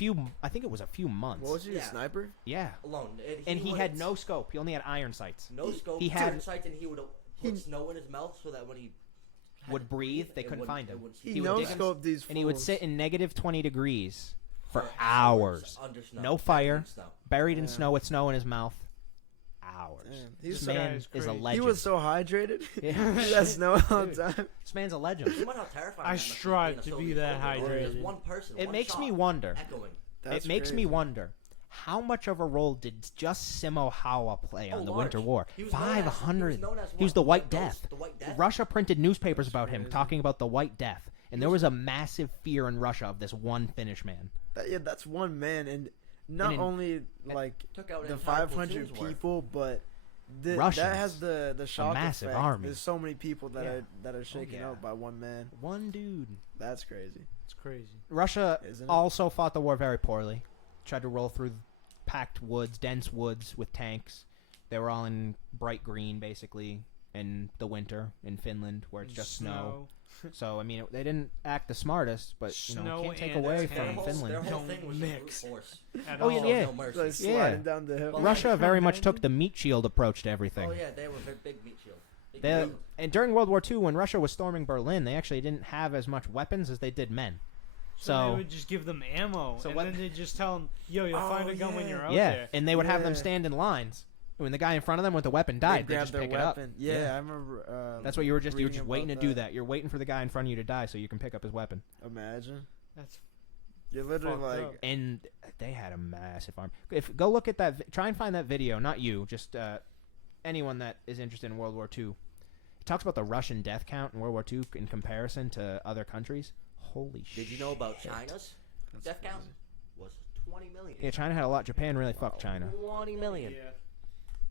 I think it was a few months. What was he, a Yeah. sniper? Yeah. alone. And he would- had no scope. He only had iron sights. no scope. he had- had sights, and he would put snow in his mouth so that when he had Would to breathe, they it couldn't wouldn't- find it him. wouldn't He He would no dig him- scoped these fools. And he would sit in negative 20 degrees for For hours. under snow, No buried fire. in snow. Buried in Yeah. snow with snow in his mouth. hours. Damn. This He's guy man is is a crazy. legend. He was so hydrated. Yeah. He had snow all the time. This man's a legend. Think about how terrifying I that must be strive being a to be Soviet that soldier. There's hydrated. one person, It one makes me shot wonder. echoing. That's It makes me crazy. wonder how much of a role did just Simo Hawa play on the large. Winter War? He was known as- 500. He was, known as He was what? the White Ghost, Death. The White Death. Russia printed newspapers That's about him crazy. talking about the White Death, and there was a massive fear in Russia of this one Finnish man. Yeah, that's one man, and not And only like Took out the entire 500 platoons worth. people, but that Russians. has the shock massive effect. army. There's so many people that Yeah. are shaken yeah. up by one man. One dude. That's crazy, It's crazy. Russia isn't it? also fought the war very poorly. Tried to roll through packed woods, dense woods with tanks. They were all in bright green, basically, in the winter in Finland, where it's just snow. So, I mean, they didn't act the smartest, but, Snow can't take and away tanks. from Their whole Finland. thing Don't was mix. brute force. At Oh, yeah, all. yeah. No mercy. Like Yeah. sliding down the hill. Well, Russia very much imagine- took the meat shield approach to everything. Oh yeah, they were a big meat shield. Big They, meat. and during World War II, when Russia was storming Berlin, they actually didn't have as much weapons as they did men. So So- they would just give them ammo, So and what- then they just tell them, "Yo, you'll find a gun when yeah. you're out Yeah, there." and they would have them Yeah. stand in lines. When the guy in front of them with the weapon They died, they grab just their pick it up. weapon. Yeah, I remember. That's what you were just reading waiting to about do that. that. You're waiting for the guy in front of you to die so you can pick up his weapon. Imagine. That's You're literally fucked like, up. And they had a massive army. If go look at that, try and find that video. Not you, just anyone that is interested in World War II. It talks about the Russian death count in World War II in comparison to other countries. Holy shit! Did you know about China's that's death count? crazy. Was 20 million. Yeah, China had a lot. Japan really fucked China. 20 million. yeah.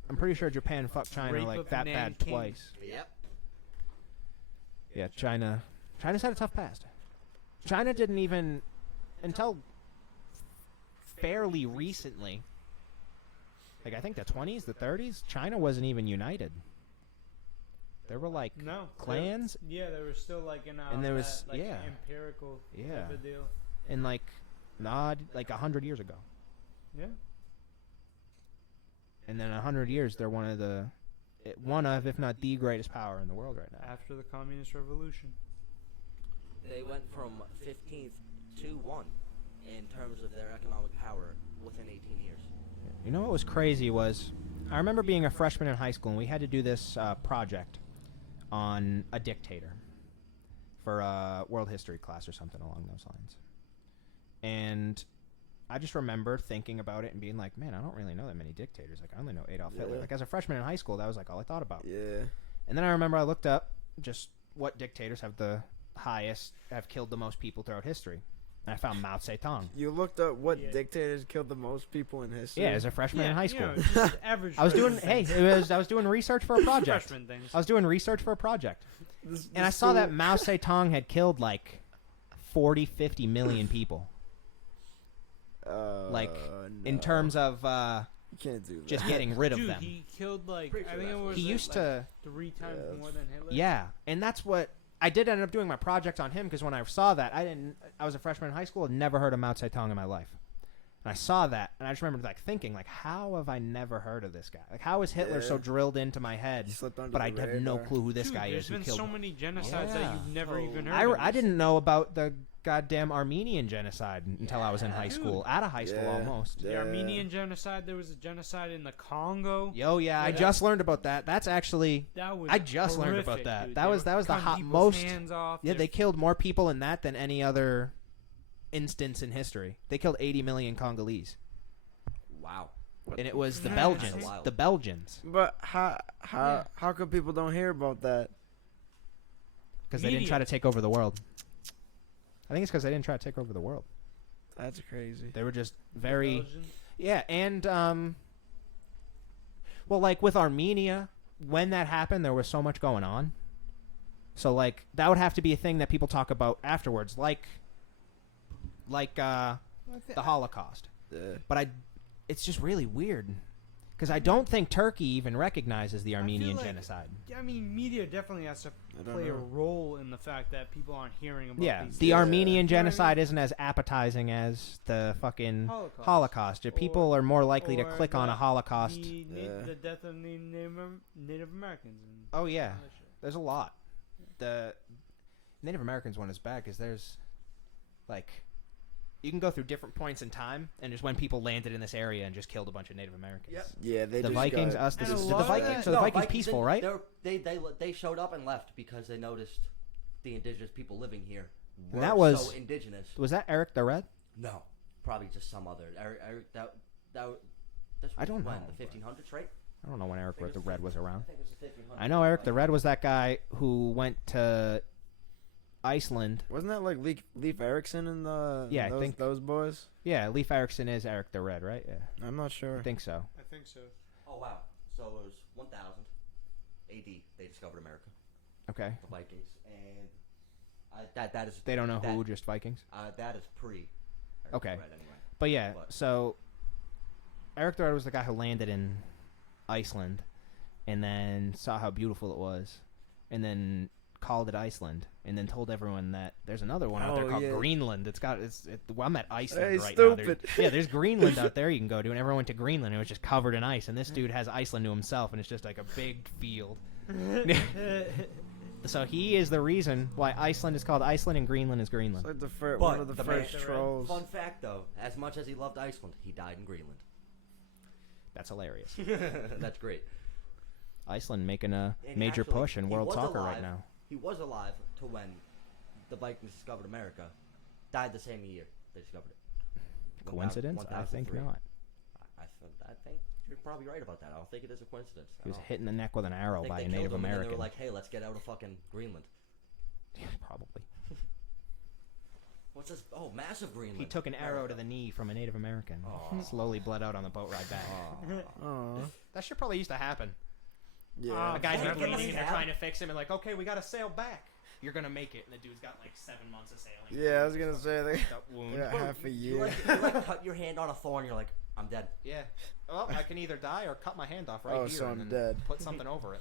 I'm pretty sure Japan fucked China Rape like of that bad Nanking. twice. Yep. Yeah, China's had a tough past. China didn't even until fairly recently. Like I think the 20s, the 30s, China wasn't even united. There were like No clans Yeah, they were still like in And there that, was- like, yeah. empirical Yeah. type of deal. in like 100 years ago. Yeah. And then 100 years, they're one of, if not the greatest power in the world right now. After the communist revolution. They went from 15th to 1 in terms of their economic power within 18 years. You know what was crazy was, I remember being a freshman in high school and we had to do this project on a dictator for a world history class or something along those lines. And I just remember thinking about it and being like, man, I don't really know that many dictators. Like, I only know Adolf Hitler. Yeah. Like, as a freshman in high school, that was like all I thought about. Yeah. And then I remember I looked up just what dictators have killed the most people throughout history. And I found Mao Zedong. You looked up what Yeah. dictators killed the most people in history. Yeah, as a freshman in high school. You know, just average I was doing freshman I was doing research for a project. freshman things. I was doing research for a project. This And I saw that school- Mao Zedong had killed like 40, 50 million people. Like, in no. terms of You can't do that. just getting rid of Dude, them. he killed like Pretty I sure think it that's what was He like, used to, 3 times Yeah, more than Hitler. yeah. And that's what, I did end up doing my project on him because when I saw that, I was a freshman in high school, had never heard of Mao Zedong in my life. And I saw that, and I just remember like thinking, like, how have I never heard of this guy? Like, how is Hitler so Yeah. drilled into my head, He slipped under but I the have no radar. clue who this Dude, guy there's is who been killed so him? many genocides Yeah. that you've never even heard of. I didn't know about the goddamn Armenian genocide until I was in high Dude. school, out of high school Yeah. almost. The Yeah. Armenian genocide. There was a genocide in the Congo. Yo, yeah, I Yeah. just learned about that. That's actually, That was I just learned about horrific, that. dude. That They was were the cutting hot people's most. hands off. Yeah, they killed more people in that than any other instance in history. They killed 80 million Congolese, Wow. and it was the Yeah, Belgians. that's wild. The Belgians, But how come people don't hear about that? because they didn't try to take over the world. I think it's because they didn't try to take over the world. That's crazy. They were just very. Belgians. Yeah, and well, like with Armenia, when that happened, there was so much going on. So like that would have to be a thing that people talk about afterwards, like the Holocaust. Yeah. But it's just really weird because I don't think Turkey even recognizes the Armenian like- genocide. I mean, media definitely has to I don't play a know. role in the fact that people aren't hearing about Yeah, these the Yeah. Armenian You know what I genocide mean? isn't as appetizing as the fucking Holocaust. Holocaust. People are more likely to or click on a the- Holocaust. Yeah. The death of Native Americans. And Oh yeah, all that shit. there's a lot. The Native Americans one is bad because there's like you can go through different points in time, and just when people landed in this area and just killed a bunch of Native Americans. Yep. Yeah, they The just Vikings, got- us, the, And a the lot of Vikings. that- So the No, Vikings peaceful, right? They showed up and left because they noticed the indigenous people living here And were that was- so indigenous. Was that Eric the Red? No, probably just some other. Eric that this was I don't when, know, the 1500s, right? I don't know when Eric I think the it's Red was around. I think it was the 1500s. I know Eric the Red was that guy who went to Iceland. Wasn't that like Leif Erikson and the Yeah, I those, think- those boys? Yeah, Leif Erikson is Eric the Red, right? Yeah, I'm not sure. I think so. I think so. Oh wow! So it was 1000 A.D. They discovered America, Okay. the Vikings, and that is They don't know that, who, just Vikings. That is pre. Eric Okay. the Red anyway. But yeah, But- so Eric the Red was the guy who landed in Iceland and then saw how beautiful it was and then called it Iceland and then told everyone that there's another one out there Oh, called yeah. Greenland. Well, I'm at Iceland Hey, right now. stupid. There's Greenland out there you can go to, and everyone went to Greenland and it was just covered in ice, and this dude has Iceland to himself and it's just like a big field. So he is the reason why Iceland is called Iceland and Greenland is It's Greenland. like But one of the the first man- trolls. Fun fact though, as much as he loved Iceland, he died in Greenland. That's hilarious. That's great. Iceland making a And major actually, push in he world was soccer right alive. now. He was alive to when the Vikings discovered America. Died the same year they discovered it. Coincidence? I think 1003. not. I think you're probably right about that. I don't think it is a coincidence. He was I don't. hit in the neck with an I arrow think by they a killed Native him and then American. They were like, "Hey, let's get out of fucking Greenland." Yeah, probably. What's this? Oh, massive Greenland. He took an arrow to the knee from a Native American. Aw. Slowly bled out on the boat ride back. Aw. That shit probably used to happen. Yeah. A guy's Yeah, been bleeding and they're yeah. trying to fix him and like, okay, we gotta sail back. You're gonna make it. And the dude's got like 7 months of sailing. Yeah, I was gonna say they That wound. got half a You year. like cut your hand on a thorn. You're like, I'm dead. Yeah. Well, I can either die or cut my hand off right Oh, here so and I'm then dead. put something over it.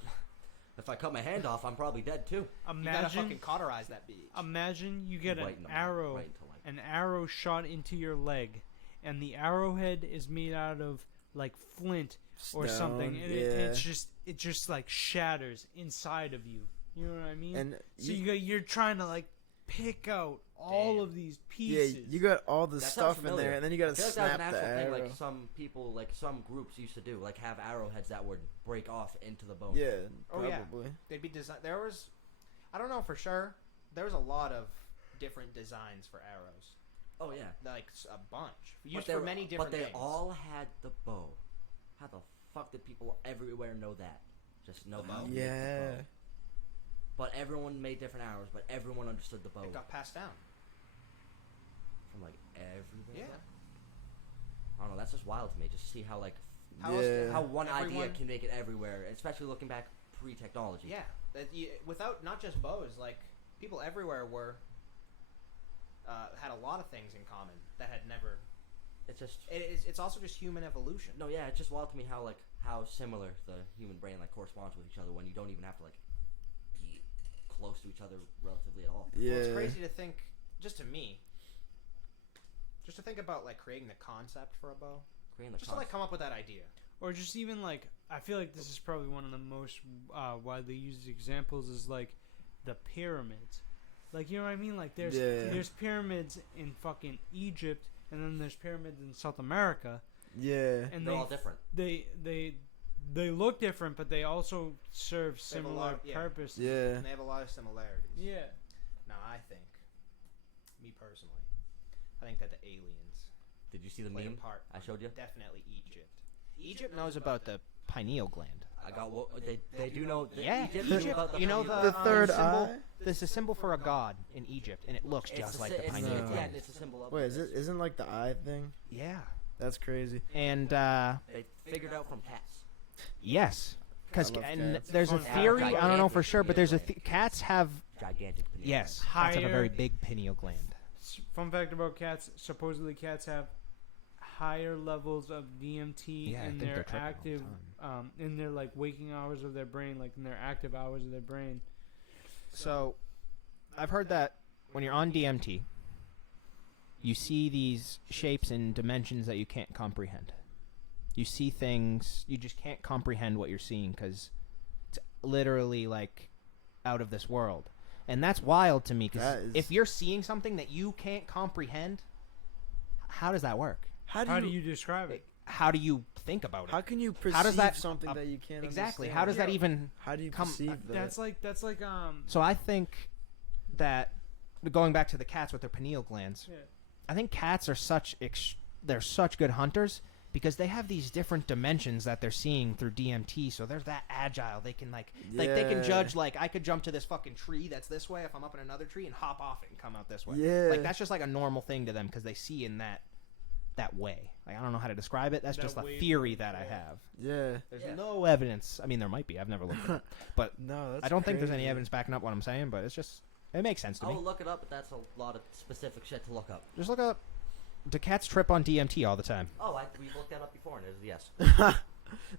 If I cut my hand off, I'm probably dead too. You gotta Imagine, fucking cauterize that bitch. imagine you get Right an into- arrow, right into life. an arrow shot into your leg, and the arrowhead is made out of like flint or something, Stone, and it just like shatters inside of you. You know what I mean? And so you're trying to like pick out all Damn. of these yeah, pieces. you got all the That sounds stuff in familiar. there, and then you I gotta feel like that was snap an the actual arrow. thing, like some people, like some groups used to do, like have arrowheads that would break off into the bone. Yeah, Oh, yeah. probably. They'd be designed. There was, I don't know for sure. There was a lot of different designs for arrows, Oh yeah. like a bunch, But used they for were- many different But they things. all had the bow. How the fuck did people everywhere know that? Just know how to make the Yeah. bow. But everyone made different arrows. But everyone understood the bow It got passed down. from like everywhere. Yeah. I don't know. That's just wild to me. Just to see how like How else did- Yeah. how one idea Everyone- can make it everywhere. Especially looking back pre-technology. Yeah, without not just bows, like people everywhere were had a lot of things in common that had never. It's just It's also just human evolution. no. Yeah. It's just wild to me how like how similar the human brain like corresponds with each other when you don't even have to like be close to each other relatively at all. Yeah. Well, it's crazy to think, just to me, just to think about like creating the concept for a bow, Creating the just to like come up with that idea. or just even like, I feel like this is probably one of the most widely used examples is like the pyramids. Like, you know what I mean? Like there's Yeah. there's pyramids in fucking Egypt, and then there's pyramids in South America, Yeah. and They're all different. they look different, but they also serve They have a similar lot- yeah. purposes. Yeah. And they have a lot of similarities. Yeah. Now, I think, me personally, I think that the aliens Did you see the played a meme part. I showed you? Definitely Egypt. Egypt knows about the pineal gland. I got what they do know. Yeah, Egypt knew Egypt. about You know pineal The gland. third symbol. eye? There's a symbol for a god in Egypt, and it looks It's just a like sy- the it's pineal No. Yeah, gland. it's a symbol of. Wait, isn't like the eye thing? Yeah. That's crazy. And They figured out from cats. yes, because I love and cats. there's a Fun theory. fact. I don't know for sure, but there's a Gigantic cats have Gigantic. pineal yes, gland. cats have a very Higher- big pineal gland. Fun fact about cats: supposedly cats have higher levels of DMT Yeah, I in think they're their tripping all the active, in their like waking hours of their brain, like in their active hours of their brain. So, I've heard that when you're on DMT, you see these shapes and dimensions that you can't comprehend. You see things, you just can't comprehend what you're seeing because it's literally like out of this world. And that's wild to me That because is- if you're seeing something that you can't comprehend, how does that work? How do you describe it? How do you think about it? How can you How does perceive that- something that you can't Exactly. understand? How does that Yeah. even How do you come- perceive that? That's like So I think that going back to the cats with their pineal glands, Yeah. I think cats are they're such good hunters because they have these different dimensions that they're seeing through DMT. So they're that agile. They can like they can Yeah. judge like I could jump to this fucking tree that's this way if I'm up in another tree and hop off it and come out this way. Yeah. Like that's just like a normal thing to them because they see in that way. Like I don't know how to describe it. That's That just a way theory of- that I yeah. have. Yeah. There's Yeah. no evidence. I mean, there might be. I've never looked it up. But No, that's I don't think there's any crazy. evidence backing up what I'm saying, but it makes sense to I me. will look it up, but that's a lot of specific shit to look up. Just look up, do cats trip on DMT all the time? Oh, we've looked that up before, and it is yes.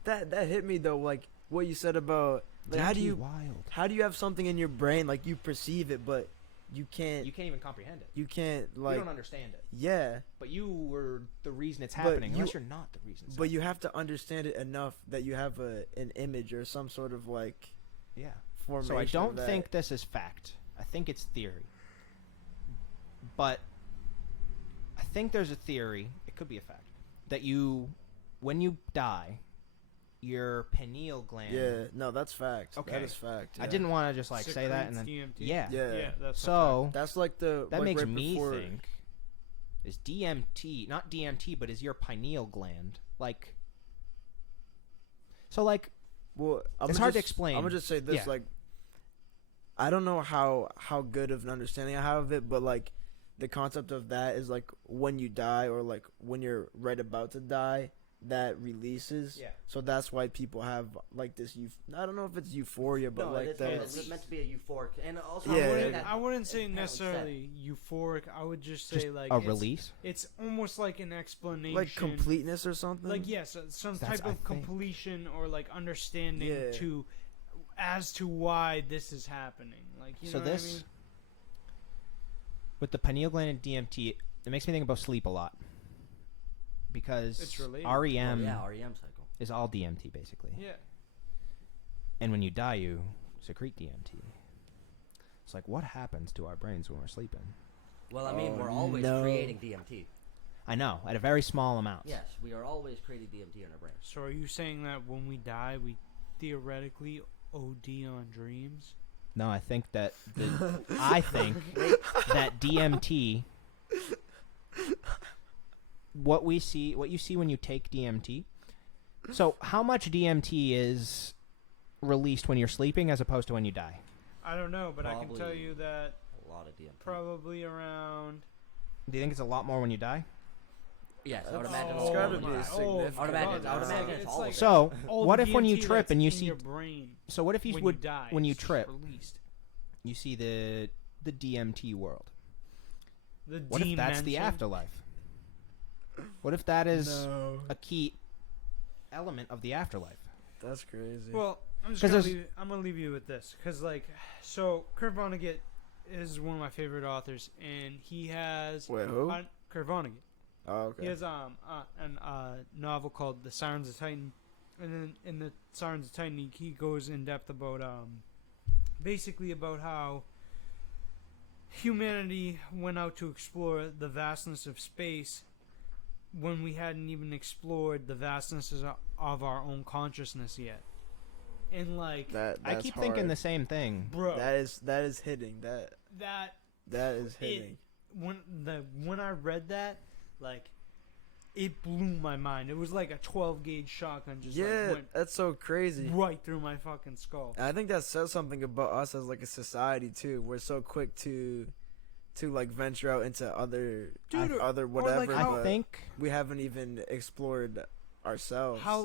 That hit me though, like what you said about like how do DMT you wild. have something in your brain like you perceive it but you can't You can't even comprehend it. you can't You like don't understand it. yeah, But you were the reason it's But happening, you- unless you're not the reason it's but you have to understand it enough that you have an image or some sort of like happening. Yeah. formation. So I of don't that. think this is fact. I think it's theory. But I think there's a theory, it could be a fact, that when you die, your pineal gland. Yeah, no, that's fact. Okay. That is fact. I yeah. didn't want to just like say that and then. Secretes DMT. Yeah. Yeah. That's a So That's like the that like makes right me before, think is DMT, not DMT, but is your pineal gland like. So like Well, It's hard to explain. I'm gonna just say this, Yeah. like, I don't know how good of an understanding I have of it, but like, the concept of that is like when you die or like when you're right about to die, that releases. Yeah. So that's why people have like this. I don't know if it's euphoria, but No, like it's, that. it's meant to be a euphoric, and also Yeah. I wouldn't say apparently necessarily euphoric. I would just say just like a it's, release. It's almost like an explanation, Like completeness or something. like yes, some That's- type I of think- completion or like understanding Yeah. as to why this is happening. Like you So know this what I mean? with the pineal gland and DMT, it makes me think about sleep a lot because It's related. REM REM cycle. is all DMT basically, Yeah. and when you die, you secrete DMT. It's like what happens to our brains when we're sleeping? Well, I mean, Oh, we're always no. creating DMT. I know, at a very small amount. Yes, we are always creating DMT in our brains. So are you saying that when we die, we theoretically OD on dreams? No, I think that I think that DMT, what you see when you take DMT. So, how much DMT is released when you're sleeping as opposed to when you die? I don't know, but I can tell Probably you that A lot of DMT. probably around. Do you think it's a lot more when you die? Yes, I would That's- imagine. it's all gotta of be them a are. significant I would imagine. I would amount. imagine It's it's all like- of it. So, all what the if when you DMT trip that's and you in see? your brain So, what if you when would you die, when you it's just trip, released. you see the DMT world? The What if that's the dimension. afterlife? What if that is no, a key element of the afterlife? that's crazy. Well, I'm just 'Cause gonna there's- I'm gonna leave you with this, cause like, so Kurt Vonnegut is one of my favorite authors, and he has Wait, who? Kurt Vonnegut. Oh, He okay. has a novel called The Sirens of Titan, and then in the Sirens of Titan he goes in depth about basically about how humanity went out to explore the vastness of space when we hadn't even explored the vastness of our own consciousness yet. And like That's I keep thinking the hard. same thing. bro, That is hitting. that That is hitting. when I read that, like, it blew my mind. It was like a 12 gauge shotgun just Yeah, like went that's so crazy. right through my fucking skull. And I think that says something about us as like a society too. We're so quick to like venture out into other Dude, other or whatever. like how- I but think we haven't even explored ourselves. How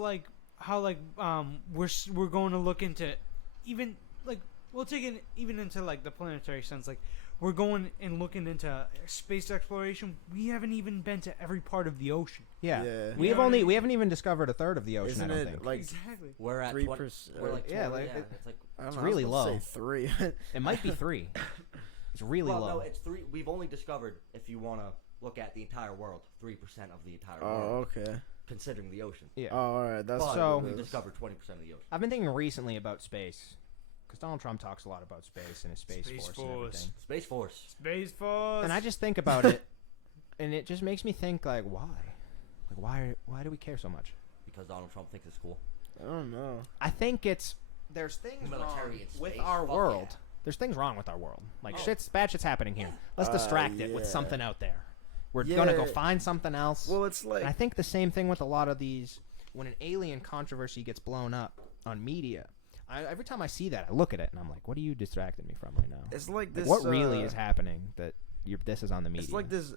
we're going to look into even like we'll take it even into like the planetary sense. Like we're going and looking into space exploration. We haven't even been to every part of the ocean. yeah. Yeah. We You have know what I only mean? we haven't even discovered a third of the ocean. Isn't I don't it think like Exactly. We're at 3%? We're like Yeah, 20, like, it's like I don't it's know, really I was supposed low. to say 3. it might be 3. It's really well, low. no, it's 3. We've only discovered, if you want to look at the entire world, 3% of the entire Oh, world, okay. considering the ocean. Yeah. Oh, all right. That's But So- what we it is. discovered 20% of the ocean. I've been thinking recently about space because Donald Trump talks a lot about space and his space, Space force, Force. and everything. Space Force. Space Force. And I just think about it. and it just makes me think like why do we care so much? Because Donald Trump thinks it's cool. I don't know. I think there's things Military wrong in with space? our Fuck world. yeah. There's things wrong with our world. Like bad shit's happening here. Let's distract it with yeah. something out there. We're gonna go find something else. Well, it's like And I think the same thing with a lot of these. When an alien controversy gets blown up on media, every time I see that, I look at it and I'm like, "What are you distracting me from right now? it's like Like, this. what really is happening that this is on the media?" It's like this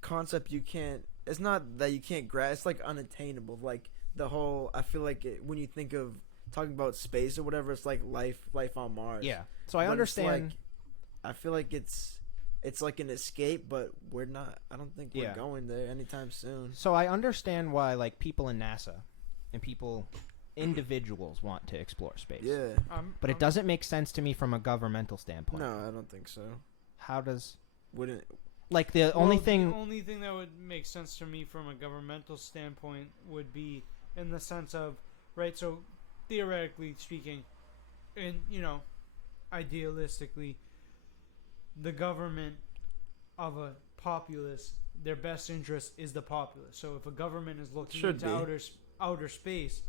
concept you can't. It's not that you can't grasp. It's like unattainable. Like the whole. I feel like when you think of talking about space or whatever, it's like life on Mars. Yeah. So I But it's understand. like- I feel like it's like an escape, but we're not. I don't think we're Yeah. going there anytime soon. So I understand why like people in NASA and individuals want to explore space. Yeah. But it doesn't make sense to me from a governmental standpoint. No, I don't think so. How does Wouldn't. like the only thing? The only thing that would make sense to me from a governmental standpoint would be in the sense of, right, so theoretically speaking, and, idealistically, the government of a populace, their best interest is the populace. So if a government is looking Should into be. outer space,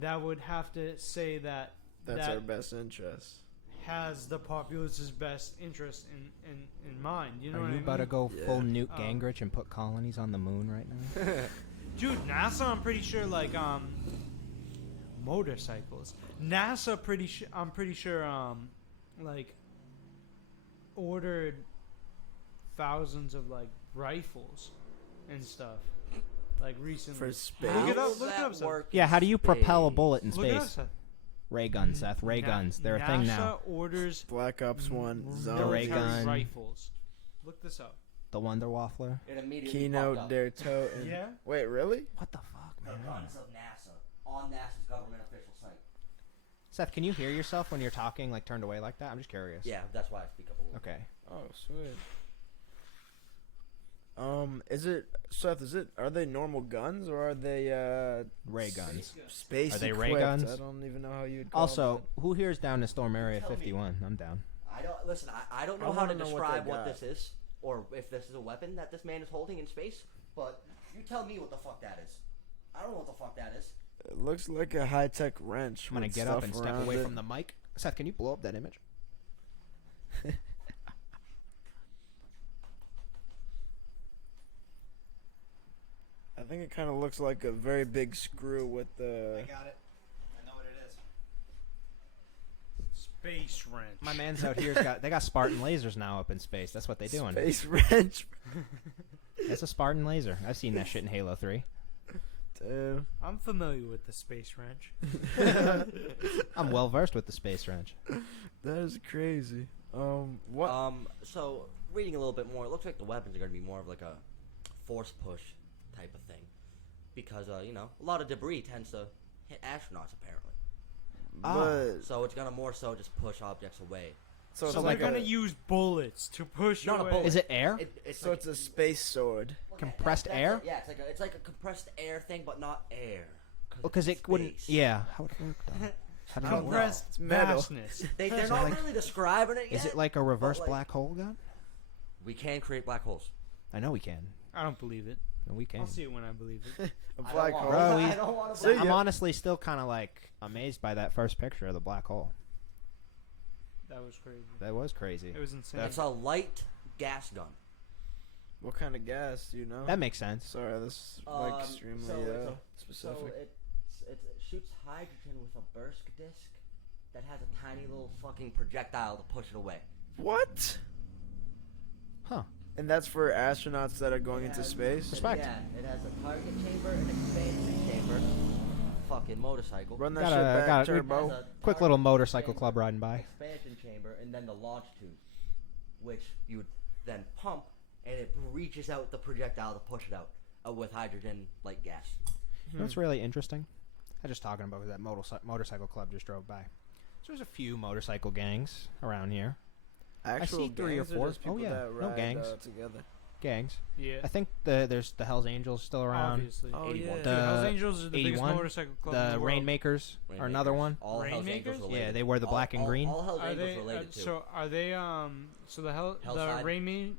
that would have to say that That's that our best interest. has the populace's best interest in mind. You know Are what you I mean? about to go Yeah. full Newt Gingrich and put colonies on the moon right now? Dude, NASA, I'm pretty sure, like, motorcycles. NASA, I'm pretty sure, like, ordered thousands of, like, rifles and stuff, like, recently. For space. Look it How up, does look it that up, Seth. work Yeah. in How do you propel a space? bullet in Look it up, space? Seth. Ray guns, Seth. Ray guns. They're a thing now. NASA orders Black Ops 1 The ray military gun. rifles. Look this up. The Wonder Waffler. It immediately Keynote, popped up. Der Toten. Yeah? Wait, really? What the fuck, The man? guns of NASA on NASA's government official site. Seth, can you hear yourself when you're talking, like turned away like that? I'm just curious. Yeah, that's why I speak up a little. Okay. Oh, sweet. Are they normal guns or are they Ray guns. space Are they ray equipped? guns? I don't even know how you'd call Also, who here is down to storm Area Tell me. 51? I'm down. I don't listen. I don't I know how to wanna know what describe they what got. this is, or if this is a weapon that this man is holding in space. But you tell me what the fuck that is. I don't know what the fuck that is. it. It looks like a high-tech wrench. I'm gonna with get up stuff and step around away it. from the mic. Seth, can you blow up that image? I think it kind of looks like a very big screw with the. got it. I know what it is. Space wrench. My man's out here's they got Spartan lasers now up in space. That's what they doing. Space wrench. It's a Spartan laser. I've seen that shit in Halo 3. Dude. I'm familiar with the space wrench. I'm well versed with the space wrench. That is crazy. What? So reading a little bit more, it looks like the weapons are going to be more of like a force push type of thing, because a lot of debris tends to hit astronauts apparently. But So it's gonna more so just push objects away. so it's So like they're a gonna use bullets to push Not a away. bullet. Is it air? It's so like it's a space sword. Compressed that's air? like- yeah, it's like a compressed air thing, but not air. Because it's it wouldn't. space. Yeah. How would it work though? How does it work? Compressed It's metal. vastness. They're Is it not like- really describing it yet. Is it like a reverse like- black hole gun? We can create black holes. I know we can. I don't believe it. No, we can. I'll see it when I believe it. A I black don't hole. want- Bro, I don't want to. So I'm yeah. honestly still kind of like amazed by that first picture of the black hole. That was crazy. That was crazy. It was insane. It's a light gas gun. What kind of gas? Do you know? That makes sense. Sorry, this is like extremely so it's specific. So it shoots hydrogen with a burst disc that has a tiny little fucking projectile to push it away. What? Huh. And that's for astronauts that are going into space. Respect. Yeah, it has a target chamber, an expansion chamber, fucking motorcycle. Run that Got shit a- back, got a- It turbo. has a Quick target little motorcycle chamber, club riding by. expansion chamber, and then the launch tube, which you would then pump, and it reaches out the projectile to push it out with hydrogen like gas. You know what's really interesting? I was just talking about that motorcycle club just drove by. So there's a few motorcycle gangs around here. Actual see 3 or gangs 4. just people Oh, yeah. that No ride, gangs. together. gangs. Yeah. I think there's the Hell's Angels still around. Obviously. Oh 81. yeah. Dude, The Hells Angels is the biggest 81, motorcycle club in The the world. Rainmakers are another one. All Hells Angels Rainmakers? related. Yeah, they wear the black and all, green. All Hells Are Angels they, related too. so are they so the Hellside?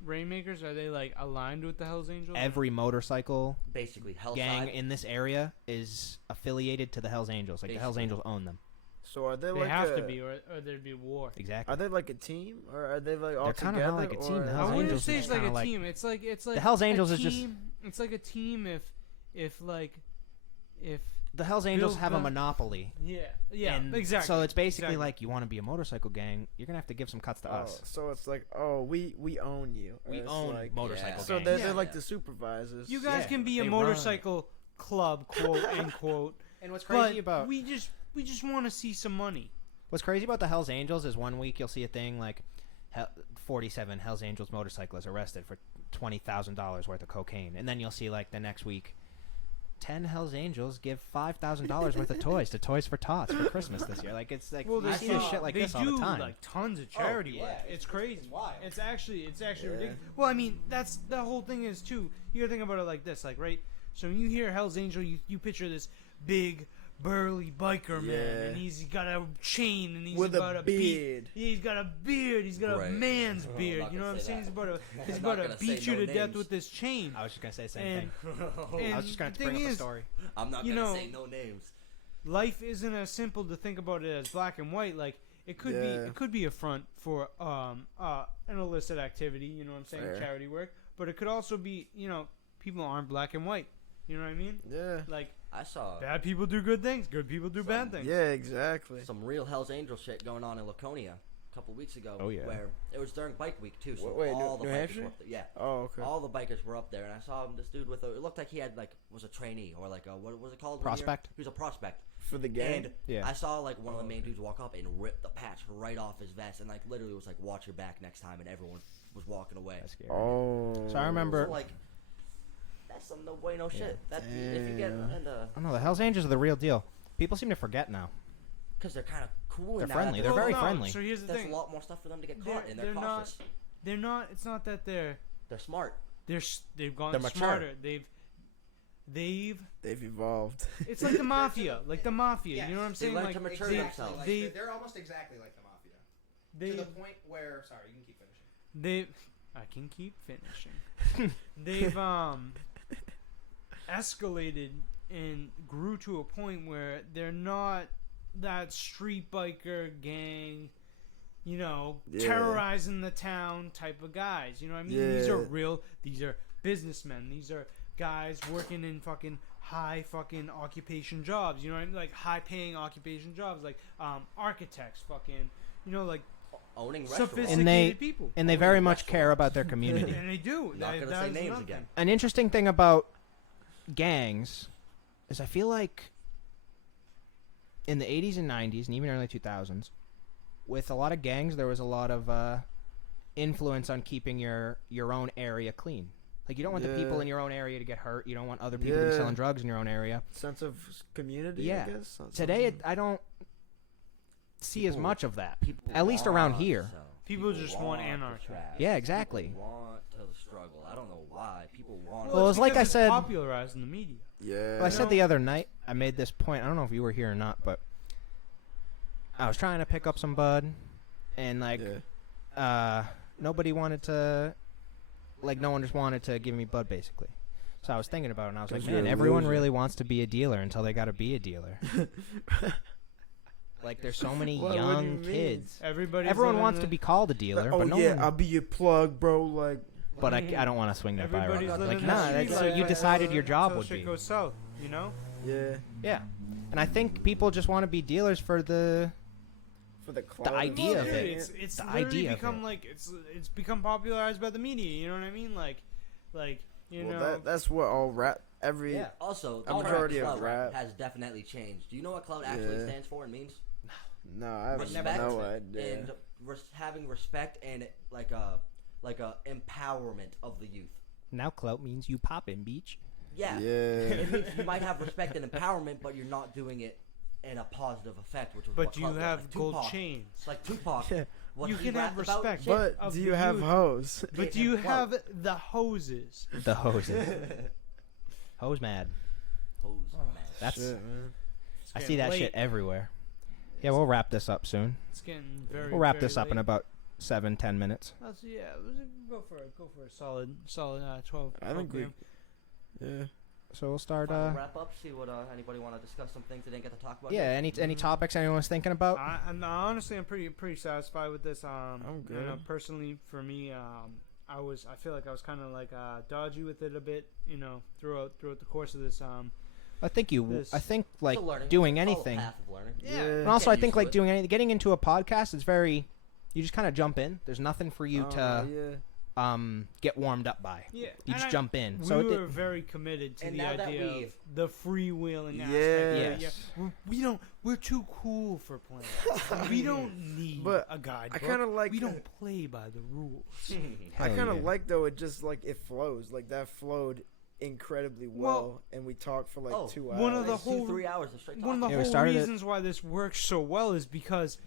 Rainmakers, are they like aligned with the Hells Angels? Every motorcycle Basically, gang Hellside. in this area is affiliated to the Hells Angels. Like the Hells Basically. Angels own them. So are they they like have to be, or there'd be war. Exactly. Are they like a team, or are they like all They're kinda together? not like a team. or- The I Hells wouldn't Angels say is it's like kinda a like- team. It's like The Hells a Angels is just- team. It's like a team if The Hells Angels Bill have a Gunn- monopoly. yeah, And exactly. So it's basically exactly. like you want to be a motorcycle gang, you're gonna have to give some cuts to Oh, us. so it's like, we own you. Or We it's own like, motorcycle Yeah. So gangs. they're, Yeah. they're like the supervisors. You guys Yeah, can be a they motorcycle club, quote unquote. And what's But we just want to see some money. What's crazy about the Hells Angels is one week you'll see a thing like 47 Hells Angels motorcyclists arrested for $20,000 worth of cocaine, and then you'll see like the next week 10 Hells Angels give $5,000 worth of toys to Toys for Tots for Christmas this year. Like it's like Well, you they see this do- shit like they this all do the time. like tons of charity yeah, work. it's- It's crazy. it's wild. It's actually Yeah. ridiculous. Well, I mean, that's the whole thing is too. You gotta think about it like this, like right. So when you hear Hell's Angel, you picture this big burly biker man, Yeah. and he's got a chain, and he's With about a to beat. beard. Yeah, he's got a beard. He's got a Right. man's I'm beard. not You know what gonna I'm say saying? that. He's I'm about not to gonna beat say you no to death names. with this chain. I was just gonna say the same And, thing. I was just gonna the bring thing up a is, story. I'm not you gonna know- say no names. life isn't as simple to think about it as black and white. Like it could be, Yeah. it could be a front for an illicit activity. You know what I'm saying? Fair. Charity work, but it could also be, people aren't black and white. You know what I mean? Yeah. Like I saw bad people do good things, good people do bad things. Yeah, exactly. some real Hells Angel shit going on in Laconia a couple weeks ago. Oh, yeah. Where it was during bike week too, so Wait, all New the bikers Hampshire? were up there. Yeah. Oh, okay. All the bikers were up there, and I saw this dude with it looked like he had was a trainee or like a what was it called? when you're- Prospect? He was a prospect. For the gang. And Yeah. I saw one of the main dudes walk up and rip the patch right off his vest, and literally was like, "Watch your back next time," and everyone was walking away. That's scary. Oh. So I remember. So that's some no bueno shit. That if you get Damn. into I don't know. The Hells Angels are the real deal. People seem to forget now. because they're kind of cool. They're now friendly. that They're Well, very no, friendly. So here's the There's thing: a lot more stuff for them to get caught, and they're they're not- cautious. they're not. It's not that they're Smart. they've gone They're mature. smarter. They've They've evolved. It's like the mafia, You know what I'm They saying? learn Like to mature they, themselves. they're almost exactly like the mafia. they, point where, sorry, you can keep finishing. they, I can keep finishing. They've escalated and grew to a point where they're not that street biker gang, Yeah. terrorizing the town type of guys. You know what I mean? These are Yeah. these are businessmen. These are guys working in fucking high fucking occupation jobs. You know what I mean? Like high paying occupation jobs, like architects, fucking, like Owning restaurants. sophisticated And they- people. And they very much care about their community. And they do. Not gonna That say is names another again. thing. An interesting thing about gangs is I feel like in the 80s and 90s and even early 2000s, with a lot of gangs, there was a lot of influence on keeping your own area clean. Like you don't want the people Yeah. in your own area to get hurt. You don't want other people to be Yeah. selling drugs in your own area. Sense of community, Yeah. I guess. Today, I don't see as People- much of that. People At least around want here. so. People just want the anarchy. trash. Yeah, exactly. People want to struggle. I don't know why. People want. Well, it's like because I said- popularized in the media. Yeah. Well, I said the other night, I made this point. I don't know if you were here or not, but I was trying to pick up some bud, and yeah. nobody wanted to, no one just wanted to give me bud, basically. So I was thinking about it, and I was like, 'Cause you're man, a everyone loser. really wants to be a dealer until they got to be a dealer. Like, there's so many What do you young mean? kids. Everyone Wants to be called a dealer, oh but no yeah, one. I'll be your plug, bro. Like, But I don't want to swing that by. Everybody's Like, living nah, the that's street so life you decided your job until would shit be. goes south, you know? yeah, Yeah, and I think people just want to be dealers for the. for the clout. idea of Dude, it. It's The literally idea of become it. like it's become popularized by the media. You know what I mean? Like you Well, know. that's what all rap. Every Yeah. Also, A the majority term of clout rap. has definitely changed. Do you know what clout actually Yeah. stands for and means? no, I have Respect no idea. and having respect and like a empowerment of the youth. Now clout means you poppin', beach. Yeah. Yeah, It means you might have respect and empowerment, but you're not doing it in a positive effect, which was But what do you Club was. have Like gold Tupac. chains? Like Tupac. Yeah. what You he can have rapped about respect. shit. But of do the you have youth. hoes? But Made do you him have quote. the hoses? The hoses. Hose mad. Hose, man. That's Shit, man. It's I see getting that late. shit everywhere. Yeah, we'll wrap this up soon. It's getting very. We'll wrap very this up in late. about 7-10 minutes. That's, yeah, go for a solid 12. I think we. PM. Yeah. So we'll start. Final wrap up. See what anybody want to discuss. Some things they didn't get to talk about. Yeah. yet? Any topics anyone's thinking about? I'm honestly, I'm pretty sacified with this. I'm You know, good. personally, for me, I feel like I was kind of like dodgy with it a bit. You know, throughout the course of this. I think you. This- I think It's like a learning. doing It's all a anything. path of learning. Yeah. And Yeah. also, Get I used think to like it. doing anything, getting into a podcast is very. You just kind of jump in. There's nothing for you to Yeah. get warmed up by. Yeah, You and just I- jump in. We So it- were very committed to And the now that idea we've- of the freewheeling aspect. Yes. Yeah, we don't. We're too cool for playing. We don't need But a guide. I kind of like. We don't play by the rules. I Hell kind of yeah. like though. It just like it flows. Like that flowed incredibly well, and we talked for like Oh, 2 hours. one of the Like whole- 2-3 hours of straight One of talking. the Yeah, we whole started it- reasons why this works so well is because,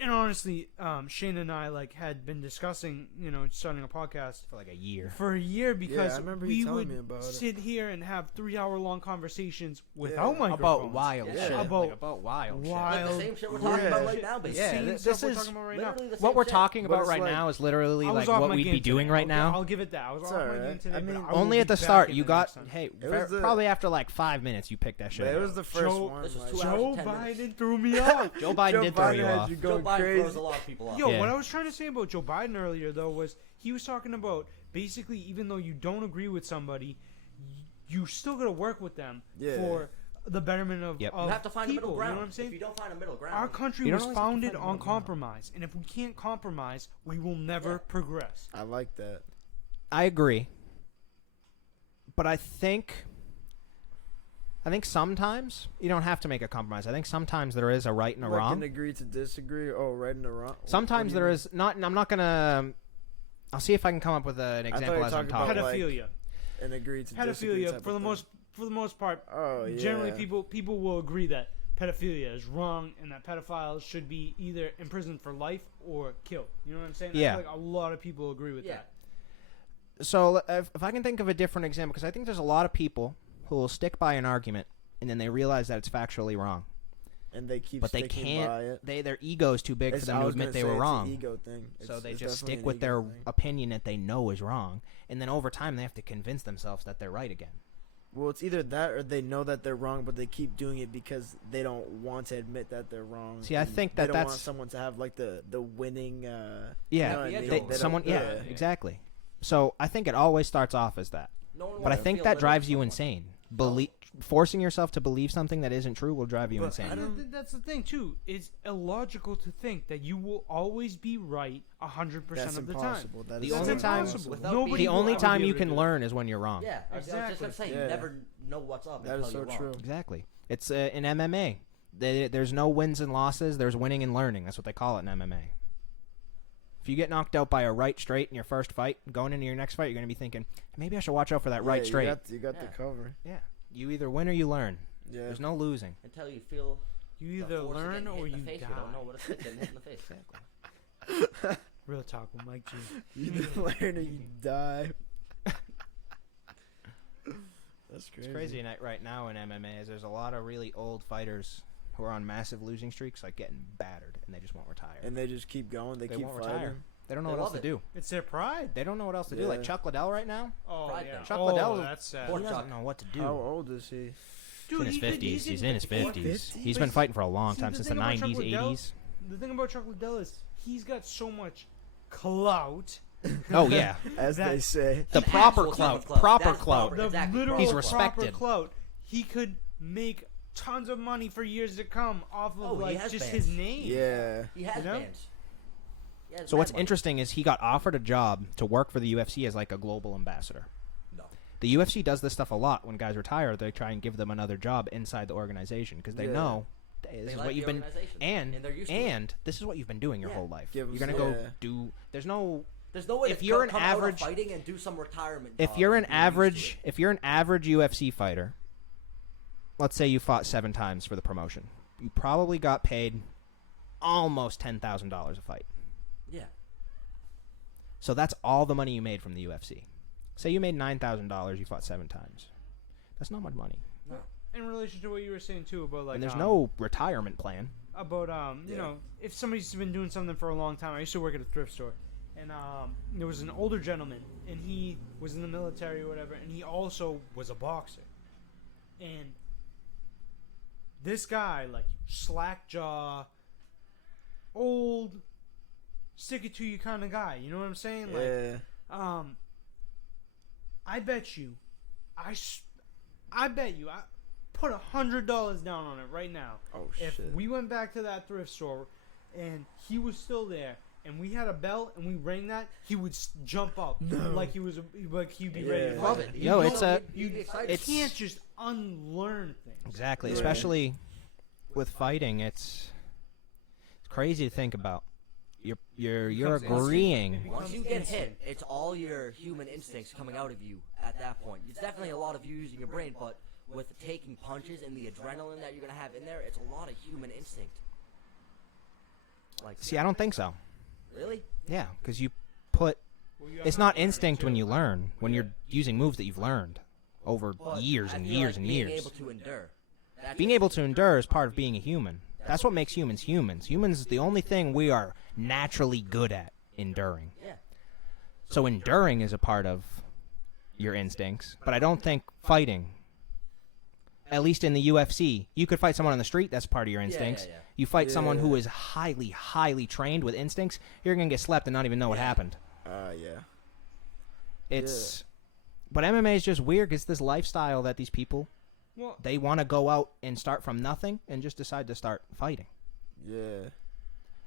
and honestly, Shane and I had been discussing, starting a podcast for like a year. for a year because remember we you telling would me about it. sit here and have 3-hour-long conversations without Yeah. microphones. About wild Yeah. shit. About like about wild shit. Like the wild. same shit we're talking Yeah. about right now, The basically. Yeah, same this stuff we're is talking about right now. Literally the What same we're shit. talking But about it's right like- now is literally I was like off what my we'd game be doing today. right now. I'll give it that. I was It's off my alright. game today. I but mean, I will Only be at the back start. in You the got next time. hey, was the- probably after like 5 minutes, you picked that shit. But it up. was the first Joe- one. This was like- 2 Joe hours and 10 Biden minutes. threw me off. Joe Biden Joe did throw Biden you had off. you Joe going Biden crazy. throws a lot of people off. Yo, Yeah. what I was trying to say about Joe Biden earlier, though, was he was talking about basically, even though you don't agree with somebody, you still got to work with them Yeah. for the betterment of, Yep. of You have to find people. a middle ground. You know what I'm saying? If you don't find a middle ground, Our country You don't was always have to founded find a on middle ground. compromise, and if we can't compromise, we will never Yeah. progress. I like that. I agree, but I think sometimes you don't have to make a compromise. I think sometimes there is a right and a Like wrong. an agree to disagree. Oh, right and a wrong. Sometimes there is not. And I'm not gonna. I'll see if I can come up with an thought example you were as I'm talking about, talking. like, Pedophilia, an agree to disagree. pedophilia. type For of the thing. most part, Oh yeah. generally people will agree that pedophilia is wrong and that pedophiles should be either imprisoned for life or killed. You know what I'm saying? Yeah. I feel like a lot of people agree with yeah. that. So if I can think of a different example, because I think there's a lot of people who will stick by an argument and then they realize that it's factually wrong, And they keep but they sticking by it. can't. Their ego's too big for them I to was admit gonna they say were it's an wrong. ego thing. So It's- they it's just definitely stick an with ego their thing. opinion that they know is wrong, and then over time they have to convince themselves that they're right again. Well, it's either that or they know that they're wrong, but they keep doing it because they don't want to admit that they're wrong. See, I and think they that don't want that's- someone to have like the winning. Yeah, you know what I Yeah, mean? they, don't- someone. Yeah, yeah. exactly. So I think it always starts off as that, No one but wants I to think feel that better drives than you someone. insane. Forcing yourself to believe something that isn't true will drive you But insane. I don't- That's the thing too. It's illogical to think that you will always be right 100% That's of the impossible. time. That The is only That's time- impossible. Without Nobody being- The only will ever time be you able to can do learn is when you're wrong. Yeah, I was just Exactly. gonna say Yeah. you never know what's up That until is so you're wrong. true. Exactly. It's in MMA. There's no wins and losses. There's winning and learning. That's what they call it in MMA. If you get knocked out by a right straight in your first fight, going into your next fight, you're going to be thinking, maybe I should watch out for that right Yeah, straight. You got the Yeah. cover. Yeah. You either win or you learn. Yeah. There's no losing. Until you feel You the either force of learn getting hit or in the you face, die. You don't know what it's like getting hit in the face. Real talk with Mike G. You either learn or you die. That's crazy. It's crazy right now in MMA is there's a lot of really old fighters who are on massive losing streaks, like getting battered, and they just won't retire. And they just keep going. They keep won't fighting. retire. They don't know They what else love to it. do. It's their pride. They don't know what else to do. Like Yeah. Chuck Liddell right now, Oh Pride yeah. them. Chuck Oh, Liddell- that's sad. Poor he doesn't Chuck. know what to do. How old is he? He's in his 50s. He's in his 50s. 50? He's been fighting for a long See, time, the since the thing about Chuck 90s, Liddell- 80s. The thing about Chuck Liddell is he's got so much clout. Oh, yeah. As That- they say. The An proper actual clout. type of Proper That's clout. proper. The Exactly. literal He's proper respected. clout. He could make tons of money for years to come off of Oh, he like has just bands. his name. Yeah. He has You know? bands. He has So mad what's money. interesting is he got offered a job to work for the UFC as like a global ambassador. No. The UFC does this stuff a lot. When guys retire, they try and give them another job inside the organization because they Yeah. know hey, this They is like what you've the been organization, and they're used to it. and this is what you've been doing your Yeah. whole life. Give 'em You're gonna some- go yeah. do. There's no. There's no way If to you're an come out of average- fighting and do some retirement. If jobs you're an and you're used to average UFC fighter, let's say you fought 7 times for the promotion. you probably got paid almost $10,000 a fight. Yeah. So that's all the money you made from the UFC. Say you made $9,000, you fought 7 times. That's not much money. No. In relation to what you were saying too about like, And there's no retirement plan. about you Yeah. know, if somebody's been doing something for a long time. I used to work at a thrift store, and there was an older gentleman, and he was in the military or whatever, and he also was a boxer. And this guy, like, slack jaw, old, stick it to you kind of guy. You know what I'm saying? Like, Yeah. I bet you, I bet you, I put $100 down on it right now. Oh If shit. we went back to that thrift store and he was still there and we had a belt and we rang that, he would jump up like he was like he'd be ready to Yeah. fight. Love it. Yo, it's a- You'd be excited. You It's- can't just unlearn things. Exactly, Yeah. especially with fighting. It's crazy to think about. You're becomes agreeing. instinct. Once you get hit, Instinct. it's all your human instincts coming out of you at that point. It's definitely a lot of you using your brain, but with taking punches and the adrenaline that you're gonna have in there, it's a lot of human instinct. Like, See, I don't think so. really? Yeah, because you put. Well, you have It's to not learn instinct too. when you learn. When you're using moves that you've learned over But years I and feel years like and being years. able to endure. That's Being able to endure is part of being a human. That's what makes humans humans. Humans is the only thing we are naturally good at, enduring. Yeah. So enduring is a part of your instincts, but I don't think fighting, at least in the UFC, you could fight someone on the street, that's part of your instincts. yeah. You fight someone who Yeah. is highly, highly trained with instincts, you're going to get slept and not even know what Yeah. happened. Yeah. It's, but MMA is just weird. It's this lifestyle that these people, Well, they want to go out and start from nothing and just decide to start fighting. Yeah.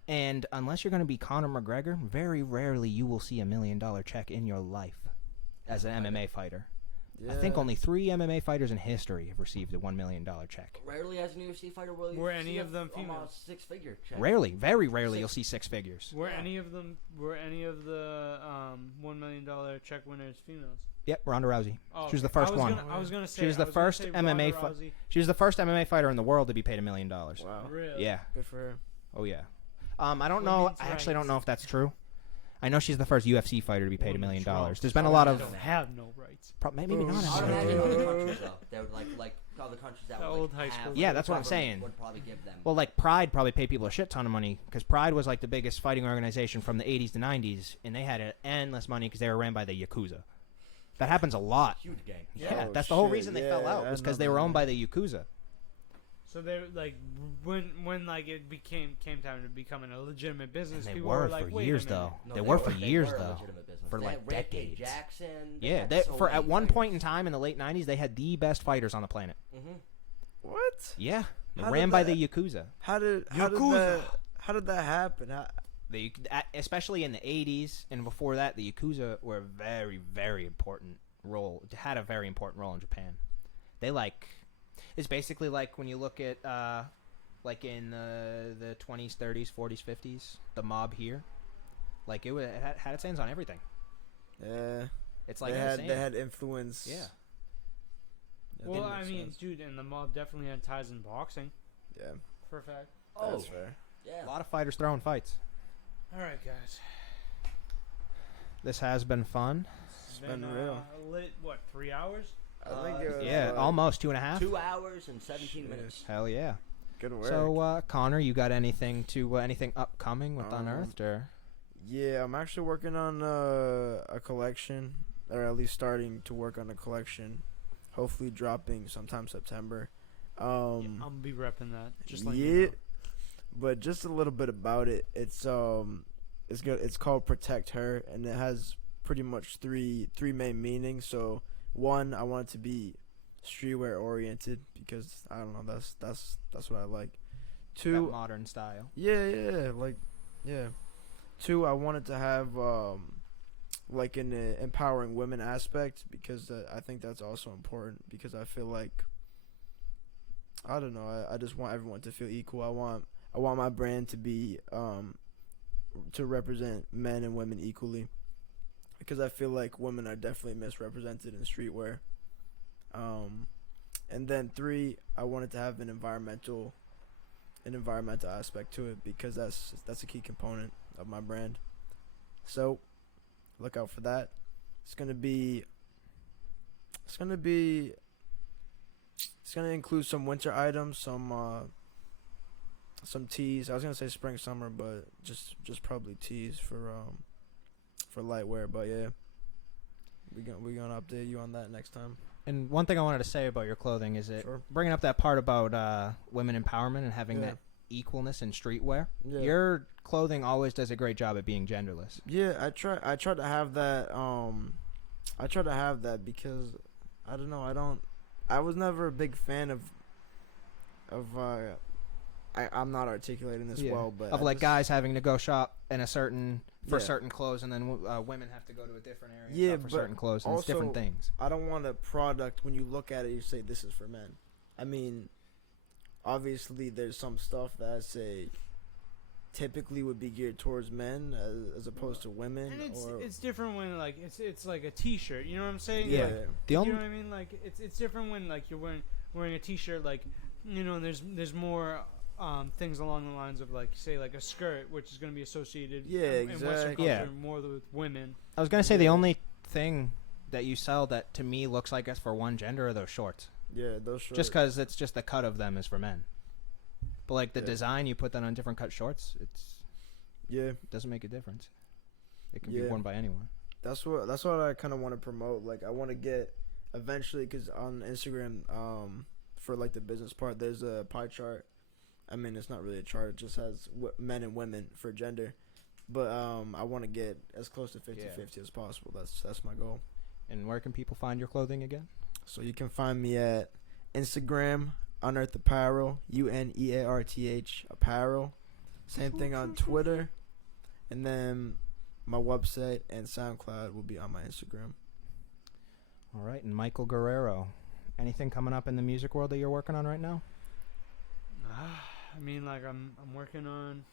And unless you're going to be Conor McGregor, very rarely you will see $1 million check in your life as an MMA fighter. Yeah. I think only 3 MMA fighters in history have received a $1 million check. Rarely as an UFC fighter will you Were see any of them females? almost 6-figure check. Rarely, very rarely, Six- you'll see 6 figures. were Yeah. any of them? Were any of the $1 million check winners females? Yep, Ronda Rousey. Oh, She was the okay. first one. I was gonna say She was the I gonna first say MMA Ronda Rousey. She was the first MMA fighter in the world to be paid $1 million. Wow. Really? Yeah. Good for her. Oh yeah. I don't know. Women's I actually don't rights. know if that's true. I know she's the first UFC fighter to be paid $1 million. Women's There's been a rights. lot They of don't have no rights. maybe not. Oh, I would actually. imagine other countries though. They would like other countries that The would old like high have, school. Yeah, that's what I'm government saying. Would probably give them. Well, like Pride probably paid people a shit ton of money because Pride was like the biggest fighting organization from the 80s to 90s, and they had endless money because they were ran by the Yakuza. That happens a lot. Huge game. Yeah, Oh, that's the whole shit. reason they Yeah, fell out I was because know they were that. owned by the Yakuza. So they like when like it came time to becoming a legitimate business. And they people were like, for wait a years minute. though. No, they were for they years were a though. legitimate business. For They like had Rampage decades. Jackson. They Yeah, had they, so for many at one fighters. point in time in the late 90s, they had the best fighters on the planet. Mhm. What? Yeah, How ran did by that- the Yakuza. How did Yakuza. that happen? Especially in the 80s and before that, the Yakuza were a very, very important role. Had a very important role in Japan. They it's basically like when you look at like in the 20s, 30s, 40s, 50s, the mob here. Like it had its hands on everything. Yeah. It's like they had influence. Yeah. Yeah, Well, that I makes mean, sense. dude, and the mob definitely had ties in boxing Yeah. for a fact. Oh, That's fair. yeah. a lot of fighters throwing fights. All right, guys. This has been fun. It's been real. Lit, what, 3 hours? I think it was, Yeah, almost 2.5. 2 hours and 17 minutes. Hell yeah. Good work. So, Connor, you got anything anything upcoming with Unearthed or? Yeah, I'm actually working on a collection, or at least starting to work on a collection. Hopefully, dropping sometime September. I'm gonna be repping that. Just like yeah, but just a little bit about it. It's good. It's called Protect Her, and it has pretty much three main meanings. So, one, I want it to be streetwear oriented because I don't know. That's what I like. That Two, modern style. yeah. 2, I wanted to have like an empowering women aspect because I think that's also important because I feel like I don't know, I just want everyone to feel equal. I want my brand to be to represent men and women equally because I feel like women are definitely misrepresented in streetwear. And then 3, I wanted to have an environmental an environmental aspect to it, because that's a key component of my brand. So look out for that. It's gonna include some winter items, some tees. I was gonna say spring summer, but just probably tees for light wear. But yeah, we gonna update you on that next time. And one thing I wanted to say about your clothing is it Sure. bringing up that part about women empowerment and having Yeah. that equalness in streetwear. Yeah. Your clothing always does a great job at being genderless. Yeah, I try to have that. I try to have that because I don't know. I was never a big fan of. I'm not articulating this well, but of I like just- guys having to go shop in a certain for Yeah. certain clothes, and then women have to go to a different area and Yeah, shop for but certain clothes, and it's different also- things. I don't want a product when you look at it, you say this is for men. I mean, obviously there's some stuff that I say typically would be geared towards men as opposed to women. And or, it's different when like it's like a T-shirt. You know what I'm saying? yeah, Like, The you only know what I mean? Like it's different when like you're wearing a T-shirt. Like there's more things along the lines of like say like a skirt, which is going to be associated Yeah, in Western exactly. culture Yeah. more with women. I was gonna say the only thing that you sell that to me looks like it's for one gender are those shorts. yeah, those shorts. Just because it's just the cut of them is for men. But like the Yeah. design, you put that on different cut shorts. Yeah, It doesn't make a difference. It can be Yeah. worn by anyone. that's what I kind of want to promote. Like I want to get eventually, because on Instagram, for like the business part, there's a pie chart. I mean, it's not really a chart; it just has men and women for gender. But I want to get as close to 50-50 as possible. That's my goal. And where can people find your clothing again? So you can find me at Instagram, Unearth Apparel, UNEARTH Apparel. Same thing on Twitter, and then my website and SoundCloud will be on my Instagram. All right, and Michael Guerrero, anything coming up in the music world that you're working on right now? I mean, like I'm working on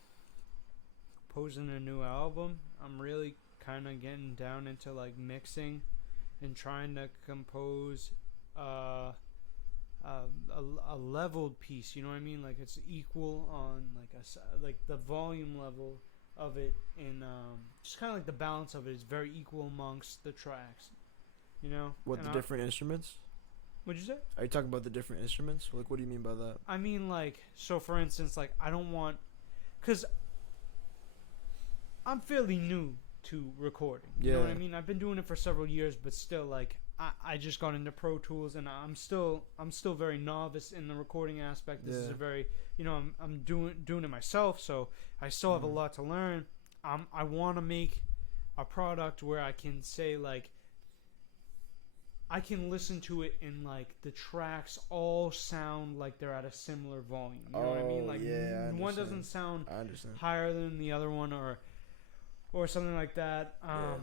composing a new album. I'm really kind of getting down into like mixing and trying to compose a leveled piece. You know what I mean? Like it's equal on like the volume level of it, and just kind of like the balance of it is very equal amongst the tracks. You know? What, And the different instruments? What'd you say? Are you talking about the different instruments? Like, what do you mean by that? I mean, like, so for instance, like, I don't want, because I'm fairly new to recording. You know what I Yeah. mean? I've been doing it for several years, but still, like, I just got into Pro Tools, and I'm still very novice in the recording aspect. This is Yeah. a very, I'm doing it myself, so I still have a lot to learn. I want to make a product where I can say, like, I can listen to it and like the tracks all sound like they're at a similar volume. You know what I mean? Oh, Like yeah, I one understand. doesn't sound I understand. higher than the other one or something like that. I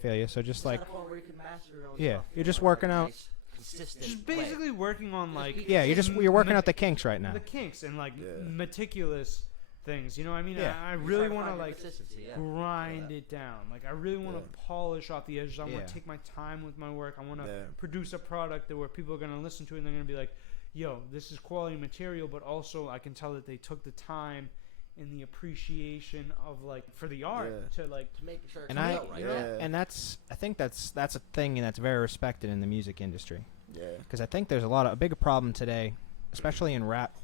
feel you. So just like, It's not a point where you can master your own Yeah, stuff, you're you just know, like working a out- nice, consistent just way. basically working on like you're working out the kinks right now. the kinks and like Yeah. meticulous things. You know what I mean? Yeah. I You really try want to find your like consistency, yeah. grind it down. Like I really want to Yeah. polish off the edges. I want Yeah. to take my time with my work. I want to Yeah. produce a product that where people are going to listen to it and they're going to be like, yo, this is quality material, but also I can tell that they took the time and the appreciation of like for the art Yeah. to like To make sure it And comes I- out right. Yeah. And I think that's a thing that's very respected in the music industry. Yeah. Because I think there's a bigger problem today, especially in rap.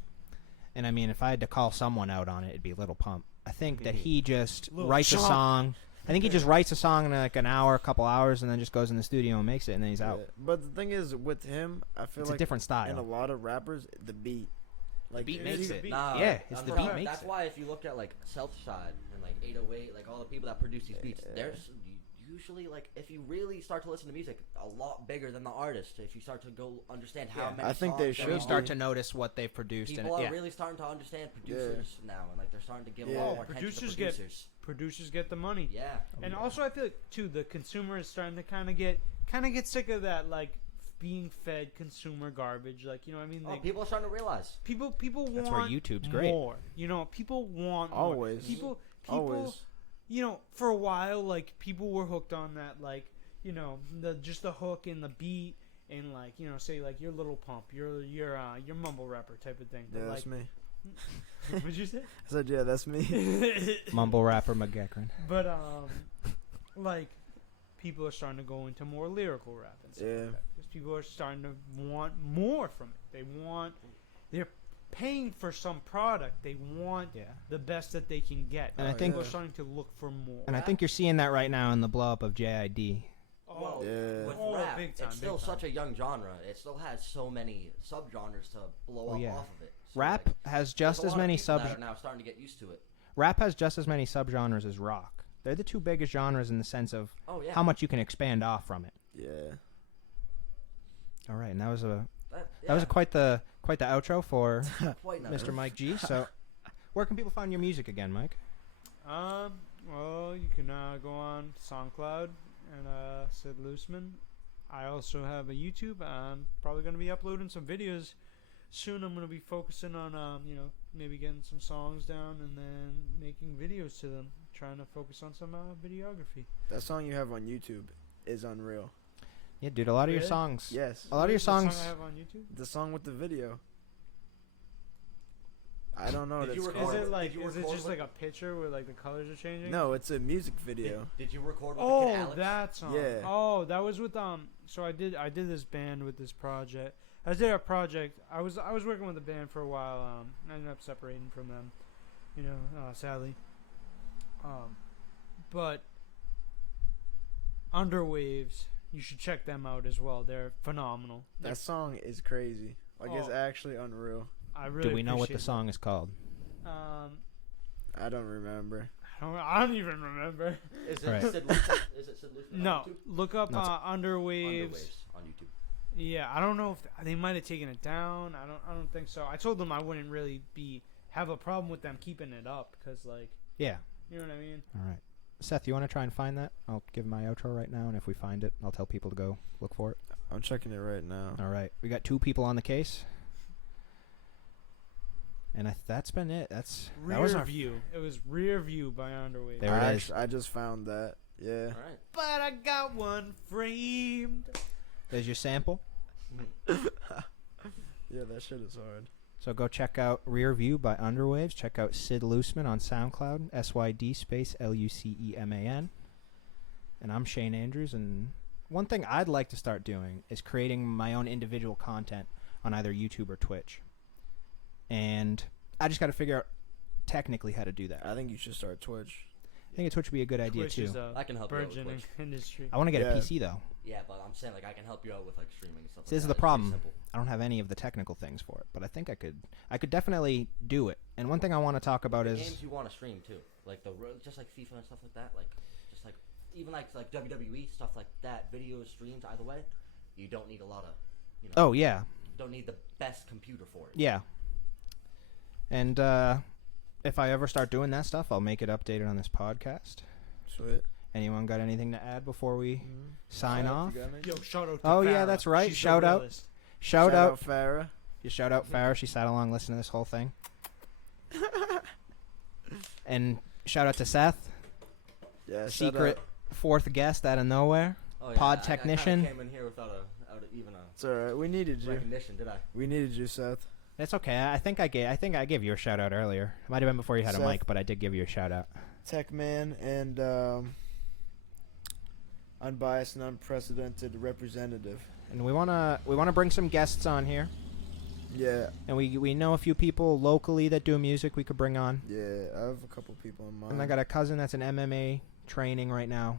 And I mean, if I had to call someone out on it, it'd be Lil Pump. I think that he just Lil writes a Chump. song. I think he just writes a song in like an hour, a couple hours, and then just goes in the studio and makes it, and then he's out. Yeah. But the thing is, with him, I feel It's like a different in a style. lot of rappers, the beat, like beat It makes is a it. beat. Nah, Yeah, it's that's the why- beat makes That's it. why if you look at like Southside and like 808, like all the people that produce these beats, there's usually like if you really start to listen to music, a lot bigger than the artist. If you start to go understand how Yeah. many I think they songs there Then you should are. start to notice what they've produced. People and are yeah. really starting to understand producers now, and like they're starting to give a Yeah. lot Oh, more attention producers to get- producers. producers get the money. Yeah, And also, I feel like too the consumer is starting to kind of get sick of that like being fed consumer garbage. Like you know what I mean? oh, Like, people are starting to realize. people want That's where YouTube's great. more. You know, people want more. Always. People always. you know, for a while like people were hooked on that like, you know, the hook and the beat and like, you know, say like your Little Pump, your mumble rapper type of thing. But Yeah, like that's me. What'd you say? I said, yeah, that's me. Mumble rapper McGeckran. But like people are starting to go into more lyrical rap and stuff Yeah. like that because people are starting to want more from it. They're paying for some product. They want Yeah. the best that they can get. And I Oh, think people are yeah. starting to look for more. And I think you're seeing that right now in the blow up of JID. Well, Yeah. with Oh, rap, big time, it's still big time. such a young genre. It still has so many subgenres to blow Oh, up yeah. off of it. So, Rap like, has there's just a as lot of many people that sub. are now starting to get used to it. Rap has just as many subgenres as rock. They're the two biggest genres in the sense of Oh yeah. how much you can expand off from it. Yeah. All right, and that was a That was quite the outro for quite nice. Mr. Mike G. So, where can people find your music again, Mike? Well, you can go on SoundCloud and Sid Looseman. I also have a YouTube. I'm probably going to be uploading some videos soon. I'm going to be focusing on, maybe getting some songs down and then making videos to them. Trying to focus on some videography. That song you have on YouTube is unreal. Yeah, dude, a lot of your Really? songs. Yes. A lot of your The song songs. I have on YouTube. The song with the video. I don't know what Did it's you Is called. record it like? Did you Is it record just with- like a picture where like the colors are changing? No, it's a music video. Did you record with the Oh, kid Alex? that song. Yeah. Oh, that was with So I did this band with this project. I did a project. I was working with a band for a while. I ended up separating from them. Sadly. But Underwaves, you should check them out as well. They're phenomenal. That song is crazy. Like, it's Oh. actually unreal. I really. Do we know what the appreciate song is called? them. I don't remember. I don't even remember. Is it Right. Sid Looseman? Is it Sid Looseman No, on YouTube? look up No, it's Underwaves. Underwaves on YouTube. Yeah, I don't know if they might have taken it down. I don't think so. I told them I wouldn't really have a problem with them keeping it up because, like, Yeah. you know what I mean. All right. Seth, you want to try and find that? I'll give my outro right now, and if we find it, I'll tell people to go look for it. I'm checking it right now. All right. We got 2 people on the case. And that's been it. That was Rear our View. It was Rear View by Underway. There it is. I just found that. Yeah. All right. But I got one framed. There's your sample. Yeah, that shit is hard. So go check out Rear View by Underwaves. Check out Sid Looseman on SoundCloud. SYD space LUCEMAN. And I'm Shane Andrews. And one thing I'd like to start doing is creating my own individual content on either YouTube or Twitch. And I just got to figure out technically how to do that. I think you should start Twitch. I think a Twitch would be a good idea Twitch too. is a I can help you out with burgeoning Twitch. industry. I want to get Yeah. a PC though. Yeah, but I'm saying like I can help you out with like streaming and stuff. See, this is like the that. It's pretty problem. simple. I don't have any of the technical things for it, but I think I could definitely do it. And one thing I want to talk about The is games you want to stream too, like just like FIFA and stuff like that, like just like even like WWE stuff like that, video streams. Either way, you don't need a lot of, oh yeah, don't need the best computer for it. yeah. And if I ever start doing that stuff, I'll make it updated on this podcast. Sweet. Anyone got anything to add before we sign off? Yo, shout out to Oh, yeah, Farrah. that's right. She's the Shout out. realest. Shout out, Farrah. you shout out Farrah. She sat along listening to this whole thing. And shout out to Seth, Yeah. shout secret out. 4th guest out of nowhere. Oh, Pod I technician. came in here without even a It's alright. We needed you. recognition, did I? We needed you, Seth. That's okay. I think I gave you a shout out earlier. It might have been before you had a Seth. mic, but I did give you a shout out. Tech Man and unbiased and unprecedented representative. And we wanna bring some guests on here. Yeah. And we know a few people locally that do music we could bring on. Yeah. I have a couple people in mind. And I got a cousin that's in MMA training right now.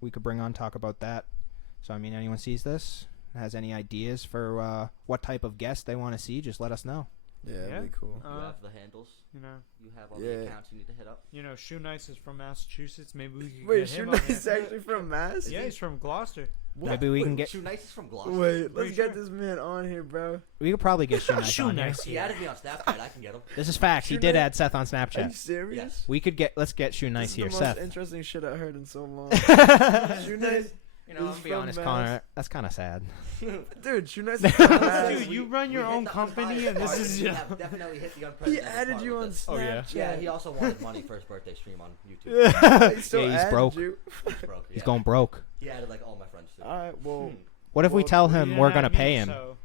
We could bring on, talk about that. So I mean, anyone sees this, has any ideas for what type of guest they want to see, just let us know. Yeah, Yeah. that'd be cool. You have the handles. You You have all Yeah. the accounts you need to hit up. know, Shoe Nice is from Massachusetts. Maybe we could Wait, get him Shoe on Nice here. actually from Mass? Yeah, he's from Gloucester. Maybe we can get. Shoe Nice is from Gloucester. Wait, let's Pretty get sure. this man on here, bro. We could probably get Shoe Nice Shoe on here. Nice. He added me on Snapchat. I can get him. This is facts. He Shoe did Nice- add Seth on Are you Snapchat. serious? Yes. Let's get Shoe Nice This here, is the most Seth. interesting shit I heard in so long. Shoe Shoe Nice, You know, He's I'll be from honest, Mass. Connor. That's kind of sad. dude. Shoe Nice. Is from Mass. Dude, you run your We hit own the company, and this unbiased is part. We yeah. have definitely hit the He unprecedented added part you with on this. Oh, yeah? Snapchat. Yeah, he also wanted money for his birthday stream on YouTube. He still Yeah, he's added broke. You. He's broke. He's yeah. going broke. He added like all my friends too. All right. Well. What if we Well, tell He him didn't we're add gonna me, pay him, so-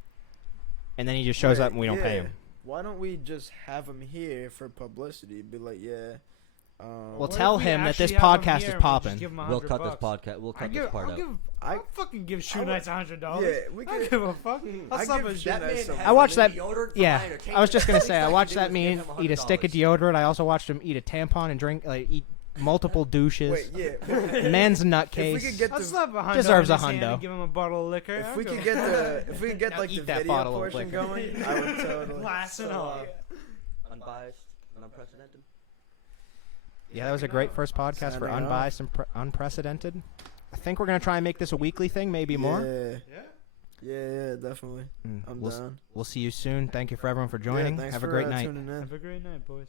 and then he just shows up and we don't pay yeah. him? why don't we just have him here for publicity? Be like, yeah. Well, What tell if we him that this actually have him podcast here is and we popping. just give him We'll cut $100? this podcast. We'll cut this part out. I'll fucking give Shoe I would- Knights $100. Yeah, we I don't could. give a fuck. I'll I stop give a Shoe shit. Knights some I watched that- Deodorant for Yeah, mine or change I was just gonna it. say I Least watched can that do is give man him eat a stick of $100. deodorant. I also watched him eat a tampon and drink eat multiple douches. Wait, yeah. Man's a If we nutcase. could get I'll the slap $100 Deserves in a his hand hundo. and give him a bottle of liquor. if we I'll could go. get Now like eat the that video bottle of portion liquor. going, I would totally. Glass and all. Unbiased and unprecedented. Yeah, that was a great first podcast for Signing off. Unbiased and Unprecedented. I think we're gonna try and make this a weekly thing, maybe more. Yeah. Yeah, definitely. I'm We'll, down. we'll see you soon. Thank you for everyone for joining. Yeah, thanks Have a for, great night. tuning in. Have a great night, boys.